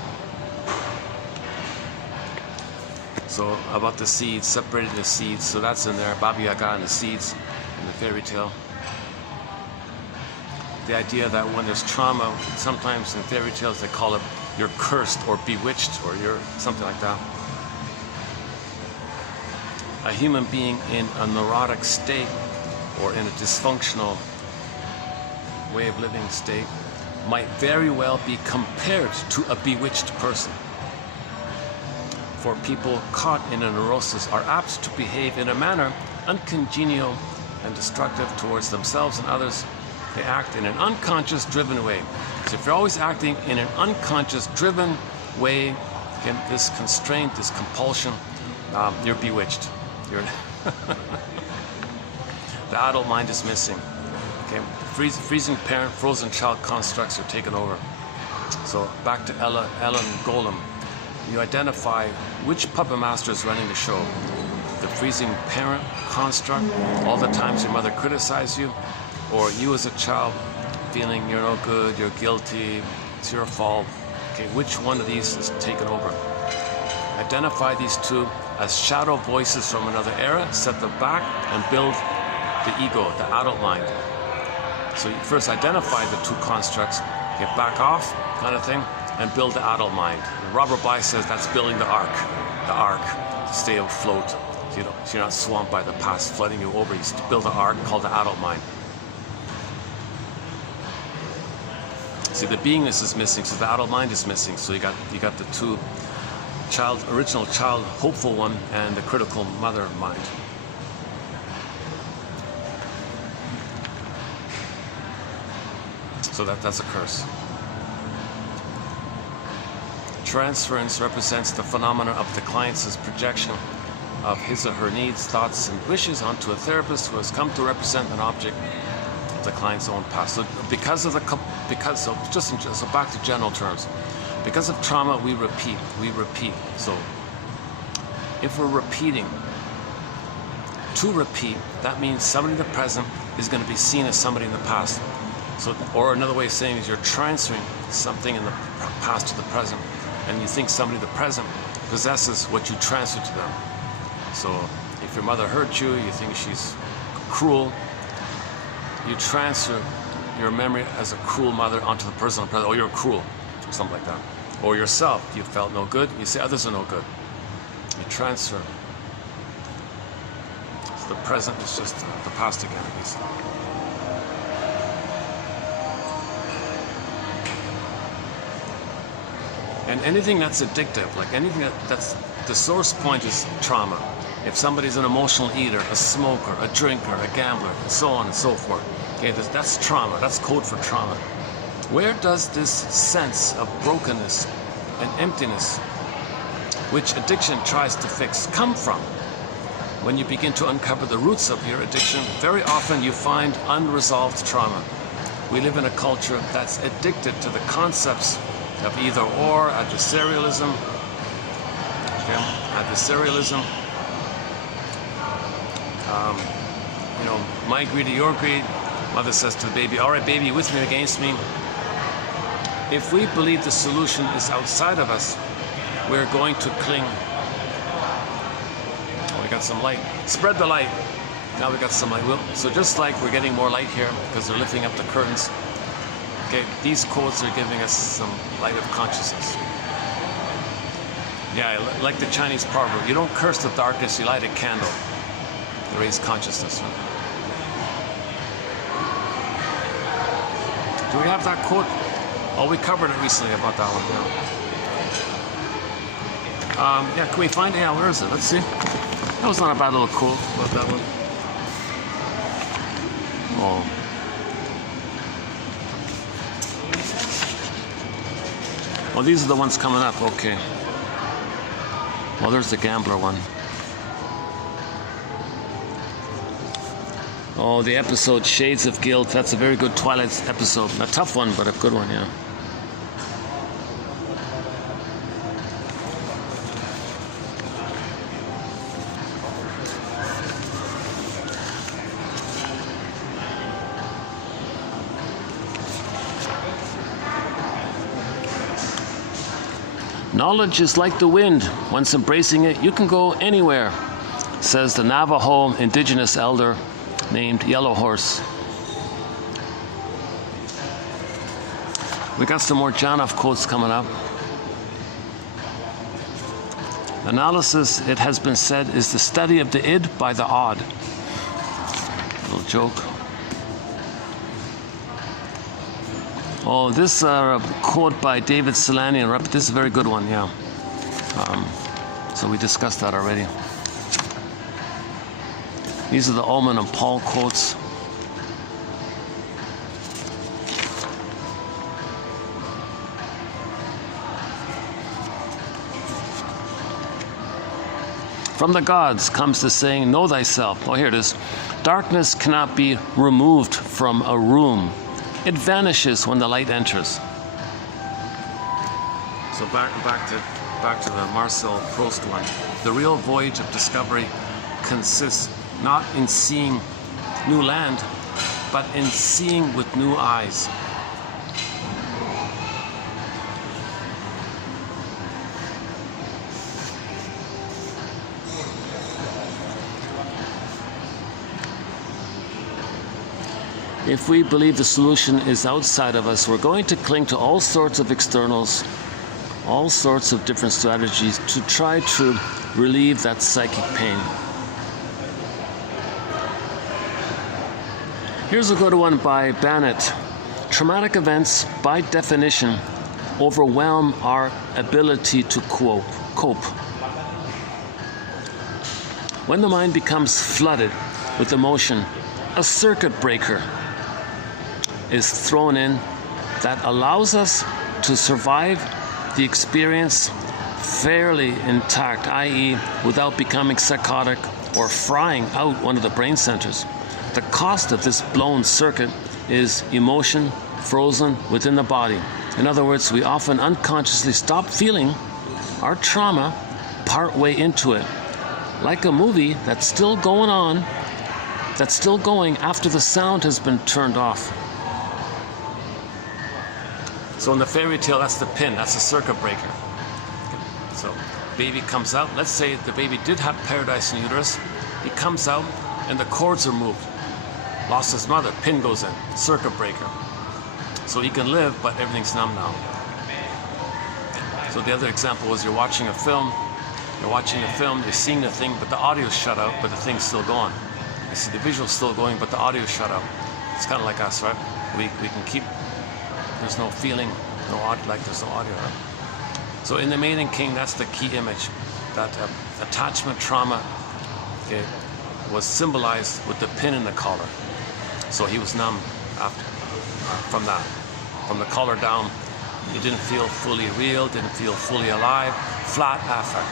So about the seeds, separating the seeds, so that's in there. Baba Yaga and the seeds in the fairy tale. The idea that when there's trauma, sometimes in fairy tales they call it you're cursed or bewitched or you're something like that. A human being in a neurotic state or in a dysfunctional way of living state might very well be compared to a bewitched person. For people caught in a neurosis are apt to behave in a manner uncongenial and destructive towards themselves and others. They act in an unconscious, driven way. So if you're always acting in an unconscious, driven way, again, this constraint, this compulsion, you're bewitched. You're the adult mind is missing. Okay, freezing parent, frozen child constructs are taken over. So back to Ellen Golem. You identify which puppet master is running the show. The freezing parent construct, all the times your mother criticized you, or you as a child feeling you're no good, you're guilty, it's your fault. Okay, which one of these is taken over? Identify these two as shadow voices from another era, set them back, and build the ego, the adult mind. So you first identify the two constructs, get back off, kind of thing, and build the adult mind. And Robert Bly says that's building the ark, to stay afloat. So you're not swamped by the past flooding you over. You build an ark called the adult mind. See, the beingness is missing, so the adult mind is missing. So you got the two original child, hopeful one, and the critical mother mind. So that's a curse. Transference represents the phenomena of the client's projection of his or her needs, thoughts, and wishes onto a therapist who has come to represent an object of the client's own past. So so back to general terms. Because of trauma, we repeat. So if we're repeating, to repeat, that means somebody in the present is going to be seen as somebody in the past. So, or another way of saying is you're transferring something in the past to the present, and you think somebody in the present possesses what you transfer to them. So if your mother hurt you, you think she's cruel, you transfer your memory as a cruel mother onto the person in the present. Oh, you're cruel, or something like that. Or yourself, you felt no good, you say others are no good. You transfer. So the present is just the past again, I guess. And anything that's addictive, like anything that's the source point is trauma. If somebody's an emotional eater, a smoker, a drinker, a gambler, and so on and so forth, okay, that's trauma. That's code for trauma. Where does this sense of brokenness and emptiness, which addiction tries to fix, come from? When you begin to uncover the roots of your addiction, very often you find unresolved trauma. We live in a culture that's addicted to the concepts of either or, adversarialism, my greed or your greed. Mother says to the baby, all right, baby, with me or against me? If we believe the solution is outside of us, we're going to cling. Oh, we got some light. Spread the light. Now we got some light. So just like we're getting more light here because they're lifting up the curtains, okay, these quotes are giving us some light of consciousness. Yeah, like the Chinese proverb, you don't curse the darkness, you light a candle to raise consciousness. Do we have that quote? Oh, we covered it recently about that one. Yeah, can we find it? Yeah, where is it? Let's see. That was not a bad little quote about that one. Oh. Oh, these are the ones coming up. Okay. Well, there's the gambler one. Oh, the episode Shades of Guilt. That's a very good Twilight episode. A tough one, but a good one, yeah. Knowledge is like the wind. Once embracing it, you can go anywhere, says the Navajo indigenous elder named Yellow Horse. We got some more Janov quotes coming up. Analysis, it has been said, is the study of the id by the odd. Little joke. Oh, this quote by David Solanian. This is a very good one, yeah. So we discussed that already. These are the Ullman and Paul quotes. From the gods comes the saying, know thyself. Oh, here it is. Darkness cannot be removed from a room. It vanishes when the light enters. So back to the Marcel Proust one. The real voyage of discovery consists not in seeing new land, but in seeing with new eyes. If we believe the solution is outside of us, we're going to cling to all sorts of externals, all sorts of different strategies to try to relieve that psychic pain. Here's a good one by Bannett. Traumatic events, by definition, overwhelm our ability to cope. When the mind becomes flooded with emotion, a circuit breaker is thrown in that allows us to survive the experience fairly intact, i.e., without becoming psychotic or frying out one of the brain centers. The cost of this blown circuit is emotion frozen within the body. In other words, we often unconsciously stop feeling our trauma partway into it, like a movie that's still going on, that's still going after the sound has been turned off. So in the fairy tale, that's the pin, that's the circuit breaker. So baby comes out. Let's say the baby did have paradise in uterus. He comes out and the cords are moved. Lost his mother, pin goes in, circuit breaker. So he can live, but everything's numb now. So the other example was you're watching a film, you're seeing the thing, but the audio's shut out, but the thing's still going. You see the visual's still going, but the audio's shut out. It's kind of like us, right? We can keep, there's no feeling, no audio, like there's no audio, right? So in the Maiden King, that's the key image. That attachment trauma, okay, was symbolized with the pin in the collar. So he was numb after, from that. From the collar down, he didn't feel fully real, didn't feel fully alive. Flat affect.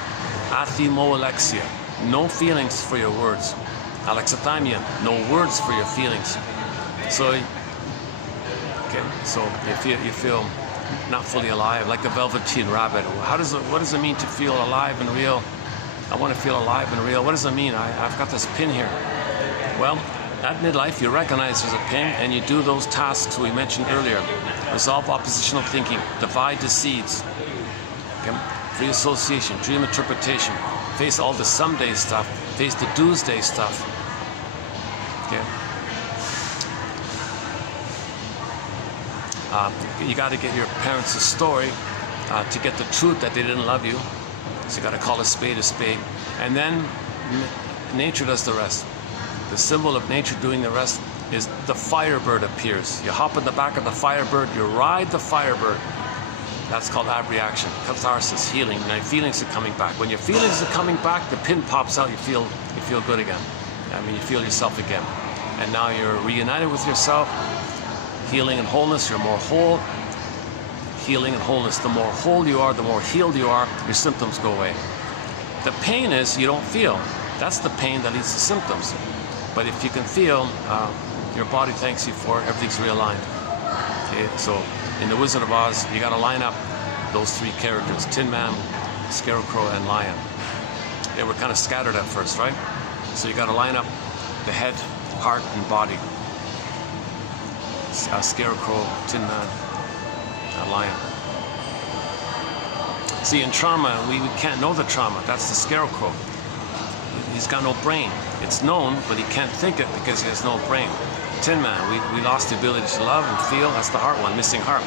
Athimoalexia. No feelings for your words. Alexithymia. No words for your feelings. So, okay, so you feel not fully alive, like the Velveteen Rabbit. What does it mean to feel alive and real? I want to feel alive and real. What does it mean? I've got this pin here. Well, at midlife, you recognize there's a pin and you do those tasks we mentioned earlier. Resolve oppositional thinking, divide the seeds, okay? Free association, dream interpretation, face all the someday stuff, face the doomsday stuff. Okay? You got to get your parents a story to get the truth that they didn't love you. So you got to call a spade, and then nature does the rest. The symbol of nature doing the rest is the firebird appears. You hop in the back of the firebird, you ride the firebird. That's called abreaction, catharsis, healing. Now your feelings are coming back. When your feelings are coming back, the pin pops out. You feel good again. I mean, you feel yourself again, and now you're reunited with yourself. Healing and wholeness. You're more whole. Healing and wholeness. The more whole you are, the more healed you are, your symptoms go away. The pain is you don't feel. That's the pain that leads to symptoms. But if you can feel, your body thanks you for it. Everything's realigned. Okay? So in The Wizard of Oz, you got to line up those three characters: Tin Man, Scarecrow, and Lion. They were kind of scattered at first, right? So you got to line up the head, heart, and body. Scarecrow, Tin Man, Lion. See, in trauma, we can't know the trauma. That's the Scarecrow. He's got no brain. It's known, but he can't think it because he has no brain. Tin Man, we lost the ability to love and feel. That's the heart one, missing heart.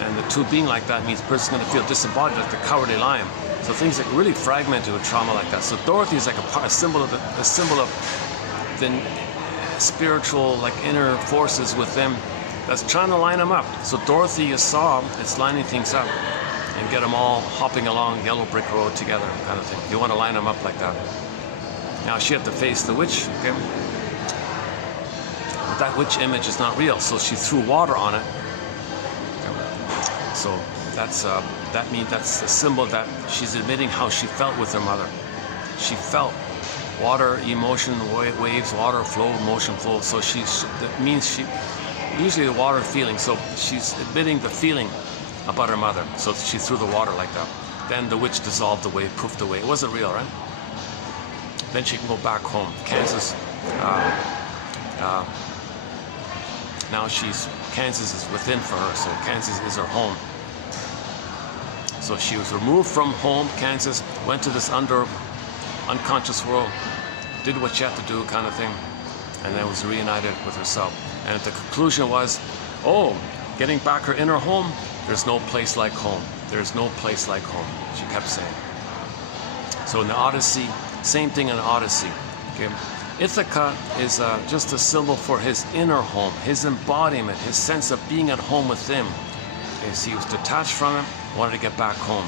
And the two being like that means the person's going to feel disembodied, like the cowardly lion. So things that really fragmented with trauma like that. So Dorothy is like a symbol of the spiritual, like inner forces with them that's trying to line them up. So Dorothy, you saw, it's lining things up and get them all hopping along yellow brick road together, kind of thing. You want to line them up like that. Now she had to face the witch, okay? But that witch image is not real, so she threw water on it. Okay. So that's that's a symbol that she's admitting how she felt with her mother. She felt water, emotion, waves, water flow, motion flow. So that means she, usually the water feeling. So she's admitting the feeling about her mother. So she threw the water like that. Then the witch dissolved away, poofed away. It wasn't real, right? Then she can go back home. Kansas. Now Kansas is within for her, so Kansas is her home. So she was removed from home, Kansas, went to this unconscious world, did what she had to do, kind of thing, and then was reunited with herself. And the conclusion was, oh, getting back her inner home, there's no place like home. There's no place like home, she kept saying. So in the Odyssey, same thing in the Odyssey. Okay? Ithaca is just a symbol for his inner home, his embodiment, his sense of being at home with him. Okay, so he was detached from him, wanted to get back home.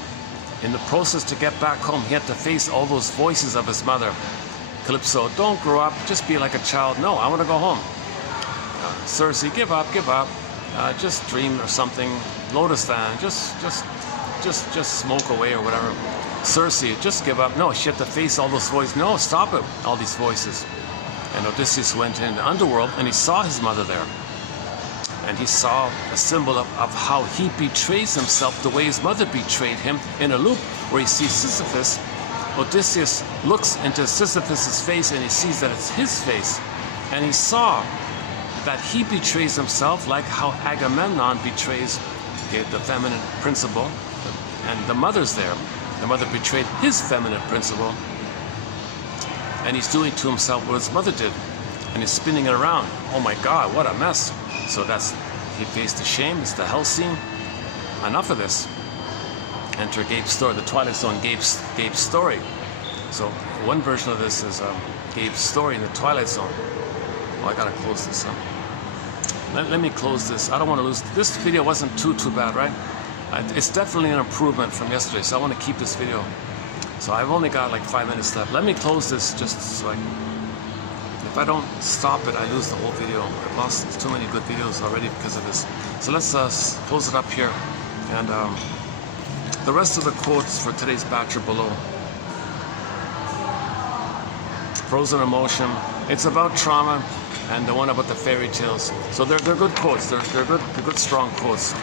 In the process to get back home, he had to face all those voices of his mother. Calypso, don't grow up, just be like a child. No, I want to go home. Circe, give up. Just dream or something. Lotus Land, just smoke away or whatever. Circe, just give up. No, she had to face all those voices. No, stop it, all these voices. And Odysseus went in the underworld and he saw his mother there. And he saw a symbol of how he betrays himself the way his mother betrayed him in a loop where he sees Sisyphus. Odysseus looks into Sisyphus's face and he sees that it's his face. And he saw that he betrays himself like how Agamemnon betrays okay, the feminine principle, and the mother's there. The mother betrayed his feminine principle, and he's doing to himself what his mother did, and he's spinning it around. Oh my God, what a mess. So he faced the shame. It's the hell scene. Enough of this. Enter Gabe's story, the Twilight Zone Gabe's story. So one version of this is Gabe's story in the Twilight Zone. Oh, I gotta close this up. Let me close this. I don't want to lose. This video wasn't too bad, right? It's definitely an improvement from yesterday, so I want to keep this video. So I've only got like 5 minutes left. Let me close this just so if I don't stop it, I lose the whole video. I've lost too many good videos already because of this. So let's close it up here. And the rest of the quotes for today's batch are below. Frozen emotion. It's about trauma, and the one about the fairy tales. So they're good quotes. They're good strong quotes.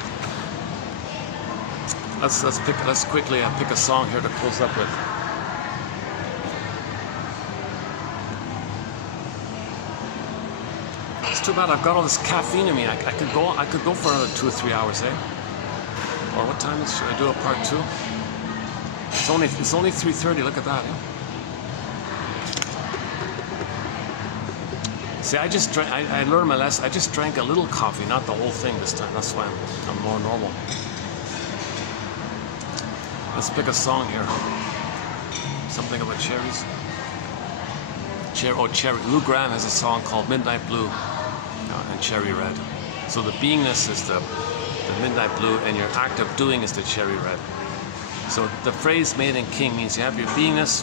Let's quickly pick a song here to close up with. It's too bad I've got all this caffeine in me. I could go for another 2 or 3 hours, eh? Or what time should I do a part 2? It's only 3:30. Look at that. Eh? See, I learned my lesson. I just drank a little coffee, not the whole thing this time. That's why I'm more normal. Let's pick a song here. Something about cherries. Cherry. Lou Graham has a song called Midnight Blue and Cherry Red. So the beingness is the midnight blue, and your act of doing is the cherry red. So the phrase maiden king means you have your beingness.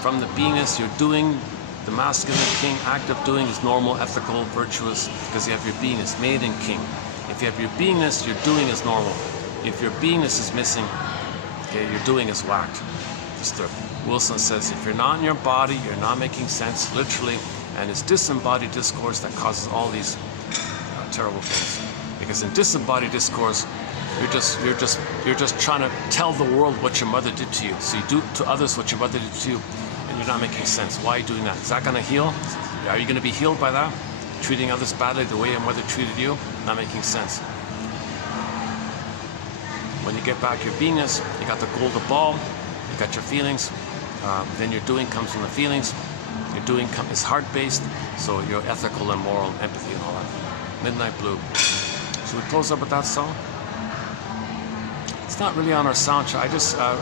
From the beingness, you're doing. The masculine king act of doing is normal, ethical, virtuous, because you have your beingness, maiden king. If you have your beingness, your doing is normal. If your beingness is missing, okay, your doing is whacked. Mr. Wilson says, if you're not in your body, you're not making sense, literally, and it's disembodied discourse that causes all these terrible things. Because in disembodied discourse, you're just trying to tell the world what your mother did to you. So you do to others what your mother did to you, and you're not making sense. Why are you doing that? Is that going to heal? Are you going to be healed by that? Treating others badly the way your mother treated you? Not making sense. When you get back your beingness, you got the golden ball, you got your feelings, then your doing comes from the feelings. Your doing is heart-based, so you're ethical and moral, empathy and all that. Midnight Blue. Should we close up with that song? It's not really on our soundtrack.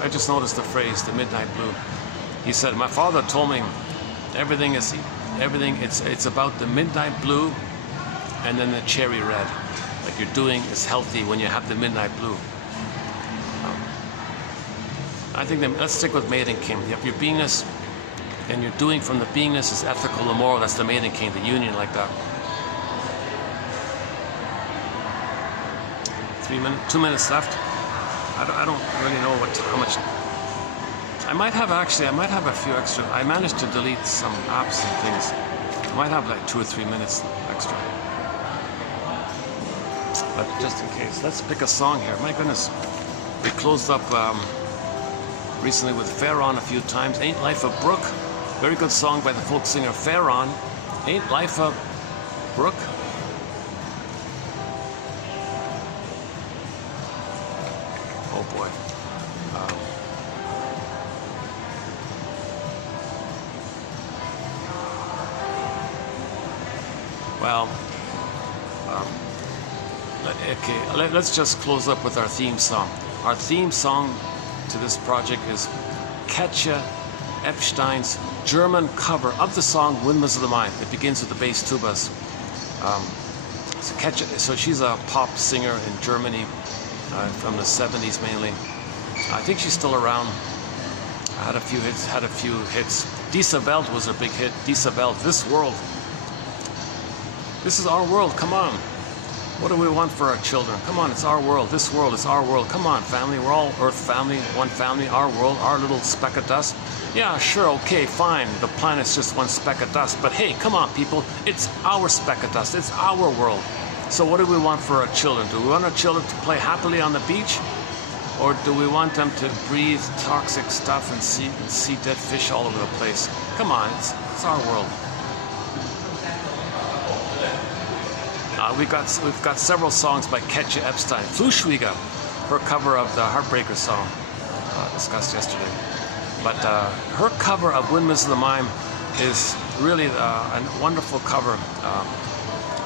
I just noticed the phrase, the Midnight Blue. He said, my father told me it's about the midnight blue and then the cherry red. Like your doing is healthy when you have the midnight blue. I think let's stick with maiden king. You have your beingness, and your doing from the beingness is ethical and moral. That's the maiden king, the union like that. 2 minutes left. I don't really know how much. I might have a few extra. I managed to delete some apps and things. I might have like 2 or 3 minutes extra. But just in case, let's pick a song here. My goodness, we closed up recently with Pharaoh a few times. Ain't Life a Brook? Very good song by the folk singer Pharaoh. Ain't Life a Brook? Oh boy. Okay, let's just close up with our theme song. Our theme song to this project is Katja Epstein's German cover of the song Windmills of the Mind. It begins with the bass tubas. So she's a pop singer in Germany from the 70s mainly. I think she's still around. Had a few hits. Diese Welt was her big hit. Diese Welt, this world. This is our world, come on. What do we want for our children? Come on, it's our world. This world is our world. Come on, family. We're all Earth family, one family, our world, our little speck of dust. Yeah, sure, okay, fine. The planet's just one speck of dust. But hey, come on, people. It's our speck of dust. It's our world. So what do we want for our children? Do we want our children to play happily on the beach? Or do we want them to breathe toxic stuff and see dead fish all over the place? Come on, it's our world. We've got several songs by Katja Epstein. Fluschwiger, her cover of the Heartbreaker song, discussed yesterday. But her cover of Windmills of the Mime is really a wonderful cover.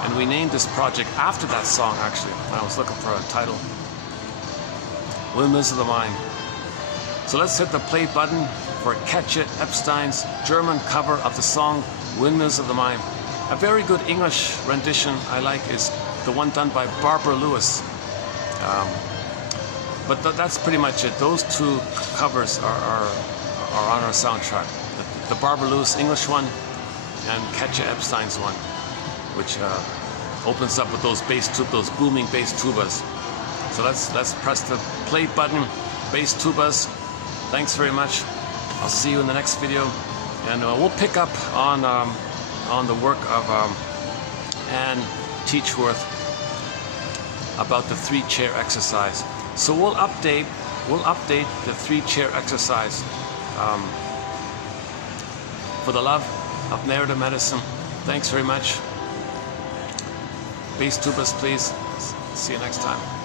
And we named this project after that song, actually. I was looking for a title. Windmills of the Mime. So let's hit the play button for Katja Epstein's German cover of the song Windmills of the Mime. A very good English rendition I like is the one done by Barbara Lewis. But that's pretty much it. Those two covers are on our soundtrack. The Barbara Lewis English one and Katja Epstein's one, which opens up with those those booming bass tubas. So let's press the play button, bass tubas. Thanks very much. I'll see you in the next video, and we'll pick up on the work of Anne Teachworth about the 3-chair exercise. So we'll update the 3-chair exercise for the love of narrative medicine. Thanks very much. Bass tubas, please. See you next time.